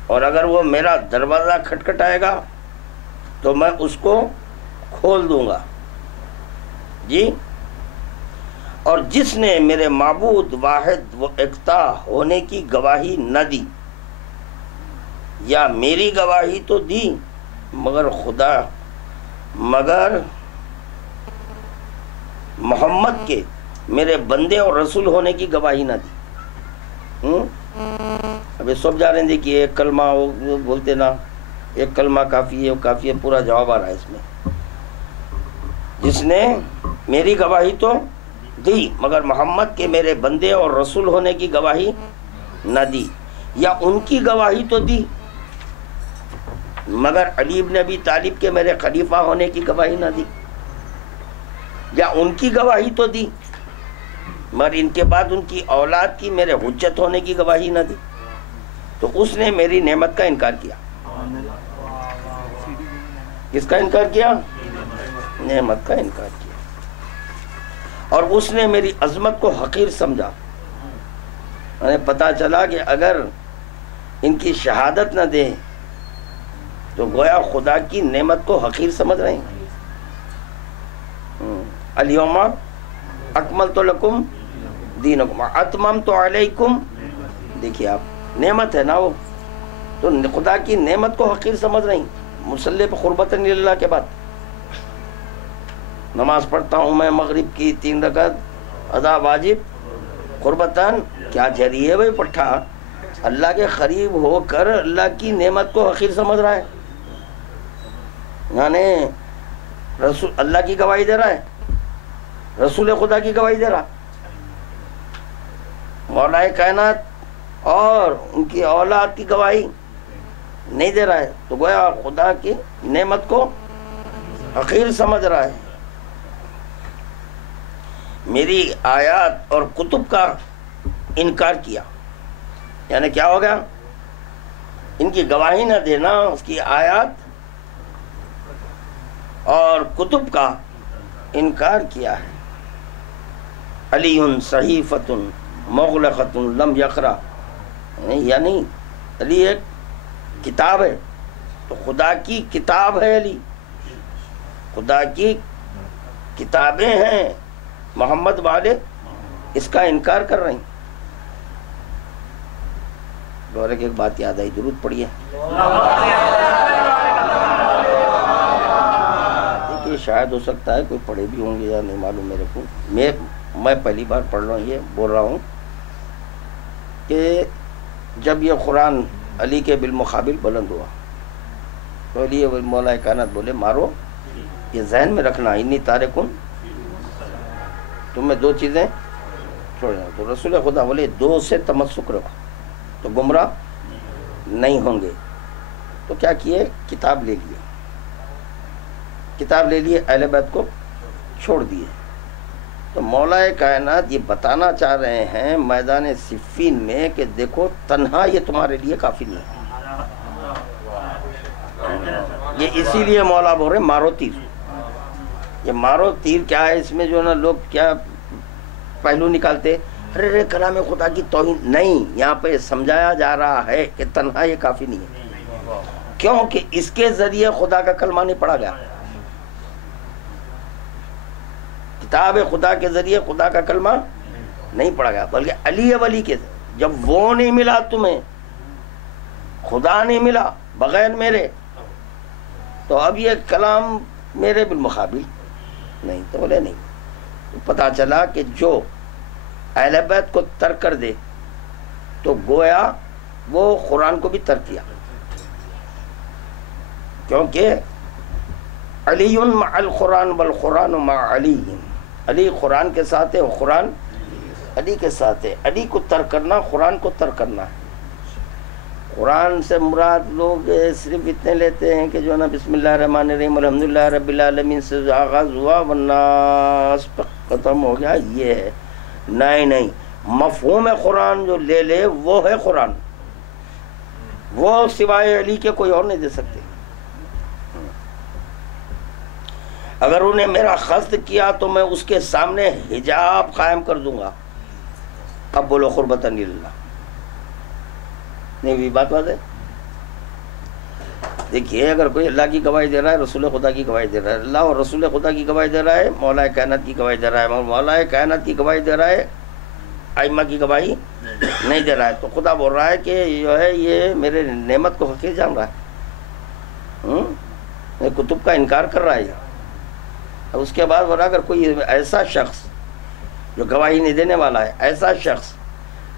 اور اگر وہ میرا دروازہ کھٹکھٹائے گا تو میں اس کو کھول دوں گا جی۔ اور جس نے میرے معبود واحد و یکتا ہونے کی گواہی نہ دی، یا میری گواہی تو دی مگر محمد کے میرے بندے اور رسول ہونے کی گواہی نہ دی۔ ابھی سب جا رہے ہیں کہ ایک کلمہ بولتے نا، ایک کلمہ کافی ہے، وہ کافی ہے، پورا جواب آ رہا ہے اس میں۔ جس نے میری گواہی تو دی مگر محمد کے میرے بندے اور رسول ہونے کی گواہی نہ دی، یا ان کی گواہی تو دی مگر علی بن ابی طالب کے میرے خلیفہ ہونے کی گواہی نہ دی، یا ان کی گواہی تو دی مگر ان کے بعد ان کی اولاد کی میرے حجت ہونے کی گواہی نہ دی، تو اس نے میری نعمت کا انکار کیا۔ کس کا انکار کیا؟ نعمت کا انکار کیا، اور اس نے میری عظمت کو حقیر سمجھا۔ ہمیں پتہ چلا کہ اگر ان کی شہادت نہ دیں تو گویا خدا کی نعمت کو حقیر سمجھ رہے ہیں. الیوم اکملت لکم دینکم اتممت علیکم. دیکھیے آپ نعمت ہے نا وہ, تو خدا کی نعمت کو حقیر سمجھ رہی. مصلی پہ قربتاً اللہ کے بعد نماز پڑھتا ہوں میں مغرب کی 3 رکعت ادا واجب قربتاً, کیا جریے بھائی پٹھا, اللہ کے قریب ہو کر اللہ کی نعمت کو حقیر سمجھ رہا ہے. یعنی رسول اللہ کی گواہی دے رہا ہے, رسول خدا کی گواہی دے رہا, مولا کائنات اور ان کی اولاد کی گواہی نہیں دے رہا ہے, تو گویا خدا کی نعمت کو حقیر سمجھ رہا ہے. میری آیات اور کتب کا انکار کیا, یعنی کیا ہو گیا, ان کی گواہی نہ دینا, اس کی آیات اور کتب کا انکار کیا ہے. علی صحیفۃ مغلقۃ لم یقرأ, یعنی علی ایک کتاب ہے, تو خدا کی کتاب ہے علی, خدا کی کتابیں ہیں محمد والے, اس کا انکار کر رہے ہیں. دورے کی ایک بات یاد آئی, درود پڑھیے. دیکھیے شاید ہو سکتا ہے کوئی پڑھے بھی ہوں گے یا نہیں معلوم میرے کو, میں پہلی بار پڑھ رہا ہوں, یہ بول رہا ہوں کہ جب یہ قرآن علی کے بالمقابل بلند ہوا تو علی مولا کائنات بولے مارو, یہ ذہن میں رکھنا, انی تارکن تمہیں 2 چیزیں چھوڑنا. تو رسول خدا بولے 2 سے تمسک رکھو تو گمراہ نہیں ہوں گے. تو کیا کیے, کتاب لے لیے, کتاب لے لیے, اہل بیت کو چھوڑ دیے. تو مولا کائنات یہ بتانا چاہ رہے ہیں میدان صفین میں کہ دیکھو تنہا یہ تمہارے لیے کافی نہیں ہے. یہ اسی لیے مولا بول رہے مارو تیر. یہ مارو تیر کیا ہے, اس میں جو نا لوگ کیا پہلو نکالتے, ارے کلام خدا کی توہین نہیں, یہاں پہ سمجھایا جا رہا ہے کہ تنہا یہ کافی نہیں ہے, کیونکہ اس کے ذریعے خدا کا کلمہ نہیں پڑھا گیا. کتاب خدا کے ذریعے خدا کا کلمہ نہیں پڑھا گیا, بلکہ علی ولی کے, جب وہ نہیں ملا تمہیں, خدا نہیں ملا بغیر میرے, تو اب یہ کلام میرے بالمقابل نہیں. تو بولے نہیں. تو پتا چلا کہ جو اہل بیت کو ترک کر دے تو گویا وہ قرآن کو بھی ترک کیا, کیونکہ علی مع القرآن والقرآن مع علی, علی قرآن کے ساتھ ہے, قرآن علی کے ساتھ ہے. علی کو ترک کرنا قرآن کو ترک کرنا ہے. قرآن سے مراد لوگ صرف اتنے لیتے ہیں کہ جو ہے نا بسم اللہ الرحمن الرحیم الحمدللہ رب العالمین سے آغاز ہوا والناس پر ختم ہو گیا, یہ ہے. نہیں, مفہوم قرآن جو لے لے وہ ہے قرآن, وہ سوائے علی کے کوئی اور نہیں دے سکتے. اگر انہیں میرا قصد کیا تو میں اس کے سامنے حجاب قائم کر دوں گا. اب بولو قربتاً للہ, نہیں بھی بات ہے. دیکھیے اگر کوئی اللہ کی گواہی دے رہا ہے, رسول خدا کی گواہی دے رہا ہے, اللہ اور رسول خدا کی گواہی دے رہا ہے, مولا کائنات کی گواہی دے رہا ہے, مولا کائنات کی گواہی دے رہا ہے, ائمہ کی گواہی نہیں دے رہا ہے, تو خدا بول رہا ہے کہ جو ہے یہ میرے نعمت کو حقیر جان رہا ہے, میرے کتب کا انکار کر رہا ہے. اس کے بعد بولا اگر کوئی ایسا شخص جو گواہی نہیں دینے والا ہے, ایسا شخص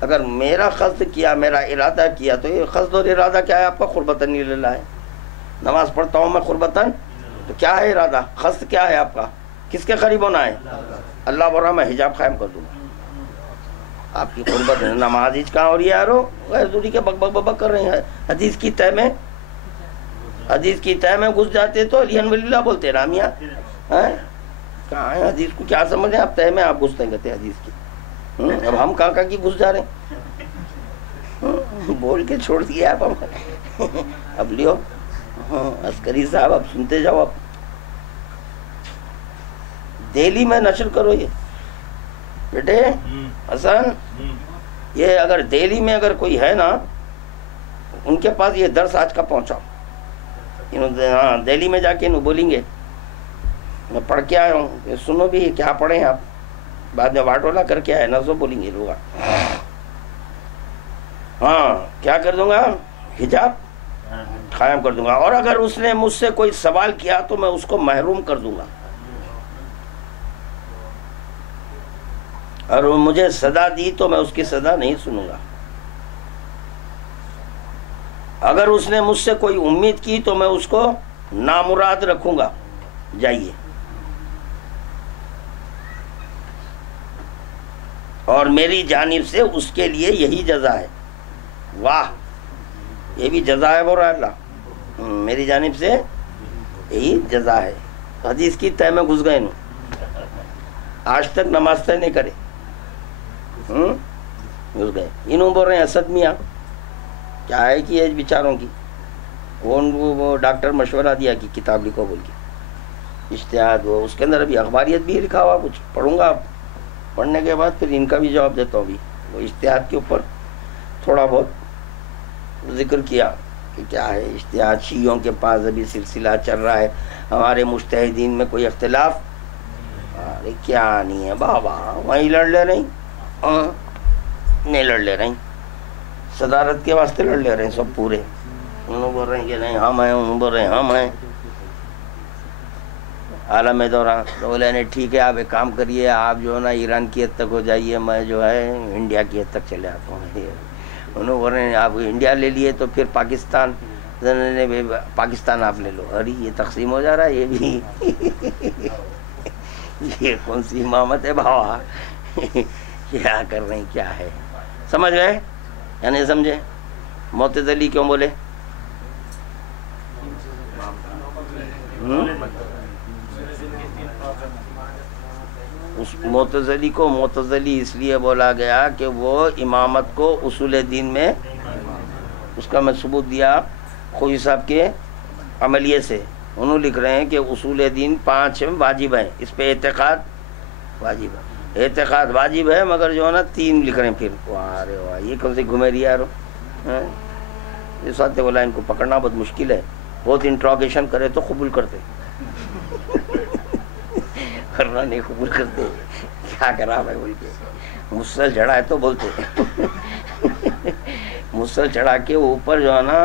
اگر میرا قصد کیا, میرا ارادہ کیا, تو یہ قصد اور ارادہ کیا ہے آپ کا, قربتاً للہ ہے. نماز پڑھتا ہوں میں قربتاً, تو کیا ہے ارادہ, قصد کیا ہے آپ کا, کس کے قریب ہونا ہے, اللہ بول رہا میں حجاب قائم کر دوں گا. آپ کی قربت نماز ہی کہاں, اور یہ یارو غیر ضروری کے بک بک بک کر رہے ہیں. حدیث کی تہ میں گھس جاتے تو الحمدللہ بولتے رامیہ, کہاں ہے حدیث کو کیا سمجھیں آپ, تہ میں آپ گھستے کہتے حدیث کی. اب ہم کہاں کی گھس جا رہے ہیں, بول کے چھوڑ دیا آپ ہم. اب لیو عسکری صاحب, اب سنتے جاؤ. اب دہلی میں نشر کرو یہ بیٹے حسن, یہ اگر دہلی میں اگر کوئی ہے نا, ان کے پاس یہ درس آج کا پہنچاؤ. ہاں دہلی میں جا کے انہوں بولیں گے میں پڑھ کے آیا ہوں, کہ سنو بھی کیا پڑھیں آپ, بعد میں واٹولا کر کے آئے نہ سو بولیں گے لوگ. ہاں کیا کر دوں گا, حجاب قائم کر دوں گا, اور اگر اس نے مجھ سے کوئی سوال کیا تو میں اس کو محروم کر دوں گا, اور وہ مجھے سزا دی تو میں اس کی سزا نہیں سنوں گا. اگر اس نے مجھ سے کوئی امید کی تو میں اس کو نامراد رکھوں گا. جائیے. اور میری جانب سے اس کے لیے یہی جزا ہے. واہ, یہ بھی جزا ہے بول رہا اللہ, میری جانب سے یہی جزا ہے. حدیث کی تہ میں گھس گئے, آج تک نماز طے نہیں کرے, گھس گئے. انہوں بول رہے ہیں اسد میاں کیا ہے کہ ایج بیچاروں کی, وہ ڈاکٹر مشورہ دیا کہ کتاب لکھو بول کے, اجتہاد ہو, اس کے اندر ابھی اخباریت بھی لکھا ہوا, کچھ پڑھوں گا, پڑھنے کے بعد پھر ان کا بھی جواب دیتا ہوں. ابھی وہ اجتہاد کے اوپر تھوڑا بہت ذکر کیا کہ کیا ہے اجتہاد. شیعوں کے پاس ابھی سلسلہ چل رہا ہے, ہمارے مجتہدین میں کوئی اختلاف, ارے کیا نہیں ہے بابا, وہیں لڑ لے رہی, نہیں لڑ لے رہی, صدارت کے واسطے لڑ لے رہے ہیں سب پورے. انہوں بول رہے ہیں کہ نہیں ہم ہیں, انہوں بول رہے ہیں ہم ہیں. عالم دوران تو بولے نہیں ٹھیک ہے, آپ ایک کام کریے, آپ جو ہے نا ایران کی حد تک ہو جائیے, میں جو ہے انڈیا کی حد تک چلے آتا ہوں. انہوں بول رہے ہیں آپ انڈیا لے لیے تو پھر پاکستان آپ لے لو. ارے یہ تقسیم ہو جا رہا ہے, یہ بھی یہ کون سی امامت ہے بابا, کیا کر رہے ہیں, کیا ہے, سمجھ گئے یا نہیں سمجھے؟ معتزلی کیوں بولے؟ اس معتزلی کو معتزلی اس لیے بولا گیا کہ وہ امامت کو اصول دین میں, اس کا میں ثبوت دیا خوئی صاحب کے عملیے سے. انہوں لکھ رہے ہیں کہ اصول دین 5 واجب ہیں, اس پہ اعتقاد واجب ہے, اعتقاد واجب ہے, مگر جو ہے نا 3 لکھ رہے ہیں. پھر واہ رے واہ, یہ کون سی گھمیری یارو, اس وقت بولا ان کو پکڑنا بہت مشکل ہے, بہت انٹروگیشن کرے تو قبول کرتے, کرنا نہیں قبول کرتے. کیا کرا بھائی بول کے مسل چڑھا ہے تو بولتے, مسل چڑھا کے اوپر جو ہے نا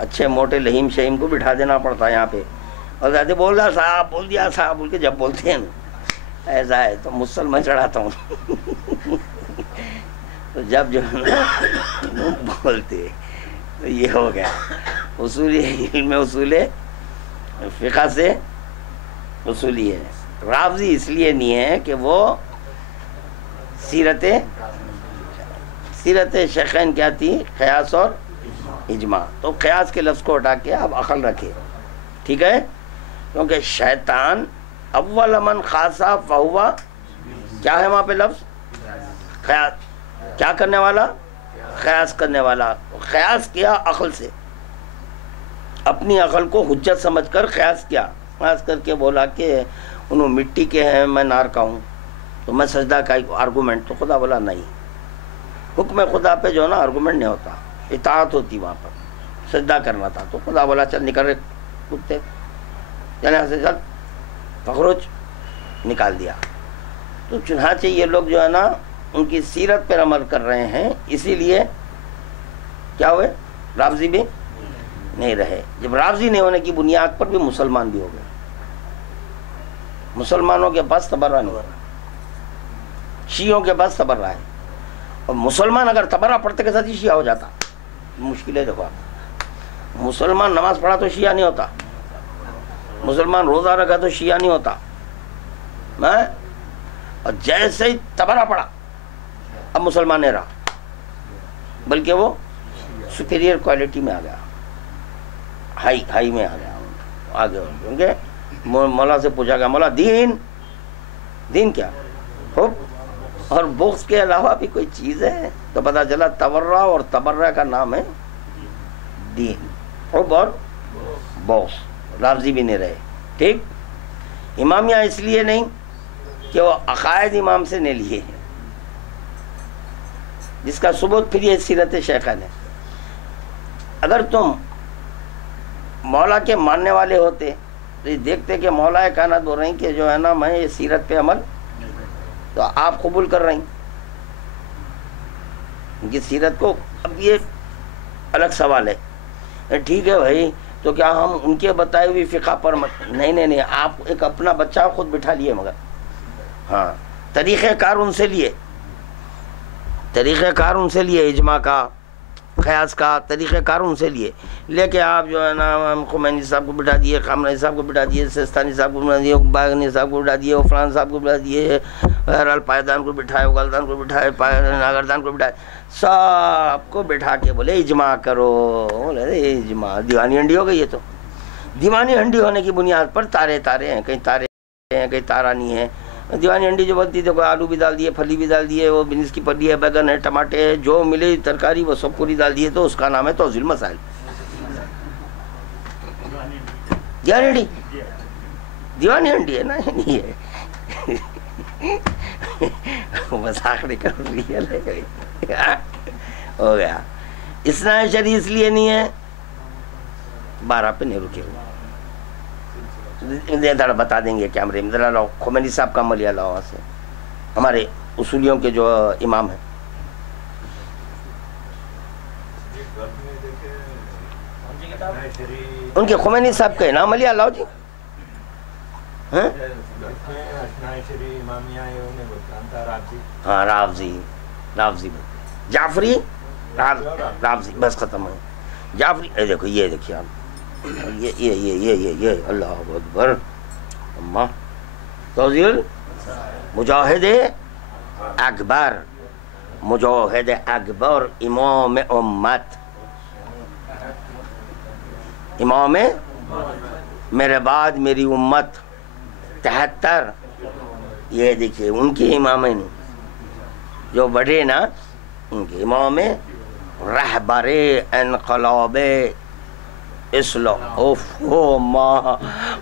اچھے موٹے لہیم شہیم کو بٹھا دینا پڑتا ہے یہاں پہ, اور زیادہ بول رہا صاحب, بول دیا صاحب بول کے جب بولتے ہیں ایسا ہے تو مسل میں چڑھاتا ہوں. تو جب جو ہے نا بولتے تو یہ ہو گیا. اصول علم اصول فقہ سے اصولی ہے. رافضی اس لیے نہیں ہے کہ وہ سیرت شیخین کیا تھی, قیاس اور اجماع. تو قیاس کے لفظ کو ہٹا کے آپ عقل رکھے, ٹھیک ہے, کیونکہ شیطان اول من خاصا فہوا, کیا ہے وہاں پہ لفظ, قیاس, کیا کرنے والا, قیاس کرنے والا. قیاس کیا عقل سے, اپنی عقل کو حجت سمجھ کر قیاس کیا, قیاس کر کے بولا کہ انہوں مٹی کے ہیں, میں نار کا ہوں, تو میں سجدہ کا آرگومنٹ. تو خدا بولا نہیں, حکم خدا پہ جو ہے نا آرگومنٹ نہیں ہوتا, اطاعت ہوتی, وہاں پر سجدہ کرنا تھا. تو خدا بولا چل نکل رہے کتے, چل یہاں سے, چل فخروج, نکال دیا. تو چنانچہ یہ لوگ جو ہے نا ان کی سیرت پر عمل کر رہے ہیں, اسی لیے کیا ہوئے, رافضی بھی نہیں رہے. جب رافضی نہیں ہونے کی بنیاد پر بھی مسلمان بھی ہو گئے. مسلمانوں کے پاس تبرہ نہیں ہو رہا, شیعوں کے پاس تبرہ ہے, اور مسلمان اگر تبرہ پڑھتے کے ساتھ ہی شیعہ ہو جاتا, مشکل ہے. دیکھو آپ, مسلمان نماز پڑھا تو شیعہ نہیں ہوتا, مسلمان روزہ رکھا تو شیعہ نہیں ہوتا, اور جیسے ہی تبرہ پڑھا اب مسلمان نہیں رہا, بلکہ وہ سپیریئر کوالٹی میں آ گیا, ہائی میں آ گیا, آگے. کیونکہ مولا سے پوچھا گیا, مولا دین کیا, حب اور بغض کے علاوہ بھی کوئی چیز ہے؟ تو پتا چلا تورع اور تبرع کا نام ہے دین, حب اور بغض. لفظی بھی نہیں رہے, ٹھیک. امامیہ اس لیے نہیں کہ وہ عقائد امام سے نہیں لیے, جس کا ثبوت پھر یہ سیرت شیخین ہے. اگر تم مولا کے ماننے والے ہوتے تو یہ دیکھتے کہ مولا کائنات بول رہی کہ جو ہے نا میں یہ سیرت پہ عمل، تو آپ قبول کر رہی ان کی سیرت کو. اب یہ الگ سوال ہے، ٹھیک ہے بھائی، تو کیا ہم ان کے بتائے ہوئی فقہ پر نہیں، آپ ایک اپنا بچہ خود بٹھا لیے، مگر ہاں طریقہ کار ان سے لیے، اجماع کا، قیاس کا طریقہ کار ان سے لیے، لے کے آپ جو ہے نا خمینی صاحب کو بٹھا دیے، خامنہئی صاحب کو بٹھا دیے، سستانی صاحب کو بٹھا دیے، باغنی صاحب کو بٹھا دیے، فلان صاحب کو بٹھا دیے، بہرحال پائیدان کو بٹھائے، گلدان کو بٹھائے، ناگردان کو بٹھائے، سب کو بٹھا کے بولے اجماع کرو. بولے اجماع دیوانی ہنڈی ہو گئی. یہ تو دیوانی ہنڈی ہونے کی بنیاد پر تارے ہیں، کہیں تارے ہیں کہیں تارا نہیں ہے. دیوانی ہنڈی جو بنتی تو کوئی آلو بھی ڈال دیے، پھلی بھی ڈال دیے، وہ بینس کی پلی ہے، بیگن ہے، ٹماٹے ہے، جو ملے ترکاری وہ سب پوری ڈال دیے، تو اس کا نام ہے توضیح المسائل. دیوانی ہنڈی ہے نا، نہیں ہے مذاق نہیں کر رہی ہے. ہو گیا. اثنا عشری اس لیے نہیں ہے 12 پہ نہیں رکے ہوئے. بتا دیں گے کیمرے میں ذرا لاؤ، خمینی صاحب کا ملیہ لاؤ وہاں سے، ہمارے اصولیوں کے جو امام ہیں. ان کے خمینی صاحب کا نام ملیہ لاؤ جی. ہاں رافضی جعفری رافضی بس ختم ہے. جعفری دیکھو، یہ دیکھیے آپ، یہ اللہ اکبر. اماں توضیح مجاہد اکبر، مجاہد اکبر، امام امت، امام میرے بعد میری امت 73. یہ دیکھیے ان کے امامین جو بڑے نا، ان کے امام رہبر انقلاب اسلام. ماں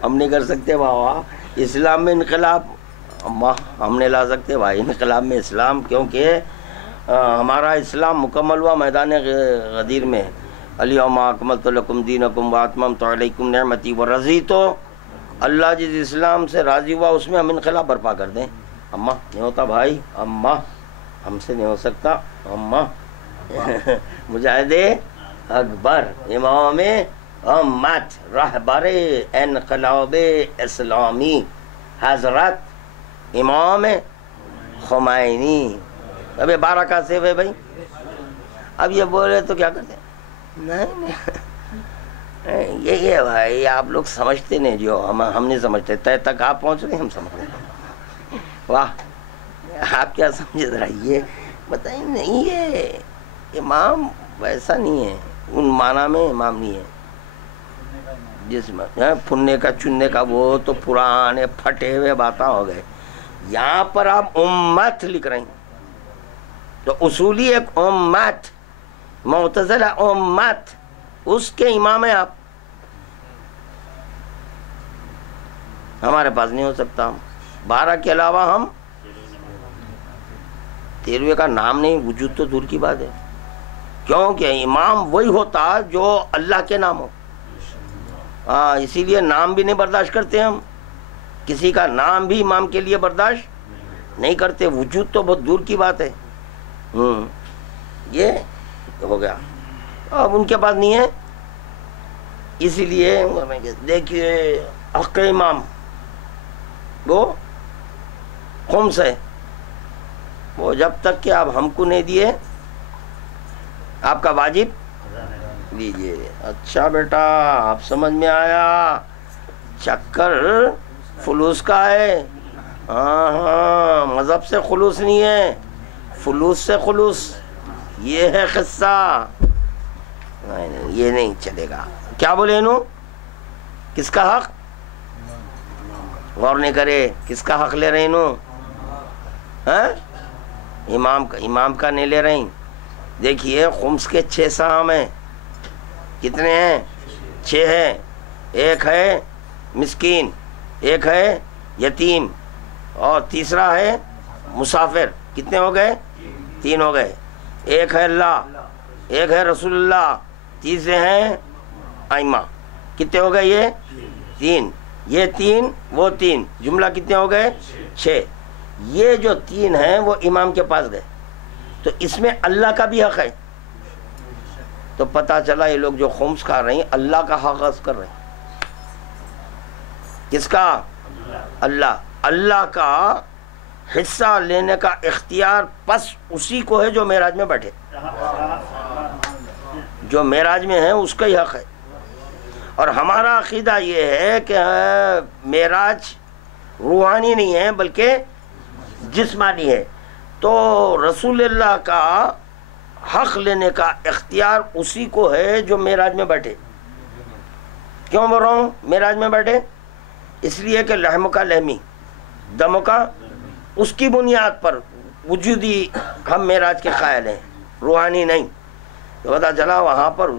ہم نہیں کر سکتے بابا اسلام میں انقلاب، ماں ہم نہیں لا سکتے بھائی انقلاب میں اسلام، کیونکہ ہمارا اسلام مکمل ہوا میدان غدیر میں. الیوم اکملت لکم دینکم واتممت علیکم نعمتی ورضیت. اللہ جس اسلام سے راضی ہوا اس میں ہم انقلاب برپا کر دیں. اماں نہیں ہوتا بھائی، اماں ہم سے نہیں ہو سکتا. اماں مجاہد اکبر، امام امت، رہبر انقلاب اسلامی، حضرت امام خمینی. ابھی 12 کا سیو ہے بھائی. اب یہ بولے تو کیا کرتے ہیں؟ نہیں یہ بھائی آپ لوگ سمجھتے نہیں، جو ہم نہیں سمجھتے. طے تک آپ پہنچ رہے ہیں، ہم سمجھ رہے ہیں. واہ آپ کیا سمجھ رہا ہے؟ یہ بتائیں. نہیں یہ امام ویسا نہیں ہے، ان معنی میں امام نہیں ہے جس میں پھننے کا چننے کا، وہ تو پرانے پھٹے ہوئے باتیں ہو گئے. یہاں پر آپ امت لکھ رہے ہیں تو اصولی ایک امت، معتزلہ امت، اس کے امام ہیں آپ. ہمارے پاس نہیں ہو سکتا. ہم 12 کے علاوہ ہم 13ویں کا نام نہیں، وجود تو دور کی بات ہے. کیونکہ امام وہی ہوتا جو اللہ کے نام ہو. ہاں اسی لیے نام بھی نہیں برداشت کرتے ہم، کسی کا نام بھی امام کے لیے برداشت نہیں کرتے. وجود تو بہت دور کی بات ہے. یہ ہو گیا. اب ان کے پاس نہیں ہے، اسی لیے دیکھیے حق امام وہ خمس ہے، وہ جب تک کہ آپ ہم کو نہیں دیے آپ کا واجب لیجیے. اچھا بیٹا آپ سمجھ میں آیا، چکر فلوس کا ہے. ہاں مذہب سے خلوص نہیں ہے، فلوس سے خلوص. یہ ہے قصہ. نہیں یہ نہیں چلے گا. کیا بولے انہوں؟ کس کا حق؟ غور نہیں کرے. کس کا حق لے رہے انہوں؟ امام کا نہیں لے رہے. دیکھیے خمس کے 6 سہام ہیں. کتنے ہیں؟ 6 ہیں. ایک ہے مسکین، ایک ہے یتیم، اور تیسرا ہے مسافر. کتنے ہو گئے؟ 3 ہو گئے. ایک ہے اللہ، ایک ہے رسول اللہ، تیسرے ہیں ائمہ. کتنے ہو گئے یہ 3, یہ 3 وہ 3, جملہ کتنے ہو گئے 6. یہ جو 3 ہیں وہ امام کے پاس گئے تو اس میں اللہ کا بھی حق ہے. تو پتا چلا یہ لوگ جو خمس کھا رہے ہیں اللہ کا حق غصب کر رہے ہیں. کس کا؟ اللہ کا حصہ لینے کا اختیار پس اسی کو ہے جو معراج میں بیٹھے. جو معراج میں ہے اس کا ہی حق ہے. اور ہمارا عقیدہ یہ ہے کہ معراج روحانی نہیں ہے بلکہ جسمانی ہے. تو رسول اللہ کا حق لینے کا اختیار اسی کو ہے جو معراج میں بیٹھے. کیوں بول رہا ہوں معراج میں بیٹھے؟ اس لیے کہ لحم کا لحمی دم کا اس کی بنیاد پر وجودی ہم معراج کے قائل ہیں، روحانی نہیں. تو پتا چلا وہاں پر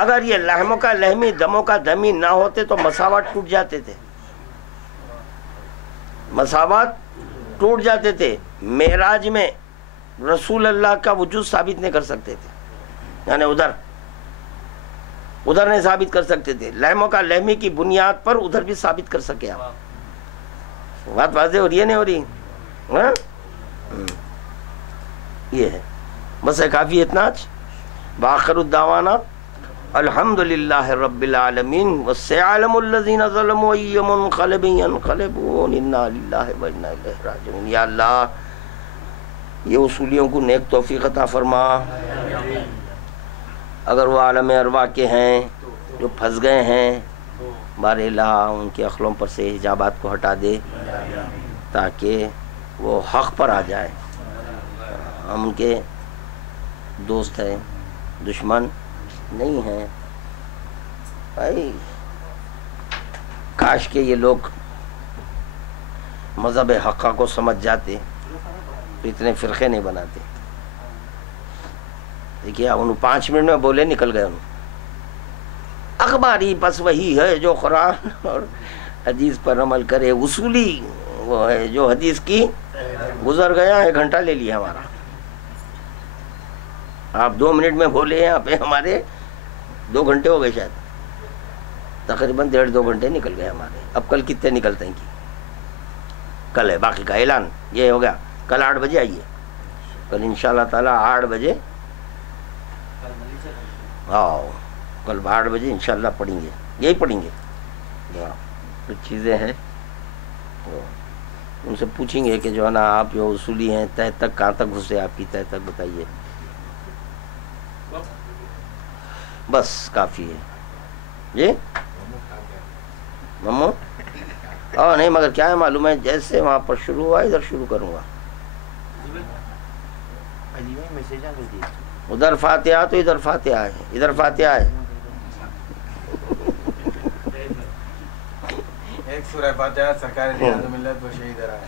اگر یہ لحم کا لحمی دموں کا دمی نہ ہوتے تو مساوات ٹوٹ جاتے تھے، مساوات ٹوٹ جاتے تھے. معراج میں رسول اللہ کا وجود ثابت نہیں کر سکتے تھے، یعنی ادھر نہیں ثابت کر سکتے تھے. لحم کا لحمی کی بنیاد پر ادھر بھی ثابت کر سکے آپ. بات واضح ہو رہی ہے نہیں ہو رہی؟ یہ ہے بس ہے کافی اتنا. بآخر الدعوانا الحمدللہ رب العالمین وسيعلم الذین ظلموا أي منقلب ينقلبون انا للہ وانا الیہ راجعون. یا اللہ یہ اصولیوں کو نیک توفیق عطا فرما. اگر وہ عالم ارواح کے ہیں جو پھنس گئے ہیں بار الہ ان کے عقلوں پر سے حجابات کو ہٹا دے تاکہ وہ حق پر آ جائے. ہم ان کے دوست ہیں، دشمن نہیں ہیں. بھائی کاش کہ یہ لوگ مذہب حقہ کو سمجھ جاتے تو اتنے فرقے نہیں بناتے. دیکھیے انہوں 5 منٹ میں بولے نکل گئے. انہوں اخباری بس وہی ہے جو قرآن اور حدیث پر عمل کرے. اصولی وہ ہے جو حدیث کی گزر گیا. 1 گھنٹہ لے لیا ہمارا. آپ 2 منٹ میں بولے یہاں پہ ہمارے 2 گھنٹے ہو گئے شاید. تقریباً 1.5-2 گھنٹے نکل گئے ہمارے. اب کل کتنے نکلتے ہیں کی کل ہے باقی کا اعلان یہ ہو گیا. کل 8 بجے آئیے. کل انشاءاللہ تعالی 8 بجے آؤ. کل 8 بجے انشاءاللہ پڑھیں گے. یہی پڑھیں گے. کچھ چیزیں ہیں ان سے پوچھیں گے کہ جو ہے نا آپ جو اصولی ہیں تہ تک کہاں تک گھسے آپ کی تہ تک بتائیے. بس کافی ہے. جی ممو نہیں مگر کیا ہے معلوم ہے جیسے وہاں پر شروع ہوا ادھر شروع کروں گا. ادھر فاتحہ تو ادھر فاتحہ ہے. ادھر فاتحہ ہے. ایک سورہ فاتحہ سرکار ریاض ملت و شہید رہا ہے.